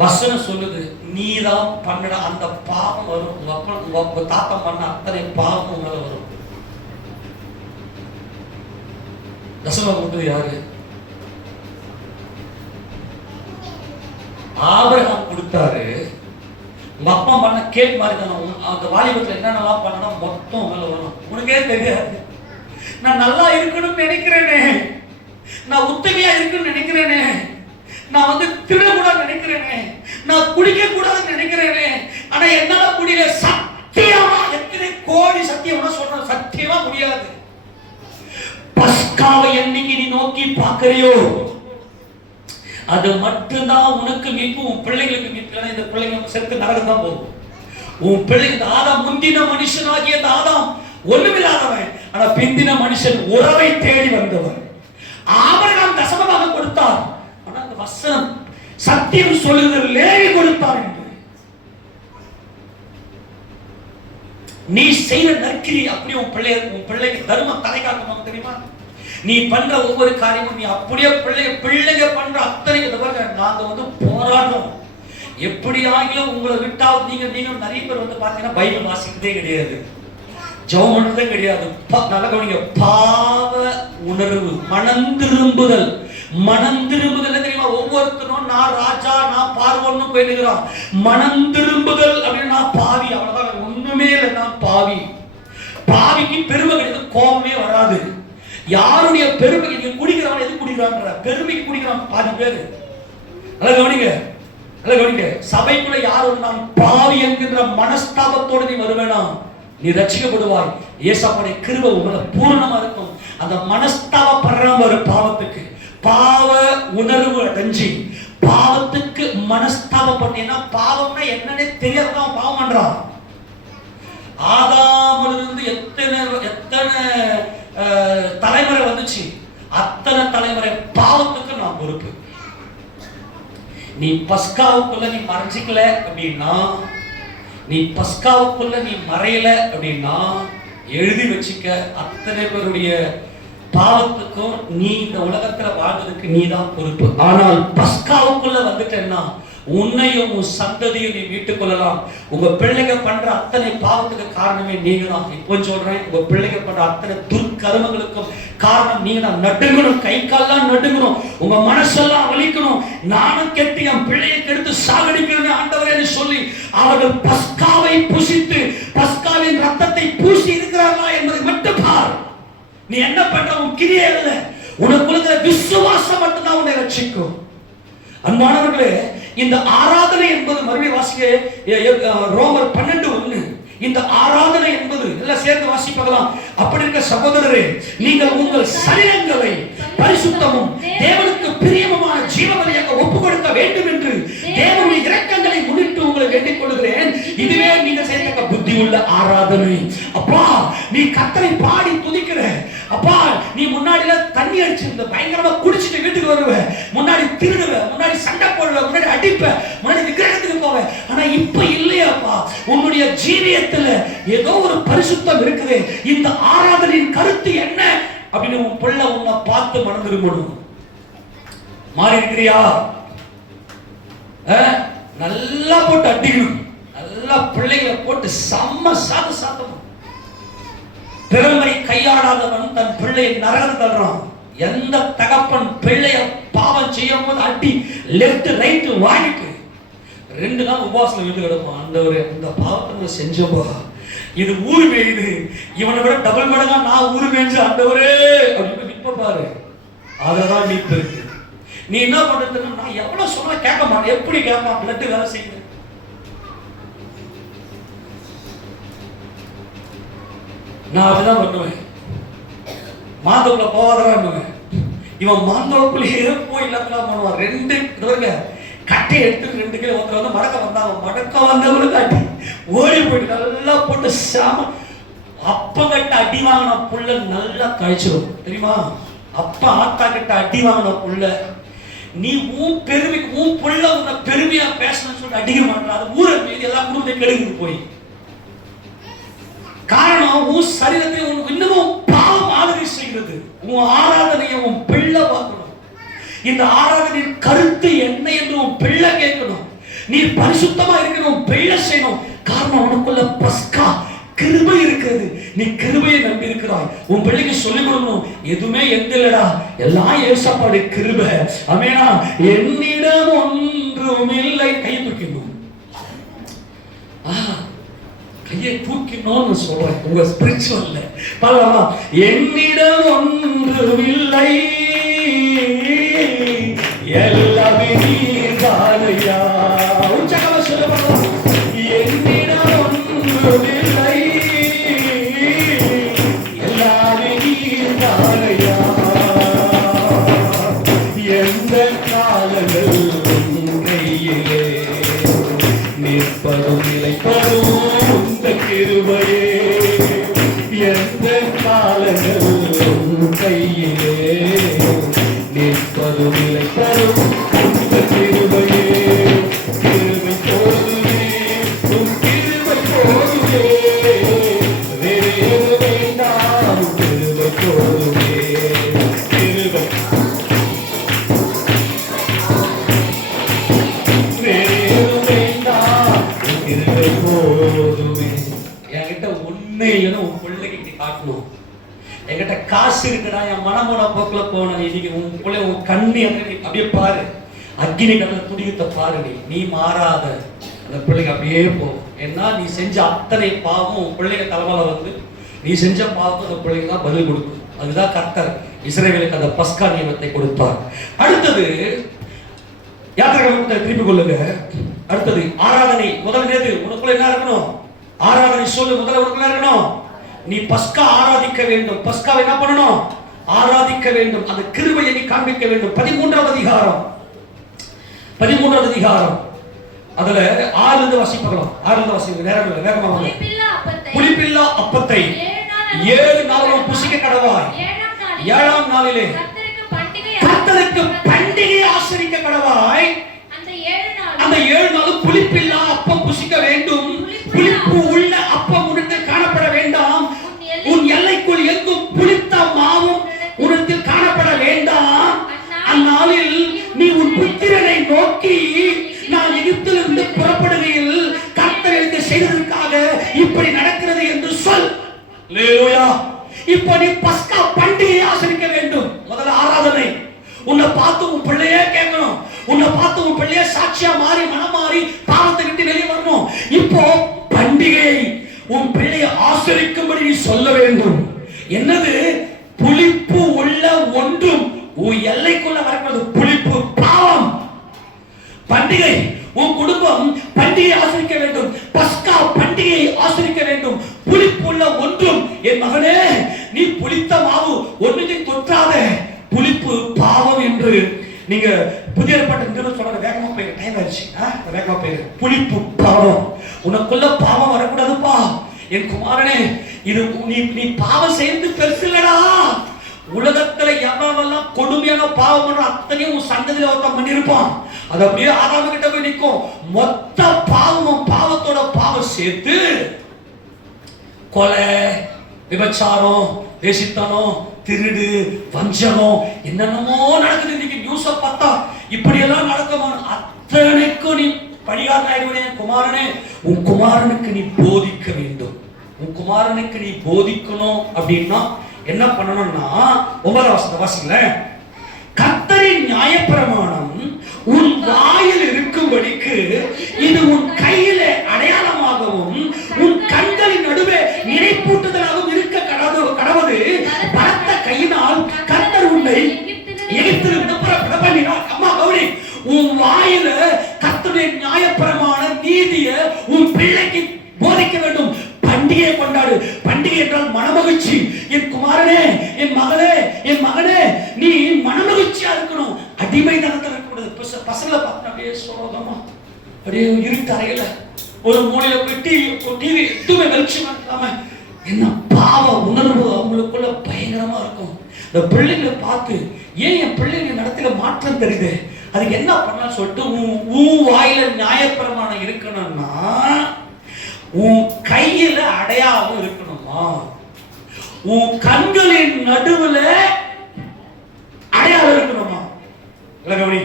வசனம் சொல்லுது நீதான் பண்ணட அந்த பாவம் வரும். உங்க தாத்தா பண்ண அத்தனை பாவம் மேல வரும். தசமபாகம் கொடுத்தது யாரு? ஆபிரகாம் கொடுத்தாரு. உங்க அப்பா பண்ண கேக் மாதிரி தானே. அந்த வாலிபத்துல என்னென்னலாம் பண்ணனா மொத்தம் மேல வரும். உனக்கே தெரியாது. நான் நல்லா இருக்கணும்னு நினைக்கிறேனே, நான் உத்தமையா இருக்குன்னு நினைக்கிறேனே, நான் வந்து திருடக்கூடாது நினைக்கிறேனே, நான் குடிக்க கூடாதுன்னு நினைக்கிறேனே, ஆனா என்னால முடியல. சத்தியமா எத்தனை கோடி சத்தியமா சொல்றேன், சத்தியமா முடியாது. பஸ்காவை என்னைக்கு நீ நோக்கி பார்க்கறியோ அது மட்டும்தான் உனக்கு மீட்பு, உன் பிள்ளைகளுக்கு மீட்பு. இந்த பிள்ளைங்க செத்து நரகம் தான் போகும். உன் பிள்ளைங்க ஆதாம் முந்தின மனுஷனாகிய ஆதாம் ஒண்ணுமில்லாதவன், ஆனா பிந்தின மனுஷன் உறவை தேடி வந்தவன். ஆபிரகாம் தசமபாகம் கொடுத்தார். ஆனா அந்த வசனம் சத்தியம் சொல்லுகிறது லேவி கொடுத்தார் என்று. நீ செய்த நற்கிரி அப்படி உன் பிள்ளைக்கு தர்மம் தலை காக்கணும் தெரியுமா? நீ பண்ற ஒவ்வொரு காரியமும் நீ அப்படியே பிள்ளைங்க பண்ற அத்தனை. நாங்க வந்து போராடுறோம். எப்படி ஆகிலும் உங்களை விட்டால் நீங்க நிறைய பேர் வந்து பாத்தீங்கன்னா பைபிள் வாசிக்கிறதே கிடையாது, ஜெபம் பண்றதே கிடையாது. நல்ல கவனிங்க. பாவ உணர்வு, மனம் திரும்புதல் தெரியுமா? ஒவ்வொருத்தரும் நான் ராஜா நான் பார்வோன்னு போயிடுகிறான். மனம் திரும்புதல் அப்படின்னு நான் பாவி, அவ்வளவுதான், ஒண்ணுமே இல்லை, நான் பாவி. பாவிக்கு பெருமை கிடையாது, கோபமே வராது. யாருடைய பெருமை? நீங்க குடிக்கிறவன் எது குடிக்கிறான்ற பெருமைக்கு குடிக்கிறான் பாதி பேரு. நல்ல கவனிங்க. சபைக்குள்ள யாரும் நான் பாவி என்கின்ற மனஸ்தாபத்தோடு நீ வருவேனா நீ ரட்சிக்கப்படுவாய். இயேசுவுடைய கிருபை உங்களை பூர்ணமா இருக்கும். அந்த மனஸ்தாபப்படுற ஒரு பாவத்துக்கு பாவ உணர்வு அடைஞ்சி பாவத்துக்கு மனஸ்தாபப்பட்டீங்கன்னா, பாவம்னா என்னன்னே தெரியாதான் பாவம் பண்றான். ஆதாமிலிருந்து எத்தனை தலைமுறை வந்துச்சு, அத்தனை தலைமுறை பாவத்துக்கு நான் பொறுப்பு. நீ பஸ்காவுக்குள்ள நீ மறைஞ்சிக்கல அப்படின்னா, நீ பஸ்காவுக்குள்ள நீ மறையல அப்படின்னா, எழுதி வச்சுக்க, அத்தனை பேருடைய பாவத்துக்கும் நீ இந்த உலகத்துல வாழ்றதுக்கு நீ தான் பொறுப்பு. ஆனால் பஸ்காவுக்குள்ள வந்துட்டேன்னா உன்னையும் உன் சந்ததியும் நீ மீட்டுக் கொள்ளலாம். உங்க பிள்ளைங்க பண்ற அத்தனை பாவத்துக்கு காரணமே நீங்க தான். இப்போ சொல்றேன், உங்க பிள்ளைங்க பண்ற அத்தனை துர்க்கர்மங்களுக்கும் காரணம் நீங்க தான். நடுங்கணும், கை கால்லாம் நடுங்கணும், உங்க மனசெல்லாம் வலிக்கணும். நானும் கெட்டு என் பிள்ளையை கெடுத்து சாகடிக்கணும்னு ஆண்டவரே சொல்லி அவர்கள் பஸ்காவை புசித்து பஸ்காவின் ரத்தத்தை பூசி இருக்கிறார்களா என்பதை மட்டும் பார். நீ என்ன பண்ற? உன் கிரியை அல்ல, உனக்குள்ள விசுவாசம் மட்டும்தான் உன்னை ரட்சிக்கும். அன்பானவர்களே, இந்த ஆராதனை என்பது மறுபடியும் வாசிக்க ரோமர் 12:1. இந்த ஆராதனை என்பது எல்லாம் சேர்ந்து வாசிப்பலாம். அப்படி இருக்க சகோதரரே, நீங்கள் உங்கள் சரீரங்களை பரிசுத்தமும் தேவனுக்கு பிரியமான ஜீவபலியாக ஒப்புக் கொடுக்க வேண்டும் என்று தேவனுடைய இரக்கங்களை முன்னிட்டு உங்களை வேண்டிக் கொள்கிறேன். இதுவே நீங்கள் செய்யத்தக்க புத்தி உள்ள ஆராதனை. அப்பா, நீ கர்த்தரை பாடி துதிக்கிற. அப்பா, நீ முன்னாடில தண்ணி அடிச்சிருந்த, பயங்கரமா குடிச்சிட்டு வீட்டுக்கு வருவ, முன்னாடி திருடுவ, முன்னாடி சண்டை போடுவ, முன்னாடி அடிப்ப, முன்னாடி விக்கிரகத்துக்கு போவ. ஆனா இப்ப இல்லையாப்பா, உன்னுடைய ஜீவியத்துல ஏதோ ஒரு பரிசுத்தம் இருக்குது. இந்த ஆராதனையின் கருத்து என்ன அப்படின்னு உன் பிள்ளை உன்னை பார்த்து மனம் திரும்பணும். மாறி இருக்கிறியா? நல்லா போட்டு அடிக்கணும், நல்லா பிள்ளைகளை போட்டு செம்ம சாத்தணும். திறமை கையாடாதவன் தன் பிள்ளையை நரகம் தள்ளுறான். எந்த தகப்பன் பிள்ளைய பாவம் செய்யும் போது அடி லெஃப்ட் ரைட் வாங்கிட்டு 2 நாள் உபவாசம் வீட்டு கிடப்பான். ஆண்டவரே, இந்த பாவத்தை செஞ்சப்பா, இது ஊரு மேயுது, இவனை விட டபுள் மடங்கா நான் ஊரு மேய்ஞ்சு ஆண்டவரே அப்படின்னு விற்ப பாரு. அததான் மீட்பு இருக்கு. நீ என்ன பண்றதுன்னா, நான் எவ்வளவு சொன்னா கேட்க மாட்டேன். எப்படி கேட்பான்? பிளட் வேலை செய்யுது. நான் அப்படிதான் பண்ணுவேன். மாந்தோப்புல போவாதான். இவன் மாந்தோப்புலயே போய் இல்லாதான் பண்ணுவான். 2 கட்டை எடுத்து 2 கிலோ ஒருத்தர் வந்து மடக்க வந்தவங்களுக்கு அடி ஓடி போயிட்டு நல்லா போட்டு சாம அப்ப கட்ட அடி வாங்கின புள்ள நல்லா கழிச்சிடும் தெரியுமா? அப்ப ஆத்தா கிட்ட அடி வாங்கின புள்ள, நீ உன் பெருமை, உன் புள்ள உன்னை பெருமையா பேசணும்னு சொல்லிட்டு அடிக்க மாட்டான். அது ஊரை மீது எல்லா குடும்பத்தையும் கெடுக்குது போய். காரணம், உன் சரீரத்தை உனக்கு இன்னமும் பாவம் ஆளுகை செய்கிறது. உன் ஆராதனையை உன் பிள்ளை பார்க்கணும். இந்த ஆராதனையின் கருத்து என்ன என்று உன் பிள்ளை கேட்கணும். நீ பரிசுத்தமா இருக்கணும், பிள்ளை செய்யணும். காரணம், உனக்குள்ள பஸ்கா கிருபை இருக்கிறது. நீ கிருபையை நம்பி இருக்கிறாய். உன் பிள்ளைக்கு சொல்லிக் கொடுக்கணும், எதுவுமே எந்த இல்லடா, எல்லாம் ஏசப்பாடு கிருபை. ஆமெனா? என்னிடம் ஒன்றும் இல்லை. கையை தூக்கணும், கையை தூக்கணும்னு சொல்றேன். உங்க ஸ்பிரிச்சுவல்ல பாருமா, என்னிடம் ஒன்றும் இல்லை, எல்லாமே நீதானையா. உச்சகமா சொல்லப்படலாம். என்னிடம் ஒன்றும் இல்லை, எல்லாமே நீதானையா. எந்த காலங்கள் கையிலே நிற்பதும் நிலைப்பதும் உந்த கிருபையே. எந்த காலங்கள் கையிலே நிற்பதும் நிலைப்பதும் உந்த கிருபையே. கிருபை போதுமே, உன் கிருபை போதுமே, வேறு வேண்டாம். கிருபை போதுமே, கிருபை வேறு வேண்டாம். கிருபை போதுமே. என்கிட்ட ஒண்ணு இல்லைன்னு உன் பிள்ளைக்கு காட்டணும். என்கிட்ட காசு இருக்குடா, என் மனமோட போக்குல போன, இன்னைக்கு உன் பிள்ளை உன் கண்ணி அப்படியே பாரு, அக்னி கடல துடிக்கத்தை பாரு. நீ மாறாத அந்த பிள்ளைக்கு அப்படியே போ. ஏன்னா நீ செஞ்ச அத்தனை பாவம் உன் பிள்ளைங்க தலைமையில வந்து, நீ செஞ்ச பாவம் அந்த பிள்ளைங்க தான் பதில் கொடுக்கும். அதுதான் கர்த்தர் இஸ்ரவேலுக்கு அந்த பஸ்கா நியமத்தை கொடுத்தார். அடுத்தது யாத்திரை திருப்பி கொள்ளுங்க. அடுத்தது ஆராதனை. முதல் நேது உனக்குள்ள என்ன இருக்கணும்? ஆராதனை சொல்லு. முதல்ல உனக்குள்ள இருக்கணும், நீ பஸ்கா ஆராதிக்க வேண்டும். பஸ்காவை என்ன பண்ணணும்? ஆராதிக்க வேண்டும். அந்த கிருபையை நீ காண்பிக்க வேண்டும். 13வது அதிகாரம் அதுல 6 வாசிப்போம். 6 வாசிங்க. நேரம் இல்ல, வேகமா வாங்க. புளிப்பில்லா அப்பத்தை 7 நாளும் புசிக்க கடவாய். 7ஆம் நாளிலே கர்த்தருக்கு பண்டிகை ஆசரிக்க கடவாய். அந்த 7 நாளும் புளிப்பில்லா அப்பம் புசிக்க வேண்டும். புளிப்பு உள்ள அப்பம் உன்னிடத்தில் காணப்பட வேண்டாம். உன் எல்லைக்குள் எங்கும் புளித்த மாவும் உன்னிடத்தில் காணப்பட வேண்டாம். அந்நாளில் நீ உன் புத்திரனை நோக்கி, நான் எகிப்திலிருந்து புறப்படுகையில் கர்த்தர் எனக்கு செய்ததற்காக இப்படி நடக்கிறது என்று சொல். அல்லேலூயா. இப்போ நீ பஸ்கா பண்டிகையை ஆசரிக்க வேண்டும். முதல்ல ஆராதனை. உன்னை பார்த்து உன் பிள்ளையே கேட்கணும். உன்னை பார்த்து உன் பிள்ளையே சாட்சியா மாறி மனம் மாறி பாவத்தை விட்டு வெளியே வரணும். இப்போ பண்டிகை உன் பிள்ளையை ஆசரிக்கும்படி நீ சொல்ல வேண்டும். என்னது? புளிப்பு உள்ள ஒன்றும் உன் எல்லைக்குள்ள வரக்கூடாது. புளிப்பு பாவம். பண்டிகை உன் குடும்பம் பண்டிகை ஆசரிக்க வேண்டும். பஸ்கா பண்டிகையை ஆசரிக்க வேண்டும். புளிப்புள்ள ஒன்றும், என் மகனே நீ புளித்த மாவு ஒன்றையும் தொற்றாத. புளிப்பு பாவம் என்று நீங்க புதிய ஏற்பாட்டு சொல்ற. வேகமா போயிரு, டைம் ஆயிடுச்சு. வேகமா போயிரு. புளிப்பு பாவம். உனக்குள்ள பாவம் வரக்கூடாதுப்பா என் குமாரனே. இது நீ பாவம் செய்து பெருசு இல்லடா. உலகத்துல எவெல்லாம் கொடுமையான பாவம் பண்ற அத்தனையும் உன் சந்ததியில ஒருத்தன் பண்ணிருப்பான். அது அப்படியே ஆதாம கிட்ட போய் நிற்கும். மொத்த பாவமும் பாவத்தோட பாவம் சேர்த்து கொலை, விபச்சாரம், வேசித்தனம், திருடு, வஞ்சகம், என்னென்னமோ நடக்குது. இன்னைக்கு நியூஸ பார்த்தா இப்படி எல்லாம் நடக்குமா? அத்தனைக்கும் நீ பழியாதாயிடுவனே குமாரனே. உன் குமாரனுக்கு நீ போதிக்க வேண்டும். உன் குமாரனுக்கு நீ போதிக்கணும் அப்படின்னா என்ன பண்ணணும்னா 9ஆம் வசனத்தை வாசிங்களேன். கர்த்தரின் நியாயப்பிரமாணம் உன் வாயில் இருக்கும்படிக்கு இது உன் கையில அடையாளமாகவும் உன் கண்களின் நடுவே நினைப்பூட்டுதலாகவும் இருக்க கடவுது. பலத்த கையினால் கர்த்தர் உன்னை எகிப்திலிருந்து புறப்பட பண்ணினார். அம்மா கௌரி, உன் வாயில கர்த்தருடைய நியாயப்பிரமாண நீதியை உன் பிள்ளைக்கு போதிக்க வேண்டும். பண்டிகை கொண்டாடு. பண்டிகை என்றால் மனமகிழ்ச்சி. என் குமாரனே, என் மகளே, என் மகனே, நீ மனமகிழ்ச்சியா இருக்கணும். அடிமைத்தனத்தில் இருக்கக்கூடாது. பசங்களை பார்த்து அப்படியே சோகமா அப்படியே இருட்டு அறையில ஒரு மூலையில போய் டிவி எதுவுமே வெளிச்சமா இல்லாம என்ன பாவ உணர்வு அவங்களுக்குள்ள பயங்கரமா இருக்கும். இந்த பிள்ளைங்களை பார்த்து ஏன் என் பிள்ளைங்க நடத்துல மாற்றம் தெரியுது, அதுக்கு என்ன பண்ணலாம் சொல்லிட்டு உன் வாயில நியாயப்பிரமாணம் இருக்கணும்னா உன் கையில அடையாளம் இருக்கணுமா? உன் கண்களின் நடுவுல அடையாளம் இருக்கணுமா? கவனி,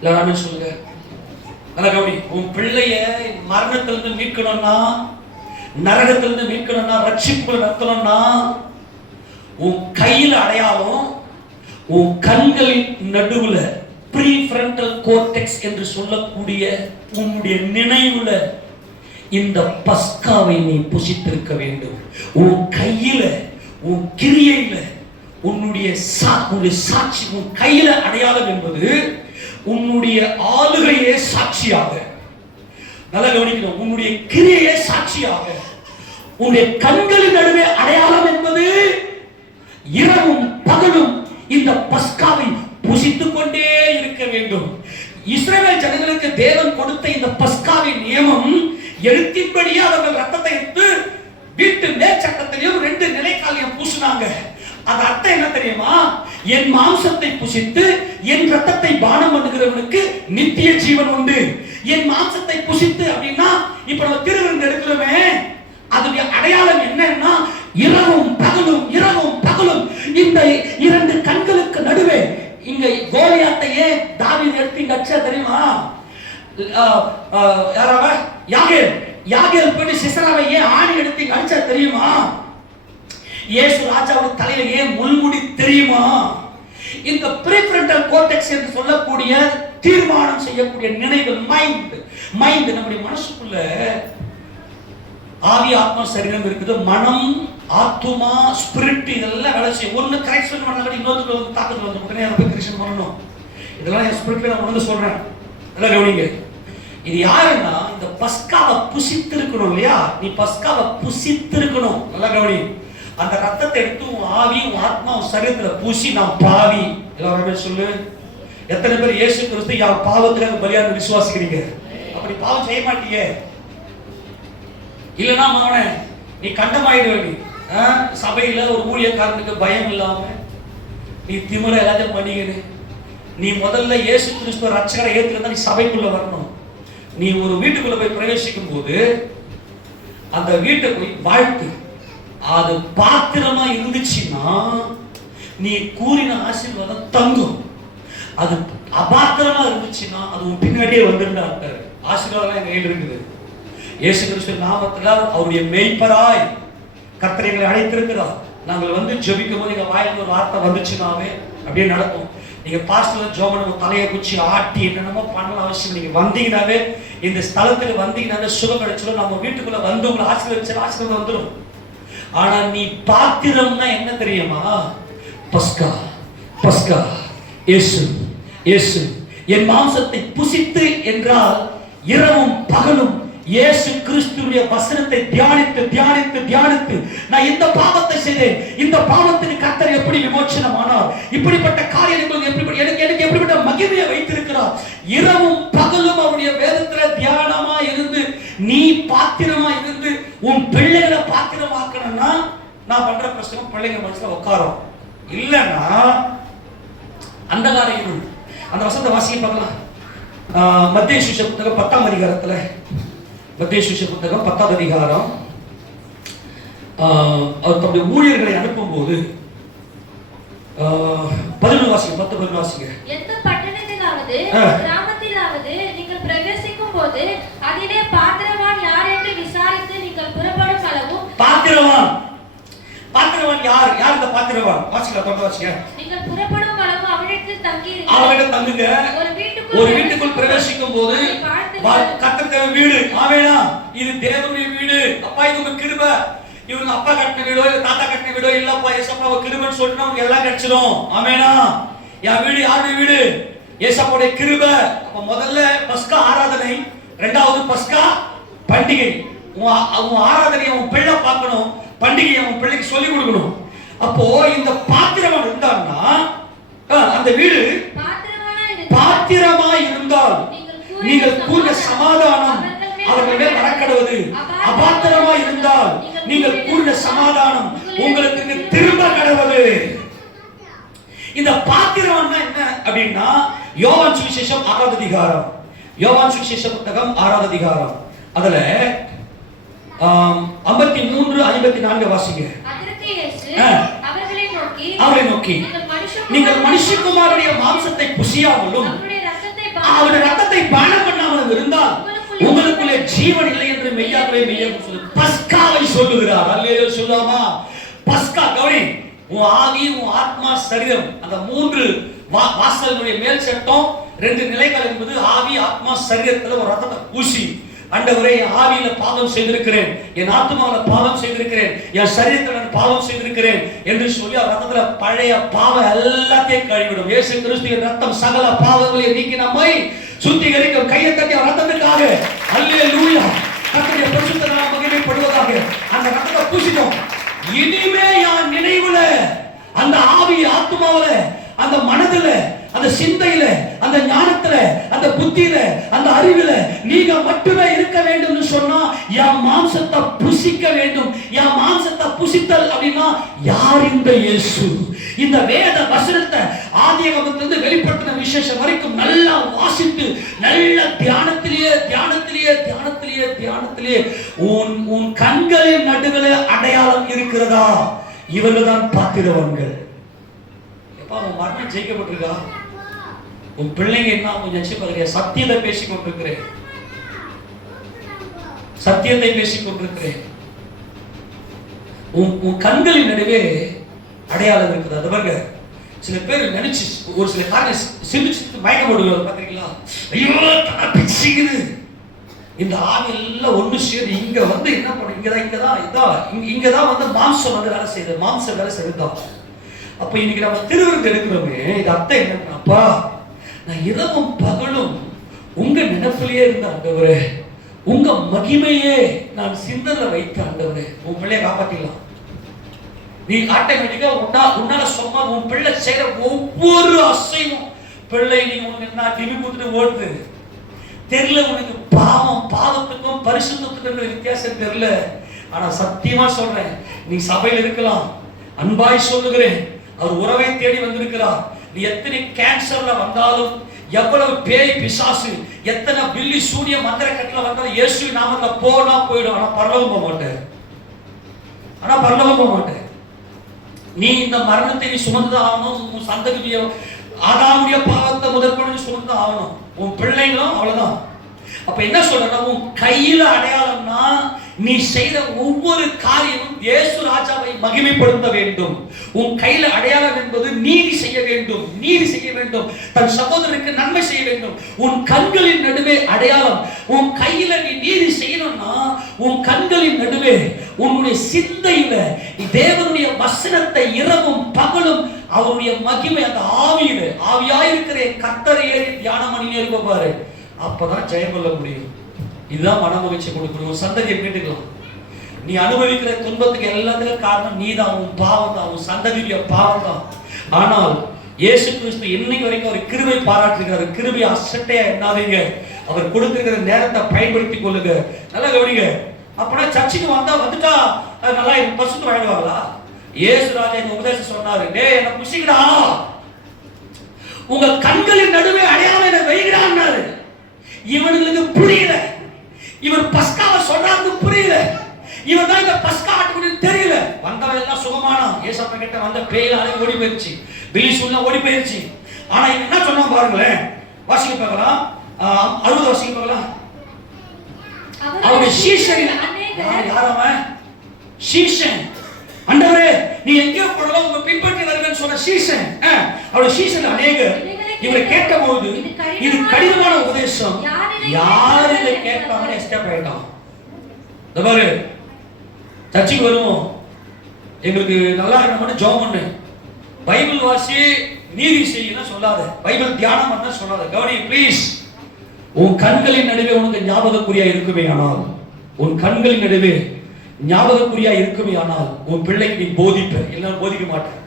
எல்லாரும் சொல்லுங்க. கவனி, உன் பிள்ளைய மரணத்திலிருந்து மீட்கணும்னா, நரகத்திலிருந்து மீட்கணும்னா, ரட்சிப்பு நடத்தணும்னா உன் கையில அடையாளம், உன் கண்களின் நடுவுல ப்ரீஃப்ரண்டல் கோர்டெக்ஸ் என்று சொல்லக்கூடிய உன்னுடைய நினைவுல இந்த பஸ்காவை நீ புசித்திருக்க வேண்டும். உன் கையில, உன் கிரியையில, உன்னுடைய சாட்சி, உன் கையில அடையாளம் என்பது உன்னுடைய ஆளுகையே சாட்சியாக, நல்லா கவனிக்கணும், உன்னுடைய கிரியையே சாட்சியாக, உன்னுடைய கண்களின் நடுவே அடையாளம் என்பது இரவும் பகலும் இந்த பஸ்காவை புசித்துக் கொண்டே இருக்க வேண்டும். இஸ்ரவேல் ஜனங்களுக்கு தேவன் கொடுத்த இந்த பஸ்காவின் நியமம் எழுத்தின்படியே அவர்கள் ரத்தத்தை எடுத்து வீட்டு மேற்சட்டத்திலையும் 2 நிலைக்காலையும் பூசினாங்க. அது அர்த்தம் என்ன தெரியுமா? என் மாம்சத்தை புசித்து என் ரத்தத்தை பானம் பண்ணுகிறவனுக்கு நித்திய ஜீவன் உண்டு. என் மாம்சத்தை புசித்து அப்படின்னா இப்ப நம்ம திருவிருந்து எடுக்கிறோமே, அதுடைய அடையாளம் என்னன்னா இரவும் பகலும், இரவும் பகலும். இந்த 2 கண்களுக்கு நடுவே இங்க கோலியாத்தையே தாவீது எடுத்து இங்க அடிச்சா தெரியுமா? யாராவ யாகேல் போய் சிசராவை ஏன் ஆணி எடுத்து இங்க அடிச்சா தெரியுமா? இயேசு ராஜாவுடைய தலையில ஏன் முள்முடி தெரியுமா? இந்த ப்ரீஃப்ரண்டல் கோர்டெக்ஸ் என்று சொல்லக்கூடிய தீர்மானம் செய்யக்கூடிய நினைவுகள், மைண்ட் நம்முடைய மனசுக்குள்ள ஆவி ஆத்மா சரீரம் இருக்குது. மனம், ஆத்துமா, ஸ்பிரிட் இதெல்லாம் வேலை செய்யும். ஒன்னு கரெக்ஷன் பண்ணாலும் இன்னொரு வந்து தாக்கத்தில் வந்து உடனே அதை போய் கரெக்ஷன் பண்ணணும். இதெல்லாம் என் ஸ்பிரிட்ல நான் உணர்ந்து சொல்றேன். எல்லாம் கவனிங்க. இது யாருன்னா இந்த பஸ்காவை புசித்திருக்கணும் இல்லையா? நீ பஸ்காவை புசித்திருக்கணும். நல்லா கவனி. அந்த ரத்தத்தை எடுத்து உன் ஆவி உன் ஆத்மா உன் சரீரத்துல பூசி நான் பாவி எல்லாருமே சொல்லு. எத்தனை பேர் இயேசு கிறிஸ்து யார் பாவத்துக்காக பலியான விசுவாசிக்கிறீங்க? அப்படி பாவம் செய்ய மாட்டீங்க. இல்லைன்னா மகனே நீ கண்டமாயிடுவேன். சபையில ஒரு ஊழியக்காரனுக்கு பயம் இல்லாம நீ திமிர எல்லாத்தையும் பண்ணிக்கணும். நீ முதல்ல இயேசு கிறிஸ்துவ ரட்சகரை ஏத்துக்கிட்டா நீ சபைக்குள்ள வரணும். நீ ஒரு வீட்டுக்குள்ள போய் பிரவேசிக்கும் போது அந்த வீட்டை போய் வாழ்த்து. அது பாத்திரமா இருந்துச்சுன்னா நீ கூறின ஆசீர்வாதம் தங்கும். அது அபாத்திரமா இருந்துச்சுன்னா அது உன் பின்னாடியே வந்துருந்தாரு. ஆசீர்வாதம் எங்க கையில் இருக்குது. இயேசு கிறிஸ்து நாமத்துல அவருடைய மெய்ப்பராய் கர்த்தர் எங்களை அழைத்திருக்கிறார். நாங்கள் வந்து ஜெபிக்கும் போது எங்க வாயில ஒரு வார்த்தை வந்துச்சுனாவே அப்படியே நடக்கும். நீங்க பாஸ்டர் ஜோமன் தலையை குச்சி ஆட்டி என்னென்னமோ பண்ணணும் அவசியம். நீங்க வந்தீங்கன்னாவே இந்த ஸ்தலத்துக்கு வந்தீங்கன்னாவே சுகம் கிடைச்சிடும். நம்ம வீட்டுக்குள்ள வந்து உங்களை ஆசீர்வாதம் வந்துடும். ஆனா நீ பாத்திரம்னா என்ன தெரியுமா? பஸ்கா பஸ்கா இயேசு இயேசு என் மாம்சத்தை புசித்து என்றால் இரவும் பகலும் இயேசு கிறிஸ்துவின் வசனத்தை தியானித்து தியானித்து தியானித்து நான் இந்த பாவத்தை செய்தேன், இந்த பாவத்துக்கு கர்த்தர் எப்படி விமோசனம் ஆனார், இப்படிப்பட்ட காரியங்களுக்கு எப்படி எனக்கு எப்படிப்பட்ட மகிமையை வைத்திருக்கிறார். இரவும் பகலும் அவருடைய வேதத்துல தியானமா இருந்து நீ பாத்திரமா இருந்து உன் பிள்ளைகளை பாத்திரமாக்கணும்னா நான் பண்ற பிரச்சனை பிள்ளைங்க மனசுல உட்காரும். இல்லைன்னா அந்தகார இருள். அந்த வசனத்தை வாசிக்க பார்க்கலாம். மத்தேயு சுவிசேஷ புத்தகம் 10ஆம் அதிகாரத்துல, மத்தேயு சுவிசேஷ புத்தகம் 10ஆம் அதிகாரம், அவர் தம்முடைய ஊழியர்களை அனுப்பும் போது 11 வாசிங்க. 10-11 வாசிங்க. எந்த பட்டணத்திலாவது கிராமத்திலாவது நீங்கள் பிரவேசிக்கும் போது அதிலே பாத்திரவான் யார் என்று விசாரித்து நீங்கள் புறப்படும் அளவும். பாத்திரவான் பாத்திரவான் யார்? யார் இந்த பாத்திரவான்? வாசிங்க, தொடர்ந்து வாசிங்க. நீங்கள் புறப்படும் அளவும் அவரிடத்தில் தங்கியிருங்கள். அவரிடம் தங்குங்க. ஒரு வீட்டுக்குள் பிரவேசிக்கும் போது கர்த்தர் வீடு. ஆமெனா, இது தேவனுடைய வீடு. அப்பா இது உங்க கிருபை. இவங்க அப்பா கட்டின வீடோ இல்ல தாத்தா கட்டின வீடோ இல்லப்பா ஏசப்பாவை கிருபைன்னு சொல்லிட்டு நமக்கு எல்லாம் கிடைச்சிடும். ஆமெனா, என் வீடு யாருடைய வீடு? ஏசப்பாவுடைய கிருபை. அப்ப முதல்ல பஸ்கா ஆராதனை, இரண்டாவது பஸ்கா பண்டிகை. உன் ஆராதனையை உன் பிள்ளை பார்க்கணும், பண்டிகையை உன் பிள்ளைக்கு சொல்லிக் கொடுக்கணும். அப்போ இந்த பாத்திரமா இருந்தான்னா அந்த வீடு பாத்திரமா இருந்தால் நீங்கள் கூறின சமாதானம் அவர்கள் மேல் நடக்கிறது. அபாத்திரமா இருந்தால் நீங்கள் கூறின சமாதானம் உங்களுக்கு திரும்ப கடவுது. இந்த பாத்திரம் என்ன அப்படின்னா யோவான் சுவிசேஷம் 6ஆம் அதிகாரம், யோவான் சுவிசேஷ புத்தகம் 6ஆம் அதிகாரம், அதுல 53-54 வாசிங்க. அவரை நோக்கி நீங்கள் மனுஷகுமாரனுடைய மாம்சத்தை புசியாமலும் அவருடைய ரத்தத்தை பானம் பண்ணாமலும் இருந்தால் உங்களுக்குள்ளே ஜீவன் இல்லை என்று மெய்யாகவே மெய்யாக சொல்லு. பஸ்காவை சொல்லுகிறார். அல்லேலூயா சொல்லாமா? பஸ்கா கவனி. உன் ஆவி உன் ஆத்மா சரீரம் அந்த 3 வாசல்களுடைய மேல் சட்டம் 2 நிலைகள் என்பது ஆவி ஆத்மா சரீரத்துல ஒரு ரத்தத்தை பூசி ஆண்டவரே என் ஆவியில பாவம் செய்திருக்கிறேன், என் ஆத்மாவில பாவம் செய்திருக்கிறேன், என் சரீரத்துல நான் பாவம் செய்திருக்கிறேன் என்று சொல்லி அவர் ரத்தத்துல பழைய பாவம் எல்லாத்தையும் கழுவிடும். இயேசு கிறிஸ்துவின் ரத்தம் சகல பாவங்களை நீக்கி நம்மை சுத்திகரிக்கும். கையை தட்டி அவர் ரத்தத்துக்காக அல்லேலூயா கர்த்தருடைய பரிசுத்த நாமம் மகிமைப்படுவதாக அந்த ரத்தத்தை பூசிட்டோம். இனிமே என் நினைவுல அந்த ஆவி ஆத்மாவில அந்த மனதுல அந்த சிந்தையில அந்த ஞானத்துல அந்த புத்தியில அந்த அறிவுல நீங்க மட்டுமே இருக்க வேண்டும் சொன்னா என் மாம்சத்தை புசிக்க வேண்டும். என் மாம்சத்தை புசித்தல் அப்படின்னா யார்? இந்த இயேசு. இந்த வேத வசனத்தை ஆதியாகமத்திலிருந்து வெளிப்படுத்தின விசேஷம் வரைக்கும் நல்லா வாசித்து நல்ல தியானத்திலேயே தியானத்திலேயே தியானத்திலேயே தியானத்திலேயே உன் கண்களின் நடுவில் அடையாளம் இருக்கிறதா? இவர்கள் தான் பாத்திரவான்கள். உன் மரணம் ஜெயிக்கப்பட்டிருக்கா? உன் பிள்ளைங்க என்ன கொஞ்சம் சத்தியத்தை பேசிக் கொண்டிருக்கிறேன், சத்தியத்தை பேசிக் கொண்டிருக்கிறேன். உன் கண்களின் நடுவே அடையாளம் இருக்குது. அது பாருங்க, சில பேர் நினைச்சு ஒரு சில காரியம் சிந்திச்சு மயக்கப்படுவாங்க. பாத்தீங்களா? ஐயோ பிச்சுக்குது. இந்த ஆவி எல்லாம் ஒண்ணு சேரு இங்க வந்து என்ன பண்ணும்? இங்கதான் வந்து மாம்சம் வந்து வேலை செய்யுது, மாம்சம் வேலை செய்யுதுதான். அப்ப இன்னைக்கு நம்ம திருவிருந்து எடுக்கிறோமே, இது அர்த்தம் என்னப்பா? நான் இரவும் பகலும் உங்க நினைப்பிலேயே இருந்த ஆண்டவரே, உங்க மகிமையே நான் சிந்தனை வைத்த ஆண்டவரே. உன் பிள்ளைய காப்பாத்திடலாம். நீ ஆட்டோமேட்டிக்கா உன்னால சும்மா உன் பிள்ளை செய்யற ஒவ்வொரு அசைவும் பிள்ளை நீ உனக்கு என்ன டிவி கொடுத்துட்டு ஓடுது தெரியல. உனக்கு பாவத்துக்கும் பரிசுத்தத்துக்கும் வித்தியாசம் தெரியல. ஆனா சத்தியமா சொல்றேன், நீ சபையில் இருக்கலாம், அன்பாய் சொல்லுகிறேன், அவர் உறவை தேடி வந்திருக்கிறார். நீ எத்தனை கேன்சர்ல வந்தாலும், எவ்வளவு பேய் பிசாசு, எத்தனை பில்லி சூரிய மந்திர கட்டல வந்தாலும் இயேசு நாமத்துல போனா போயிடும். ஆனா பரலோகம் போக மாட்டேன். நீ இந்த மரணத்தை நீ சுமந்து ஆகணும். உன் சந்ததிய ஆதாமுடைய பாவத்தை முதற்கொண்டு சுமந்து ஆகணும். உன் பிள்ளைங்களும் அவ்வளவுதான். அப்ப என்ன சொல்றேன்னா, உன் கையில அடையாளம்னா நீ செய்த ஒவ்வொரு காரியமும் இயேசு ராஜாவை மகிமைப்படுத்த வேண்டும். உன் கையில அடையாளம் என்பது நீதி செய்ய வேண்டும், தன் சகோதரனுக்கு நன்மை செய்ய வேண்டும். உன் கண்களின் நடுவே அடையாளம். உன் கையில நீ நீதி செய்யணும்னா உன் கண்களின் நடுவே உன்னுடைய சிந்தையில தேவனுடைய வசனத்தை இரவும் பகலும் அவருடைய மகிமை அந்த ஆவியாயிருக்கிற கர்த்தரையே தியானம் பண்ணினே இருக்க பாரு. அப்பதான் ஜெயம் கொள்ள முடியும். இதுதான் மனமகிழ்ச்சி கொடுக்கணும். ஒரு சந்ததியை மீட்டுக்கலாம். நீ அனுபவிக்கிற துன்பத்துக்கு எல்லாத்துக்கும் காரணம் நீதான், உன் பாவம் தான், உன் சந்ததியுடைய பாவம் தான். ஆனால் இயேசு கிறிஸ்து இன்னைக்கு வரைக்கும் அவர் கிருபை பாராட்டுகிறார். கிருபை அசட்டையா என்னாதீங்க. அவர் கொடுத்திருக்கிற நேரத்தை பயன்படுத்திக் கொள்ளுங்க. நல்லா கவனிங்க. அப்படின்னா சர்ச்சுக்கு வந்துட்டா நல்லா பரிசுத்தம் ஆயிடுவாங்களா? இயேசு ராஜா இந்த உபதேசம் சொன்னாரு, டேய் என்ன புசிக்கடா, உங்க கண்களின் நடுவே அடையாளம் என்ன வைக்கிறான்னாரு. இவனுங்களுக்கு புரியல. இவர் பஸ்காவை சொல்றாரு புரியல. இவன் தான் இந்த பஸ்கா ஆட்டுக்குன்னு தெரியல. வந்தவன் எல்லாம் சுகமானான். ஏசப்பா கிட்ட வந்த பேயாலே ஓடி போயிருச்சு, பிலி சூழ்நிலை ஓடி போயிருச்சு. ஆனா இவன் என்ன சொன்னா பாருங்களேன். வாசிக்க பார்க்கலாம், 60 வாசிக்க பார்க்கலாம். அவருடைய சீஷன் யாரவன்? சீஷன். ஆண்டவரே நீ எங்கே போறலாம் உங்க பின்பற்றி வருவேன்னு சொன்ன சீஷன். அவருடைய சீஷன் அநேகர் இவரை கேட்டபோது இது கடினமான உபதேசம், யாரு இதை கேட்பாங்கன்னு எஸ்கேப் ஆயிட்டான். பாரு, சர்ச்சுக்கு வருவோம், எங்களுக்கு நல்லா இருக்கணும்னு ஜெபம் பண்ணு, பைபிள் வாசி, நீதி செய்யணும் சொல்லாத, பைபிள் தியானம் பண்ண சொல்லாத. கவனி ப்ளீஸ். உன் கண்களின் நடுவே உனக்கு ஞாபகக்குறியா இருக்குமே ஆனால், உன் கண்களின் நடுவே ஞாபகக்குறியா இருக்குமே ஆனால் உன் பிள்ளைக்கு நீ போதிப்ப. எல்லாம் போதிக்க மாட்டேன்.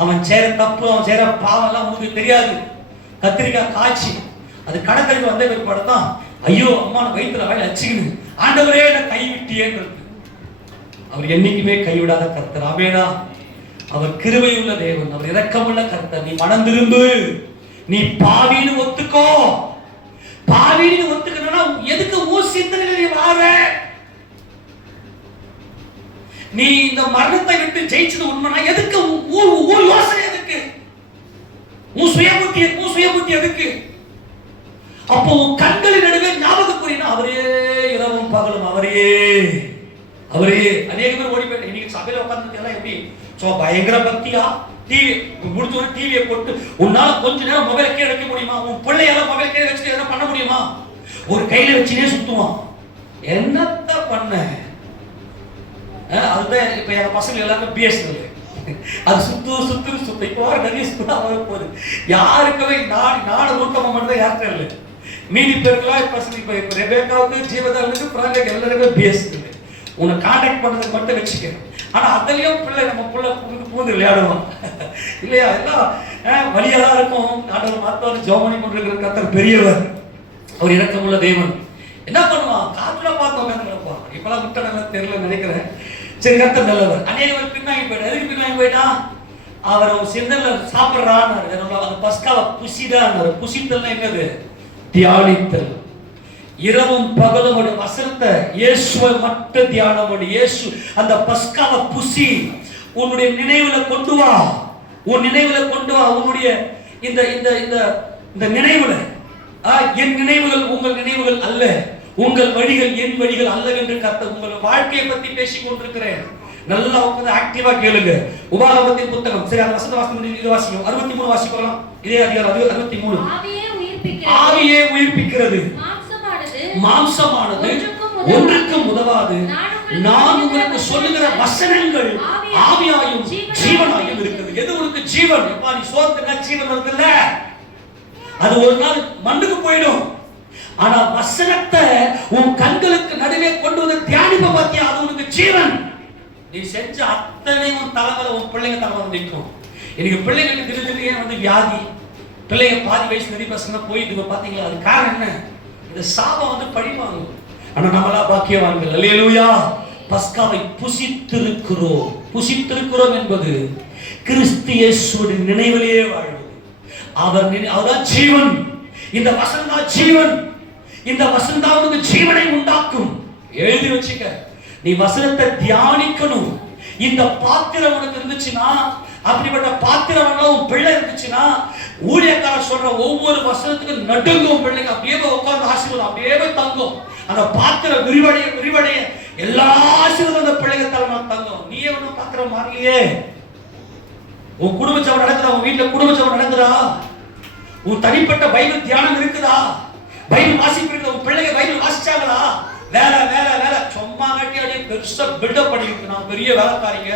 அவன் சேர தப்பு, அவன் சேர பாவம் எல்லாம் உனக்கு தெரியாது. கத்திரிக்காய் காய்ச்சி அது கடற்கரைக்கு வந்த பிற்பாடு தான் ஐயோ அம்மா வயிற்றுல வாயில அச்சுக்குது, ஆண்டவரே என்ன கைவிட்டியேன்னு. அவர் என்னைக்குமே கைவிடாத கர்த்தர். ஆமெனா. அவர் கிருபை உள்ள தேவன், அவர் இரக்கமுள்ள கர்த்தர். நீ மனம் திரும்பு, நீ பாவின்னு ஒத்துக்கோ. பாவின்னு ஒத்துக்கணும்னா எதுக்கு ஊர் சிந்தனையில நீ வாழ? நீ இந்த மரணத்தை விட்டு ஜெயிச்சது உண்மைனா எதுக்கு ஊர் யோசனை? எதுக்கு உன் சுயபுத்தி எதுக்கு? அப்போ உன் கண்களின் நடுவே ஞாபகக்குறினா அவரே இரவும் பகலும் அவரே. அநேக பேர் ஓடி போயிட்டு இன்னைக்கு சபையில உட்கார்ந்து எல்லாம் எப்படி பயங்கர பக்தியா டிவி முடிச்ச டிவியை போட்டு உன்னால கொஞ்ச நேரம் மொபைல் கீழே வைக்க முடியுமா? உன் பிள்ளையால மொபைல் கீழே வச்சுட்டு எதனா பண்ண முடியுமா? ஒரு கையில வச்சுனே சுத்துவான். என்னத்த பண்ண? அதுதான் இப்ப என் பசங்க எல்லாமே பிஎஸ்எல். அது சுத்து இப்போ நிறைய சுத்தா போகுது. யாருக்குமே நாடு நூற்றமா மட்டும் யார்கிட்ட இல்லை. மீதி பேருக்குலாம் இப்ப ரெபேக்காவுக்கு ஜீவதாளுக்கு பிராங்க எல்லாருமே பிஎஸ்எல். உன்னை கான்டாக்ட் பண்றதுக்கு மட்டும் வச்சுக்க. ஆனா அதுலயும் பிள்ளை நம்ம பிள்ளை பூந்து விளையாடுவோம் இல்லையா? எல்லாம் வழியெல்லாம் இருக்கும். ஆண்டவர் மத்தவர் ஜோமனி கொண்டிருக்கிற கர்த்தர் பெரியவர், அவர் இரக்கமுள்ள தேவன். என்ன பண்ணுவான்? காத்துல பார்த்தோம் கிடப்பான். இப்பெல்லாம் விட்ட நல்லா தெரியல நினைக்கிறேன். சரி, கர்த்தர் நல்லவர். அநேகவர் பின்னாங்கி போயிட்டா. எதுக்கு பின்னாங்கி போயிட்டான்? அவர் சிந்தனை சாப்பிட்றான்னு அந்த பஸ்காவை புசிதான். புசித்தல் என்னது? தியானித்தல். இரவும் பகலும் வசனத்தை இயேசுவை மட்டும் தியானம் பண்ணி இயேசு அந்த பஸ்காவை புசி. உன்னுடைய நினைவுல கொண்டு வா. உன்னுடைய இந்த இந்த இந்த இந்த நினைவுல என் நினைவுகள் உங்கள் நினைவுகள் அல்ல, உங்கள் வழிகள் என் வழிகள் அல்ல என்று கர்த்தர் உங்கள் வாழ்க்கையை பத்தி பேசிக் கொண்டிருக்கிறேன். நல்லா உட்கார்ந்து ஆக்டிவா கேளுங்க. உபாகமத்தின் புத்தகம், சரி, அந்த வசன வாசிக்கும், இது வாசிக்கும். 63 வாசிக்கலாம். இதே அதிகாரம் 63. ஆவியே உயிர்ப்பிக்கிறது, மாம்சமானது ஒன்றுக்கும் உதவாது. நான் உங்களுக்கு சொல்லுகிற வசனங்கள் ஆவியாயும் ஜீவனாயும் இருக்கிறது. எது உனக்கு ஜீவன்? எப்பா நீ சோத்துனா ஜீவன் வருதுல்ல, அது ஒரு நாள் மண்ணுக்கு போயிடும். ஆனா வசனத்தை உன் கண்களுக்கு நடுவே கொண்டு வந்து தியானிப்ப பாத்தியா, அது உனக்கு ஜீவன். நீ செஞ்ச அத்தனையும் தலைமையில உன் பிள்ளைங்க தலைமையில நிற்கும். இன்னைக்கு பிள்ளைங்களுக்கு திடீர்னு வந்து வியாதி, பிள்ளைங்க பாதி வயசு நிறைய பசங்க போயிட்டு பாத்தீங்களா? அது காரணம் என்ன? இந்த சாபம் வந்து பழிவாங்க. ஆனா நம்மளா பாக்கியவான்கள். அல்லேலூயா. பஸ்காவை புசித்திருக்கிறோம். புசித்திருக்கிறோம் என்பது கிறிஸ்து இயேசுவின் நினைவிலேயே வாழ்வது. அவர்தான் ஜீவன். இந்த வசனம் தான் ஜீவன். இந்த வசனம் தான் உனக்கு ஜீவனை உண்டாக்கும். எழுதி வச்சுக்க. நீ வசனத்தை தியானிக்கணும். இந்த பாத்திரம் உனக்கு இருந்துச்சுன்னா, அப்படிப்பட்ட பாத்திரம் உன் பிள்ளை இருந்துச்சுன்னா, ஊழியக்காரர் சொல்ற ஒவ்வொரு வசனத்துக்கும் நடுங்கும் பிள்ளைங்க. அப்படியே உட்கார்ந்து ஆசீர்வாதம் அப்படியே தங்கும். அந்த பாத்திரம் விரிவடைய விரிவடைய எல்லா ஆசீர்வாதம் அந்த பிள்ளைங்க தலைமை தங்கும். நீயே ஒன்றும் பாத்திரம் மாறலையே. உன் குடும்ப சபை நடக்குதா? உன் வீட்டுல குடும்ப சபை நடக்குதா? உன் தனிப்பட்ட பைபிள் தியானம் இருக்குதா? பைபிள் வாசிப்பு இருக்குதா? உன் பிள்ளைங்க பைபிள் வாசிச்சாங்களா? வேலை வேலை வேலை சும்மா கட்டி அப்படியே பெருசா பில்டப் பண்ணிருக்கு. நான் பெரிய வேலைக்காரிங்க,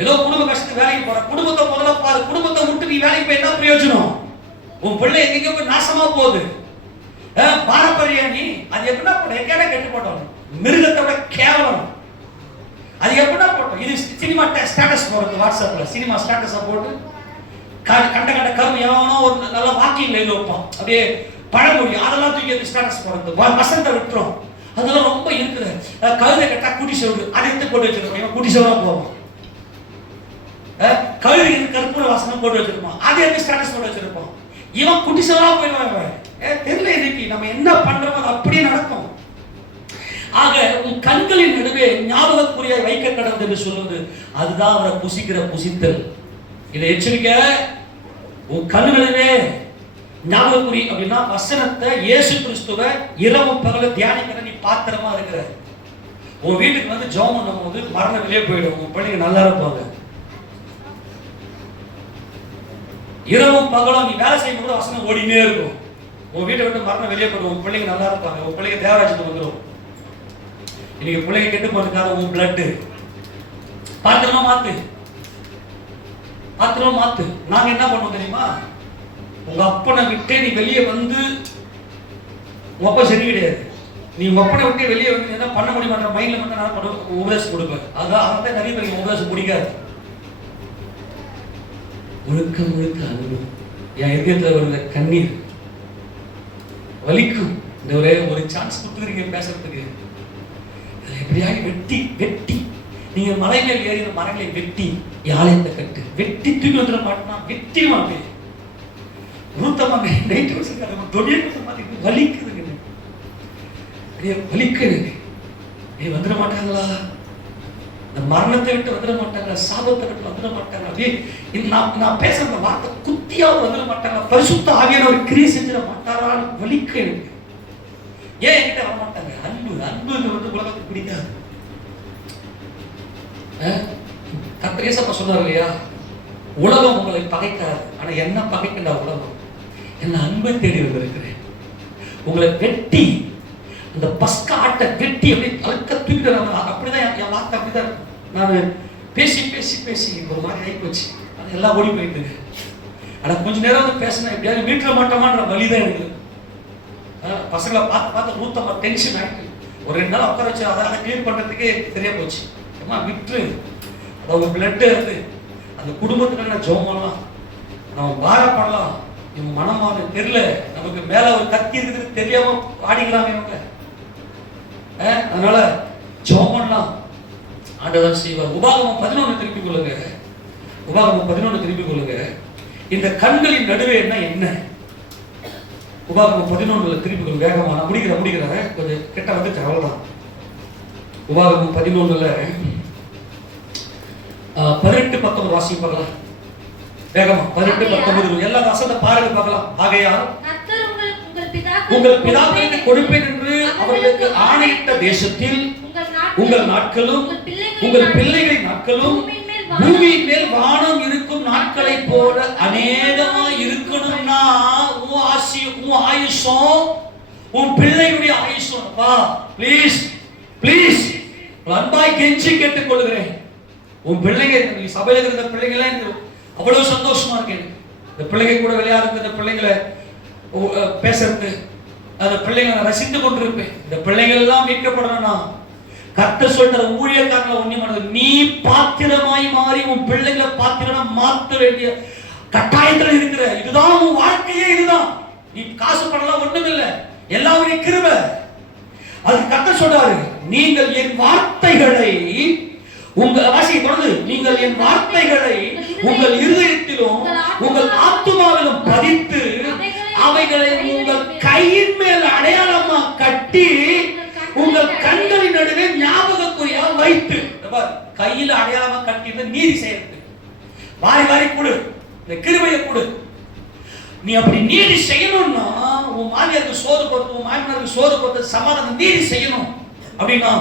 ஏதோ குடும்ப கஷ்டத்துக்கு வேலைக்கு போற. குடும்பத்தை முதல்ல பாரு. குடும்பத்தை விட்டு நீ வேலைக்கு போய் என்ன பிரயோஜனம்? உன் பிள்ளை எங்க போய் நாசமா போகுது. பாரம்பரிய நீ அது எப்படின்னா எங்கேயா கெட்டு போட்டோம். மிருகத்தை விட கேவலம். அது எப்படின்னா போட்டோம். இது சினிமா ஸ்டேட்டஸ் போடுறது. வாட்ஸ்அப்ல சினிமா ஸ்டேட்டஸை போட்டு கண்ட கண்ட கருமை எவனோ ஒரு நல்ல வாக்கிங்ல எழுதி வைப்பான். அப்படியே பழமொழி அதெல்லாம் தூக்கி ஸ்டேட்டஸ் போடுறது. வசந்த விட்டுரும். அதெல்லாம் ரொம்ப இருக்குது. கழுதை கட்டா குட்டி சோறு அதை எடுத்து போட்டு வச்சிருக்கோம். இவன் குட்டி சோறா போவான். கழுதை கற்பூர வாசனம் போட்டு வச்சிருப்பான். அதை எடுத்து ஸ்டேட்டஸ் போட்டு வச்சிருப்பான். இவன் குட்டி சோறா போயிடுவாங்க. தெரியல இன்னைக்கு நம்ம என்ன பண்றோம் அது அப்படியே நடக்கும். ஆக உன் கண்களின் நடுவே ஞாபகக்குரிய வைக்க கடந்து என்று சொல்வது அதுதான் அவரை புசிக்கிற புசித்தல். இதை எச்சரிக்கை. உன் கண்களிலே ஞாபகக்குறி அப்படின்னா வசனத்தை, இயேசு கிறிஸ்துவை இரவு பகல தியானிக்கிற நீ பாத்திரமா இருக்கிற. உன் வீட்டுக்கு வந்து ஜெபம் பண்ணும் போது மரணம் வெளியே போயிடும். உன் பிள்ளைங்க நல்லா இருப்பாங்க. இரவும் பகலும் நீ வேலை செய்யும் போது வசனம் ஓடினே இருக்கும். உன் வீட்டை விட்டு மரணம் வெளியே போயிடும். உன் பிள்ளைங்க நல்லா இருப்பாங்க. உன் பிள்ளைங்க தேவராஜ்யத்துக்கு வந்துடும். இன்னைக்கு பிள்ளைங்க கெட்டு போறதுக்காக உன் பிளட் பாத்திரமா மாத்து. பாத்திரமா மாத்து. நாங்க என்ன பண்ணுவோம் தெரியுமா? உங்க அப்பனை விட்டு நீ வெளியே வந்து, உங்க அப்பா சரி கிடையாது, நீ உங்க அப்பனை விட்டு வெளியே வந்து என்ன பண்ண முடியுமான்ற மைண்ட்ல மட்டும் நான் உபதேசம் கொடுப்பேன். அதான் அவன் நிறைய பேருக்கு உபதேசம் பிடிக்காது. முழுக்க முழுக்க அன்பு. என் இதயத்துல வருகிற கண்ணீர் வலிக்கும். இந்த ஒரே ஒரு சான்ஸ் கொடுத்துக்கிறீங்க பேசுறதுக்கு. எப்படியாவது வெட்டி வெட்டி நீங்க மலை மேல் ஏறின மரங்களை வெட்டி யாழைத்த கட்டு வெட்டி தூக்கி வந்துட மாட்டேன்னா வெட்டி மாட்டேன். நூத்தமா நைட்டு வச்சிருக்காங்க தொழில் மாதிரி வலிக்குதுங்க. வலிக்குது. நீ வந்துட மாட்டாங்களா? இந்த மரணத்தை விட்டு வந்துட மாட்டாங்களா? சாபத்தை விட்டு வந்துட மாட்டாங்களா? அப்படியே நான் பேசுற அந்த வார்த்தை குத்தியாவது வந்துட மாட்டாங்களா? பரிசுத்த ஆவியானவர் கிரியை செஞ்சிட மாட்டாரான்னு வலிக்கு எனக்கு. ஏன் என்கிட்ட வர மாட்டாங்க? அன்பு. அன்பு வந்து உலகத்துக்கு பிடிக்காது. கர்த்தர் இயேசு சொன்னார் இல்லையா, உலகம் உங்களை பகைக்காது, ஆனா என்ன பகைக்கின்ற உலகம் என்ன அன்பை தேடி வந்திருக்கிறேன். உங்களை வெட்டி அந்த பஸ்கா ஆட்டை வெட்டி அப்படி அழுக்க தூக்கிட்டு அப்படிதான் என் வார்த்தை அப்படிதான். நான் பேசி பேசி பேசி ஒரு மாதிரி ஆகி போச்சு. அது எல்லாம் ஓடி போயிட்டு. ஆனா கொஞ்ச நேரம் வந்து பேசினா எப்படியாவது வீட்டில் மாட்டோமான்ற வழிதான் எனக்கு. பசங்களை பார்த்து பார்த்து நூத்தமா டென்ஷன் ஆகிட்டு ஒரு 2 நாள் உட்கார வச்சு அதை கிளீன் பண்றதுக்கே சரியா போச்சு. அம்மா விட்டு அவங்க பிளட்டு அது அந்த குடும்பத்துக்கான ஜெபம் பண்ணலாம், நம்ம பாரப்படலாம். இவங்க மனமான தெரியல, நமக்கு மேல ஒரு கத்தி இருக்குது தெரியாம பாடிக்கலாமே இவங்க. அதனால ஜெபம் பண்ணலாம். ஆண்டவர் செய்வார். உபாகமம் 11 திருப்பிக் கொள்ளுங்க. உபாகமம் 11 திருப்பிக் கொள்ளுங்க. இந்த கண்களின் நடுவே என்ன? உபாகமம் 11 திருப்பிக் கொள்ளுங்க. வேகமா நான் முடிக்கிறேன். கொஞ்சம் கிட்ட வந்து அவ்வளவுதான். உபாகமம் 11 18-19 வாசி பார்க்கலாம். வேகமா 18-19 எல்லா வசனத்தை பாருங்க பார்க்கலாம். ஆகையால் உங்கள் பிதாக்களுக்கு கொடுப்பேன் என்று அவர்களுக்கு ஆணையிட்ட தேசத்தில் உங்கள் நாட்களும் உங்கள் பிள்ளைகளின் நாட்களும் பூமியின் மேல் வானம் இருக்கும் நாட்களை போல அநேகமா இருக்கணும்னா உன் ஆயுஷம் உன் பிள்ளைகளுடைய ஆயுஷம். ப்ளீஸ் ப்ளீஸ் அன்பாய் கெஞ்சி கேட்டுக் கொள்கிறேன். உன் பிள்ளைங்க சபையில இருக்கிற பிள்ளைங்கள அவ்வளவு சந்தோஷமா இருக்கு. இந்த பிள்ளைங்க கூட விளையாடுறது, இந்த பிள்ளைங்களை பேசுறது, அந்த பிள்ளைங்களை ரசித்து கொண்டிருப்பேன். இந்த பிள்ளைகள் எல்லாம் மீட்கப்படணும்னா கர்த்தர் சொல்ற ஊழியக்காரங்கள ஒண்ணு பண்ணது, நீ பாத்திரமாய் மாறி உன் பிள்ளைகளை பாத்திரமா மாத்த வேண்டிய கட்டாயத்தில் இருக்கிற. இதுதான் உன் வாழ்க்கையே, இதுதான். நீ காசு பண்ணலாம் ஒண்ணும் இல்லை, எல்லாமே கிருபை. அது கர்த்தர் சொல்றாரு, நீங்கள் என் வார்த்தைகளை உங்கள் வாசி தொடர்ந்து, நீங்கள் என் வார்த்தைகளை உங்கள் இருதயத்திலும் உங்கள் ஆத்துமாவிலும் பதித்து அவைகளை உங்கள் கையின் மேல் அடையாளமா கட்டி உங்கள் கண்களின் நடுவே ஞாபகக்குறியா வைத்து. கையில அடையாளமா கட்டி நீதி செய்யறது, வாரி வாரி கொடு, இந்த கிருபையை கொடு. நீ அப்படி நீதி செய்யணும்னா உன் மாமியாருக்கு சோறு போட்டு, உன் மாமியாருக்கு சோறு போட்டு சமாதானம் நீதி செய்யணும் அப்படின்னா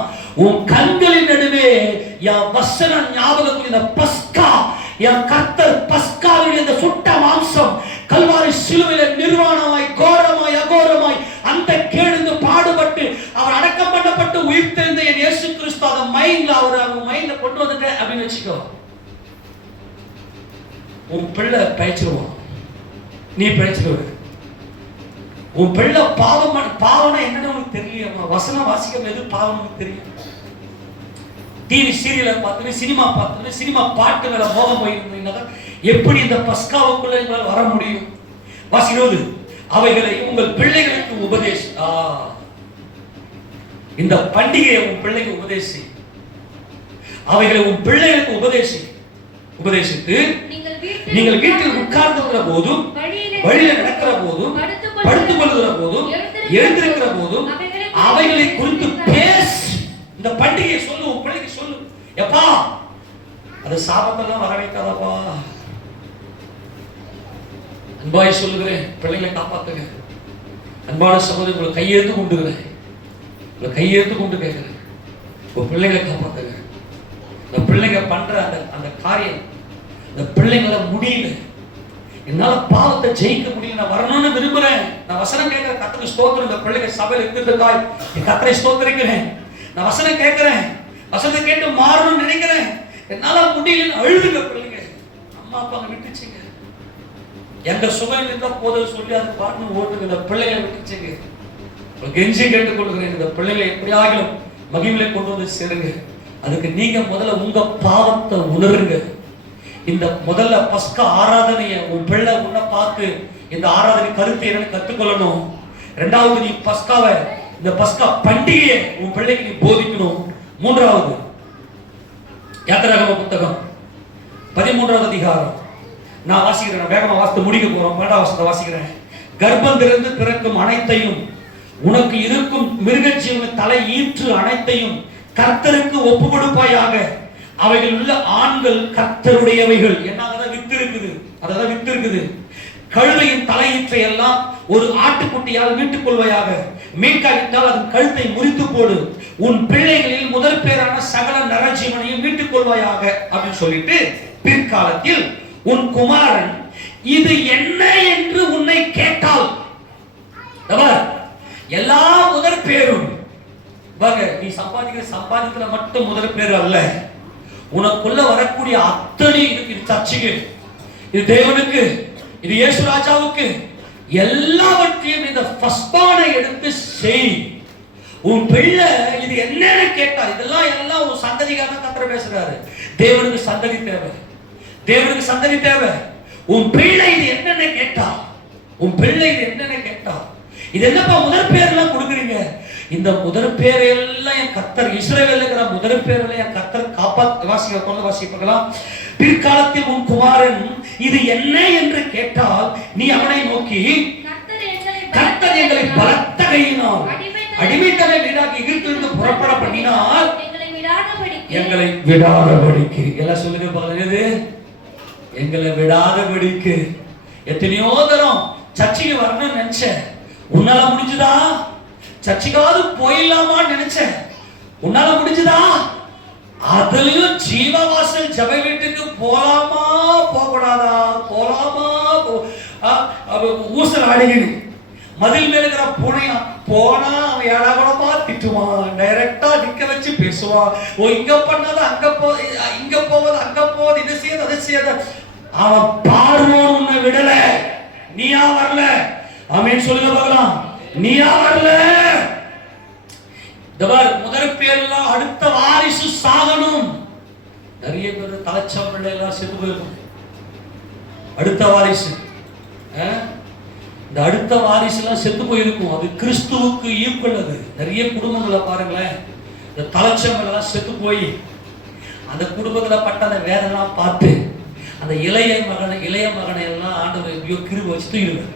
உன் கண்களின் நடுவே என் வசன ஞாபகத்தில் இந்த பஸ்கா, என் கர்த்தர் பஸ்காவின் இந்த சுட்ட மாம்சம் கல்வாரி சிலுவையில் நிர்வாணமாய் கோரமாய் அகோரமாய் அந்த கேடுந்து பாடுபட்டு அவர் அடக்கம் பண்ணப்பட்டு உயிர் தெரிந்த என் இயேசு கிறிஸ்து அதை மைண்ட்ல அவர் மைண்ட்ல கொண்டு வந்துட்டு அப்படின்னு வச்சுக்கோ. உன் பிள்ளை பயிற்சிடுவான், நீ பயிற்சிடுவ. உன் பிள்ளை பாவம்னா என்னன்னு உனக்கு தெரியல, வசனம் வாசிக்க எது பாவம் தெரியும். டிவி சீரியலை பார்த்துட்டு, சினிமா பார்த்துட்டு, சினிமா பாட்டுகளை மோகம் போயிருந்தீங்கன்னா எப்படி இந்த பஸ்காவுக்குள்ள எங்களால் வர முடியும்? வாசிக்கிறது, அவைகளை உங்கள் பிள்ளைகளுக்கு உபதேசி. இந்த பண்டிகையை உன் பிள்ளைக்கு உபதேசி, அவைகளை உன் பிள்ளைகளுக்கு உபதேசித்து நீங்கள் வீட்டில் உட்கார்ந்துகிற போதும், வழியில நடக்கிற போதும், படுத்துக் கொள்ளுகிற போதும், எழுந்திருக்கிற போதும் அவைகளை குறித்து பேசு. இந்த பண்டிகையை சொல்லு, உன் பிள்ளைக்கு சொல்லு. எப்பா அது சாபத்தெல்லாம் வர வைக்காதப்பா. அன்பாய் சொல்லுகிறேன், பிள்ளைகளை காப்பாத்துங்க. அன்பான சகோதரி, உங்களை கையெழுத்து கொண்டுகிறேன், உங்களை கையெழுத்து கொண்டு கேட்கிறேன், உங்க பிள்ளைகளை காப்பாத்துங்க. இந்த பிள்ளைங்க பண்ற அந்த காரியம், இந்த பிள்ளைங்கள முடியல, என்னால பாவத்தை ஜெயிக்க முடியல, நான் வரணும்னு விரும்புறேன், நான் வசனம் கேட்கிறேன், கர்த்தருக்கு ஸ்தோத்திரம். இந்த பிள்ளைங்க சபையில் இருந்திருக்காய், என் கர்த்தரை ஸ்தோத்திரிக்கிறேன், நான் வசனம் கேட்கிறேன், வசனத்தை கேட்டு மாறணும்னு நினைக்கிறேன், என்னால முடியலன்னு அழுதுங்க பிள்ளைங்க. அம்மா அப்பா விட்டுச்சுங்க, எங்க சுகம் இருந்தா போதும் சொல்லி அது பாட்டு ஓட்டுங்க. இந்த பிள்ளைகளை விட்டுச்சுங்க. கெஞ்சி கேட்டுக் கொள்கிறேன், இந்த பிள்ளைகளை எப்படியாகிலும் மகிமையிலே கொண்டு வந்து சேருங்க. அதுக்கு நீங்க முதல்ல உங்க பாவத்தை உணருங்க. இந்த முதல்ல பஸ்கா ஆராதனையை உன் பிள்ளை உன்னை பார்த்து இந்த ஆராதனை கருத்து என்னன்னு கத்துக்கொள்ளணும். இரண்டாவது, நீ பஸ்காவை, இந்த பஸ்கா பண்டிகையை உன் பிள்ளைக்கு நீ போதிக்கணும். மூன்றாவது, யாத்திராகம புத்தகம் 13வது அதிகாரம் நான் வாசிக்கிறேன், வேகமா வாசித்து முடிக்க போறோம். 12வது வசனத்தை வாசிக்கிறேன். கர்ப்பம் திறந்து பிறக்கும் அனைத்தையும், உனக்கு இருக்கும் மிருக ஜீவன தலை ஈற்று அனைத்தையும் கர்த்தருக்கு ஒப்பு கொடுப்பாயாக. அவைகள் உள்ள ஆண்கள் கர்த்தருடையவைகள். என்ன வித்து இருக்குது. கழுதையின் தலையீற்றை எல்லாம் ஒரு ஆட்டுக்குட்டியால் மீட்டுக் கொள்வையாக. மீட்காவிட்டால் அதன் கழுத்தை முறித்து போடு. உன் பிள்ளைகளில் முதல் பேரான சகல நரஜீவனையும் மீட்டுக் கொள்வாயாக அப்படின்னு சொல்லிட்டு, பிற்காலத்தில் உன் குமாரன் இது என்ன என்று உன்னை கேட்டால், எல்லா முதற் பேரும் நீ சம்பாதிக்கிற மட்டும் முதற் பேரு அல்ல, உனக்குள்ள வரக்கூடிய அத்தனை இது சர்ச்சுக்கு, இது தேவனுக்கு, இது இயேசு ராஜாவுக்கு, எல்லாவற்றையும் இந்த ஃபஸ்பானை எடுத்து செய். உன் பிள்ளை இது என்னன்னு கேட்டா, இதெல்லாம் எல்லாம் உன் சந்ததிக்காக கர்த்தர் பேசுறாரு. தேவனுக்கு சந்ததி தேவை, தேவனுக்கு சந்ததி தேவை. உன் பிள்ளை இது என்னன்னு கேட்டா, உன் பிள்ளை இது என்னன்னு கேட்டா, இது என்னப்பா முதற் பேரெல்லாம் கொடுக்குறீங்க? இந்த முதற் பேர் எல்லாம் என் கர்த்தர், இஸ்ரவேல்ல இருக்கிற முதற் பேர்ல என் கர்த்தர் காப்பாற்ற. வாசிக்கலாம். பிற்காலத்தில் உன் குமாரன் இது என்ன என்று கேட்டால், நீ அவனை நோக்கி, கர்த்தர் எங்களை பலத்த கையினால் அடிமைத்தனை வீடாக்கி எகிப்திலிருந்து புறப்பட பண்ணினால் எங்களை விடாதபடிக்கு. எல்லாம் சொல்லுங்க பாருங்க, எங்களை விடாதபடிக்கு. எத்தனையோ தரம் சர்ச்சைக்கு வரணும்னு நினைச்சேன், உன்னால முடிஞ்சுதா? சர்ச்சைக்காவது போயிடலாமான்னு நினைச்சேன், உன்னால முடிஞ்சுதா? அதுலயும் ஜீவவாசல் ஜப வீட்டுக்கு போலாமா போகக்கூடாதா, போலாமா ஊசல் ஆடிக்கணும். மதில் மேல இருக்கிற பூனையா போனா அவன் ஏடாகூடமா திட்டுவான், டைரக்டா நிக்க வச்சு பேசுவான். ஓ இங்க பண்ணாத அங்க இங்க போவது அங்க போவது, இதை செய்யறது அதை செய்யாத. அவன் பார்வோன் உன்னை விடல, நீயா வரல. ஆமென் சொல்லுங்க பார்க்கலாம், நீயா வரல. முதற் சில பேர்லாம் அடுத்த வாரிசு சாகணும். நிறைய பேர் தலைச்சா பிள்ளை எல்லாம் செத்து போயிருக்கும். அடுத்த வாரிசு, இந்த அடுத்த வாரிசு எல்லாம் செத்து போயிருக்கும். அது கிறிஸ்துவுக்கு ஈக்குவல். அது நிறைய குடும்பங்களை பாருங்களேன், இந்த தலைச்சவங்க எல்லாம் செத்து போய் அந்த குடும்பத்துல பட்ட அந்த வேதெல்லாம் பார்த்து அந்த இளைய மகனை எல்லாம் ஆண்டவர் எப்படியோ கிருபை வச்சு தூக்கிடுவார்.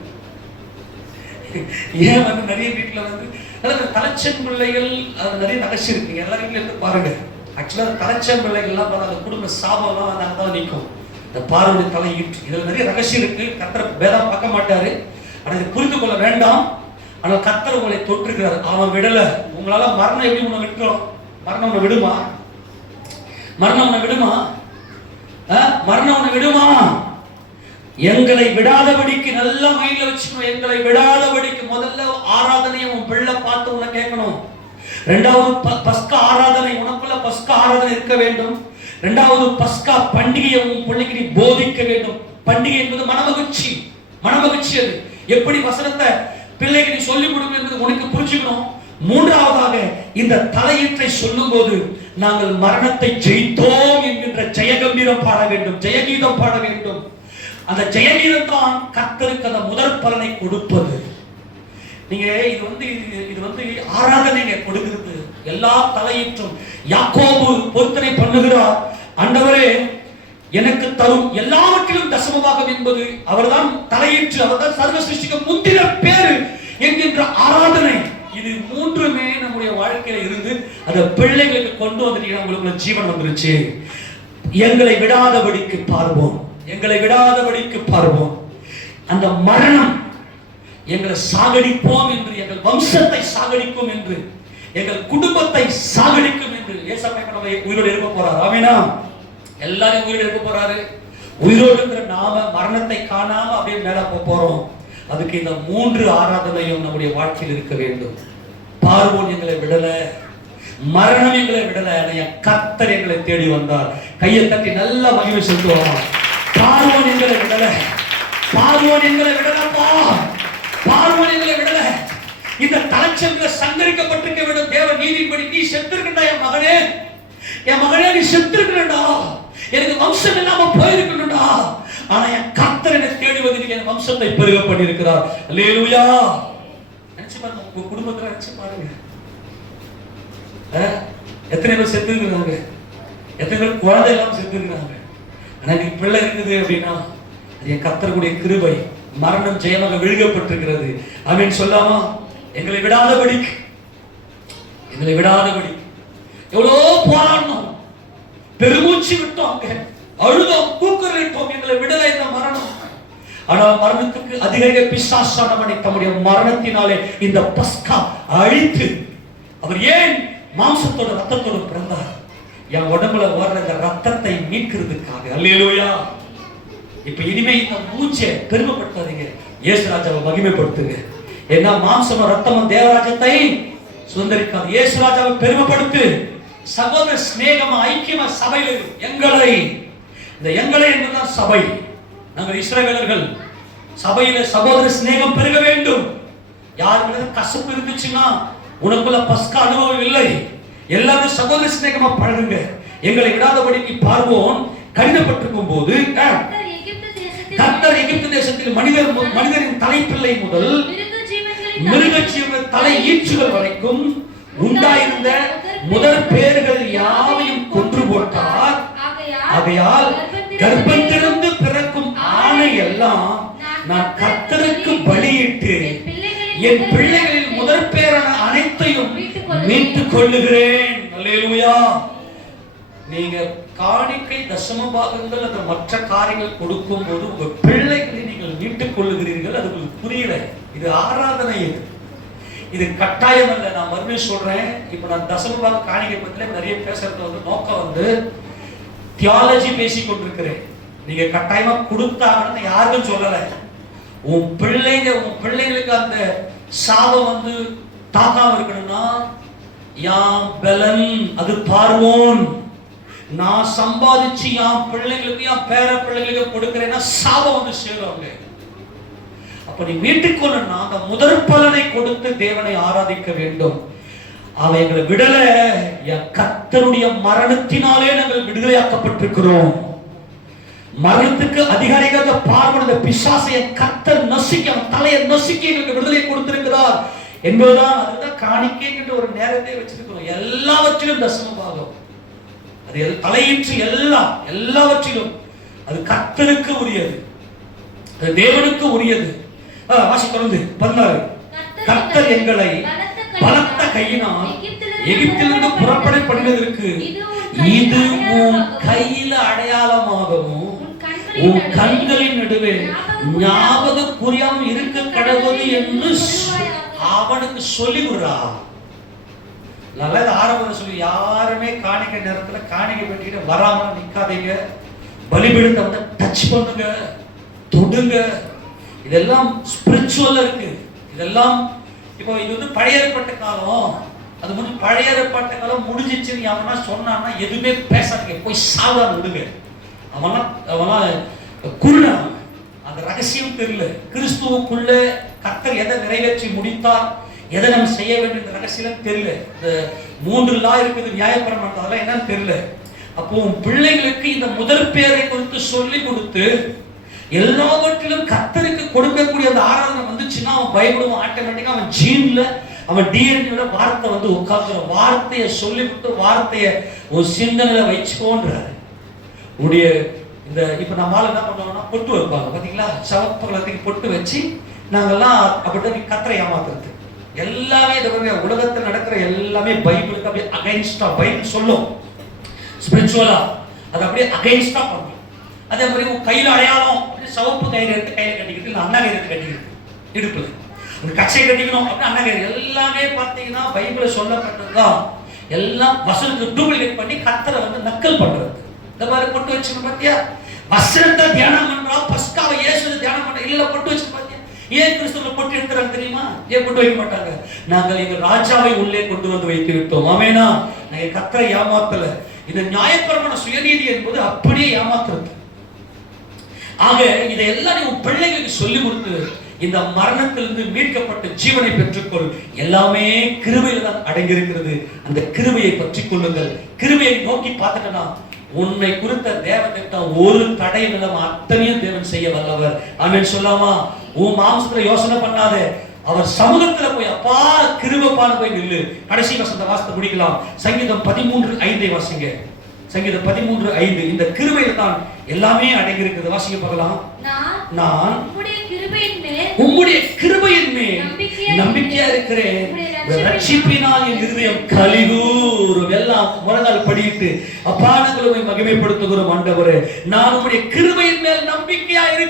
ஏன் வந்து நிறைய வீட்டுல வந்து அதாவது தலைச்சன் பிள்ளைகள் அது நிறைய நகைச்சு இருக்குங்க. எல்லா வீட்டுல இருந்து பாருங்க. ஆக்சுவலா தலைச்சன் பிள்ளைகள் எல்லாம் அந்த குடும்ப சாபம் எல்லாம் அங்கதான் நிற்கும். இந்த பார்வதி தலை ஈற்று இதுல நிறைய ரகசியம் இருக்கு. கர்த்தர் வேதம் பார்க்க மாட்டாரு, ஆனா இதை புரிந்து கொள்ள வேண்டாம். ஆனால் கர்த்தர் உங்களை தொற்றுகிறார். அவன் விடல. உங்களால மரணம் எப்படி உன்னை விட்டுரும்? மரணம் உன்னை விடுமா? மரணம் உன்னை விடுமா? மரணம் உன்னை விடுமா? எங்களை விடாதபடிக்கு நல்ல மைண்ட்ல வச்சுக்கணும். எங்களை விடாதபடிக்கு முதல்ல ஆராதனையை உன் பிள்ளை பார்த்து உன்னை கேட்கணும். இரண்டாவது பஸ்கா ஆராதனை, உனக்குள்ள பஸ்கா ஆராதனை இருக்க வேண்டும். இரண்டாவது பஸ்கா பண்டிகையை உன் பிள்ளைக்கு நீ போதிக்க வேண்டும். பண்டிகை என்பது மனமகிழ்ச்சி. மனமகிழ்ச்சி அது எப்படி வசனத்தை பிள்ளைக்கு நீ சொல்லிக் கொடுக்கும் என்பது உனக்கு புரிஞ்சுக்கணும். மூன்றாவதாக இந்த தலையீற்றை சொல்லும் போது நாங்கள் மரணத்தை ஜெயித்தோம் என்கின்ற ஜெயகம்பீரம் பாட வேண்டும், ஜெயகீதம் பாட வேண்டும். அந்த ஜெயகீதம் தான் கர்த்தருக்கு அந்த முதற் பலனை கொடுப்பது. நீங்க இது வந்து ஆராதனைங்க கொடுக்கிறது. எல்லா தலையீற்றும் யாக்கோபு பொருத்தனை பண்ணுகிறார். ஆண்டவரே எனக்கு தரும் எல்லாவற்றிலும் தசமபாகம் என்பது அவர்தான் தலையீற்று, அவர்தான் சர்வ சிருஷ்டிக்கு முந்தின பேரு என்கின்ற ஆராதனை. இது மூன்றுமே நம்முடைய வாழ்க்கையில இருந்து அந்த பிள்ளைகளுக்கு கொண்டு வந்துட்டீங்கன்னா உங்களுக்கு ஜீவன் வந்துருச்சு. எங்களை விடாதபடிக்கு பார்வோம், எங்களை விடாதபடிக்கு பார்வோம். அந்த மரணம் எங்களை சாகடிப்போம் என்று, எங்கள் வம்சத்தை சாகடிக்கும் என்று, எங்கள் குடும்பத்தை சாகடிக்கும் என்று ஏசாயா நம்ம உயிரோடு எழுப்ப போறாரு. ஆமெனா? எல்லாரும் உயிரோடு எழுப்ப போறாரு. உயிரோடு இருக்கிற நாம மரணத்தை காணாம அப்படியே மேல போறோம். அதுக்கு இந்த மூன்று ஆராதனையும் நம்முடைய வாழ்க்கையில் இருக்க வேண்டும். பார்வோன் எங்களை விடல, மரணம் எங்களை விடல, கர்த்தர் எங்களை தேடி வந்தார். கையை தட்டி நல்ல மகிமை செலுத்துவோம். பார்வோன் எங்களை விடல, பார்வோன் எங்களை விடலப்பா, பார்வோன் எங்களை விடல. இந்த தலைச்சங்களை சங்கரிக்கப்பட்டிருக்க வேண்டும். தேவ நீதிப்படி நீ செத்திருக்கா என் மகனே, என் மகனே நீ செத்திருக்கா, எனக்கு வம்சம் இல்லாம போயிருக்கணும்டா. ஆனா என் கர்த்தர் என்னை தேடி வந்து என் வம்சத்தை பெருக பண்ணியிருக்கிறார். அல்லேலூயா. நினைச்சு பாருங்க, உங்க குடும்பத்துல நினைச்சு பாருங்க. எத்தனை பேர் செத்து இருக்கிறாங்க, எத்தனை பேர் குழந்தை எல்லாம் செத்து இருக்கிறாங்க. ஆனா நீ பிள்ளை இருக்குது அப்படின்னா அது என் கர்த்தருடைய கிருபை. மரணம் ஜெயமாக விழுகப்பட்டிருக்கிறது. ஆமென் சொல்லாமா? எங்களை விடாதபடிக்கு, எங்களை விடாதபடி எவ்வளோ போராடணும், பெருமூச்சு விட்டோம், அழுதோம், கூக்குரலிட்டோம், எங்களை விடலை இந்த மரணம். ஆனால் மரணத்துக்கு அதிக பிசாசானவனை தம்முடைய மரணத்தினாலே இந்த பஸ்கா அழித்து, அவர் ஏன் மாம்சத்தோட ரத்தத்தோட பிறந்தார்? என் உடம்புல வர்ற இந்த ரத்தத்தை மீட்கிறதுக்காக. அல்லேலூயா. இப்ப இனிமே இந்த மூச்சை பெருமைப்படுத்தாதீங்க, இயேசு ராஜாவை மகிமைப்படுத்துங்க. ஏன்னா மாம்சமும் ரத்தமும் தேவராஜ்யத்தை சுதந்திரிக்காது. இயேசு ராஜாவை பெருமைப்படுத்து. சகோதர சிநேகமா ஐக்கியமா சபையில் எங்களை, இந்த எங்களை என்பதுதான் சபை. நாங்கள் இஸ்ரவேலர்கள். சபையில சகோதர சிநேகம் பெருக வேண்டும். யாருக்கு கசப்பு இருந்துச்சுன்னா உனக்குள்ள பஸ்கா அனுபவம் இல்லை. எல்லாரும் சகோதர சிநேகமா பழகுங்க. எங்களை விடாதபடிக்கு பார்வோன் கடினப்பட்டிருக்கும் போது கர்த்தர் எகிப்து தேசத்தில் மனிதரின் தலைப்பிள்ளை முதல் மிருக ஜீவன் தலை ஈற்றுகள் வரைக்கும் உண்டாயிருந்த முதற் பேர்கள் யாவையும் கொன்று போட்டார். ஆகையால் கர்ப்பத்திலிருந்து பிறக்கும் ஆணை எல்லாம் நான் கர்த்தருக்கு பலியிட்டு என் பிள்ளைகளின் முதற் பேரான அனைத்தையும் மீட்டுக் கொள்ளுகிறேன். அல்லேலூயா. நீங்க காணிக்கை தசம பாகங்கள் அந்த மற்ற காரியங்கள் கொடுக்கும் போது உங்க பிள்ளைகளை நீங்கள் மீட்டுக் கொள்ளுகிறீர்கள். அது உங்களுக்கு புரியல. இது ஆராதனை, இது கட்டாயம் அல்ல. நான் மறுபடியும் சொல்றேன். இப்ப நான் தசம பாக காணிக்கை பத்தில நிறைய பேசுறது வந்து நோக்கம் வந்து தியாலஜி பேசிக் கொண்டிருக்கிறேன். நீங்க கட்டாயமா கொடுத்தாங்கன்னு யாருக்கும் சொல்லல. உன் பிள்ளைங்களுக்கு அந்த சாபம் வந்து தாக்காம இருக்கணும்னா யாம் பலன், அது பார்வோன். நான் சம்பாதிச்சு என் பிள்ளைங்களுக்கு என் பேர பிள்ளைங்களுக்கு கொடுக்கிறேன்னா சாபம் வந்து சேருவாங்க. அப்ப நீ மீட்டுக் கொள்ளணும்னா அந்த முதற் பலனை கொடுத்து தேவனை ஆராதிக்க வேண்டும். அவன் எங்களை விடல. கர்த்தருடைய மரணத்தினாலே நாங்கள் விடுதலையாக்கப்பட்டிருக்கிறோம். மரணத்துக்கு அதிகாரிகள் பார்வன பிசாசைய கர்த்தர் நசுக்கி அவன் தலையை நசுக்கி எங்களுக்கு விடுதலை கொடுத்திருக்கிறார் என்பதுதான். அதுதான் காணிக்கைங்கிற ஒரு நேரத்தை வச்சிருக்கிறோம். எல்லாவற்றிலும் தசம பாகம், அது தலையிற்று எல்லாவற்றிலும் அது கர்த்தருக்கு உரியது, அது தேவனுக்கு உரியது. வாசி தொடர்ந்து 16. கர்த்தர் எங்களை பலத்த கையினால் எகிப்திலிருந்து புறப்பட பண்ணினதற்கு இது உன் கையில அடையாளமாகவும் உன் கண்களின் நடுவே ஞாபகம் புரியாமல் இருக்க கடவுள் என்று அவனுக்கு சொல்லி விடுறா. நல்லது ஆரம்பத்தில் சொல்லி யாருமே காணிக்கை நேரத்துல காணிக்கை பெட்டிட்டு வராம நிக்காதீங்க. பலிபீடத்தை வந்து டச் பண்ணுங்க, தொடுங்க. இதெல்லாம் ஸ்பிரிச்சுவலா இருக்கு. இதெல்லாம் இப்போ இது வந்து பழைய ஏற்பாட்டு காலம். அது வந்து பழைய ஏற்பாட்டு காலம் முடிஞ்சிச்சுன்னு அவனா சொன்னான்னா எதுவுமே பேசாதீங்க, போய் சாவலான்னு விடுங்க. அவன்லாம் குருடா, அந்த ரகசியம் தெரியல. கிறிஸ்துவுக்குள்ள கர்த்தர் எதை நிறைவேற்றி முடித்தார், எதை நம்ம செய்ய வேண்டும் ரகசியம் தெரியல. இந்த 3 லா இருக்குது, நியாயப்பிரமாணம், அதெல்லாம் என்னன்னு தெரியல. அப்போ உன் பிள்ளைகளுக்கு இந்த முதற் பேரை குறித்து சொல்லி கொடுத்து எல்லாவற்றிலும் கர்த்தருக்கு கொடுக்கக்கூடிய அந்த ஆராதனை வந்துச்சுன்னா அவன் பயப்படுவான். ஆட்டோமேட்டிக்கா அவன் ஜீன்ல, அவன் டிஎன்ஏல வார்த்தை வந்து உட்கார்ந்துற. வார்த்தையை சொல்லிவிட்டு வார்த்தையை ஒரு சிந்தனையில வச்சுக்கோன்றாரு. உடைய இந்த இப்ப நம்மளால என்ன பண்ணுவாங்கன்னா பொட்டு வைப்பாங்க பாத்தீங்களா, சவப்பு கலத்துக்கு பொட்டு வச்சு நாங்கெல்லாம் அப்படிதான் கர்த்தரை ஏமாத்துறது. எல்லாமே உலகத்தில் நடக்கிற எல்லாமே பைபிளுக்கு அப்படியே அகைன்ஸ்டா, பைபிள் சொல்லும் ஸ்பிரிச்சுவலா, அது அப்படியே அகைன்ஸ்டா பண்ணும். அதே மாதிரி உன் கையில அடையாளம், சவப்பு கயிறு எடுத்து கையில கட்டிக்கிட்டு, இல்லை அண்ணா கயிறு கட்டிக்கிட்டு இடுப்புல ஒரு கச்சை கட்டிக்கணும் அப்படின்னு அண்ணா கயிறு எல்லாமே பார்த்தீங்கன்னா பைபிளை சொல்லப்பட்டதுதான். எல்லாம் வசனத்தை டூப்ளிகேட் பண்ணி கர்த்தரை வந்து நக்கல் பண்றது. இந்த மாதிரி பொட்டு வச்சுக்கணும் பாத்தியா, வசனத்தை தியானம் பண்றா, பஸ்காவை இயேசுவை தியானம் பண்ற, இல்ல பொட்டு வச்சு பாத்தியா. ஏன் கிறிஸ்துவ பொட்டு எடுக்கிறாங்க தெரியுமா? ஏன் பொட்டு வைக்க மாட்டாங்க? நாங்கள் எங்கள் ராஜாவை உள்ளே கொண்டு வந்து வைத்து விட்டோம். ஆமேனா, நாங்கள் கர்த்தரை ஏமாத்தல. இந்த நியாயப்பிரமாண சுயநீதி என்பது அப்படியே ஏமாத்துறது. ஆக இதையெல்லாம் உன் பிள்ளைகளுக்கு சொல்லி கொடுத்து இந்த மரணத்திலிருந்து மீட்கப்பட்ட ஜீவனை பெற்றுக்கொள். எல்லாமே கிருபையில தான் அடங்கி இருக்கிறது. அந்த கிருபையை பற்றி கொள்ளுங்கள். கிருபையை நோக்கி பார்த்துட்டனா உன்னை குறித்த தேவன் ஒரு தடை இல்லாம அத்தனையும் தேவன் செய்ய வல்லவர். ஆமென் சொல்லாமா? உன் மாம்சத்துல யோசனை பண்ணாத, அவர் சமூகத்துல போய் அப்பா கிருபைப்பான போய் நில்லு. கடைசி வசனத்தை வாசித்து முடிக்கலாம். சங்கீதம் 13:5 வாசிங்க. சங்கீதம் 13:5. இந்த கிருபையில தான் எல்லாமே அடங்கி இருக்குது. வாசிக்க பார்க்கலாம். நான் உம்முடைய கிருபையின் மேல் நம்பிக்கையா இருக்கிறேன். ரட்சிப்பினால் என் இருதயம் கலிகூரும். எல்லாம் முழங்கால் படியிட்டு அப்பா நாங்கள் உம்மை மகிமைப்படுத்துகிறோம் ஆண்டவரே. நான் உம்முடைய கிருபையின் மேல் நம்பிக்கையா இருக்கிறேன்.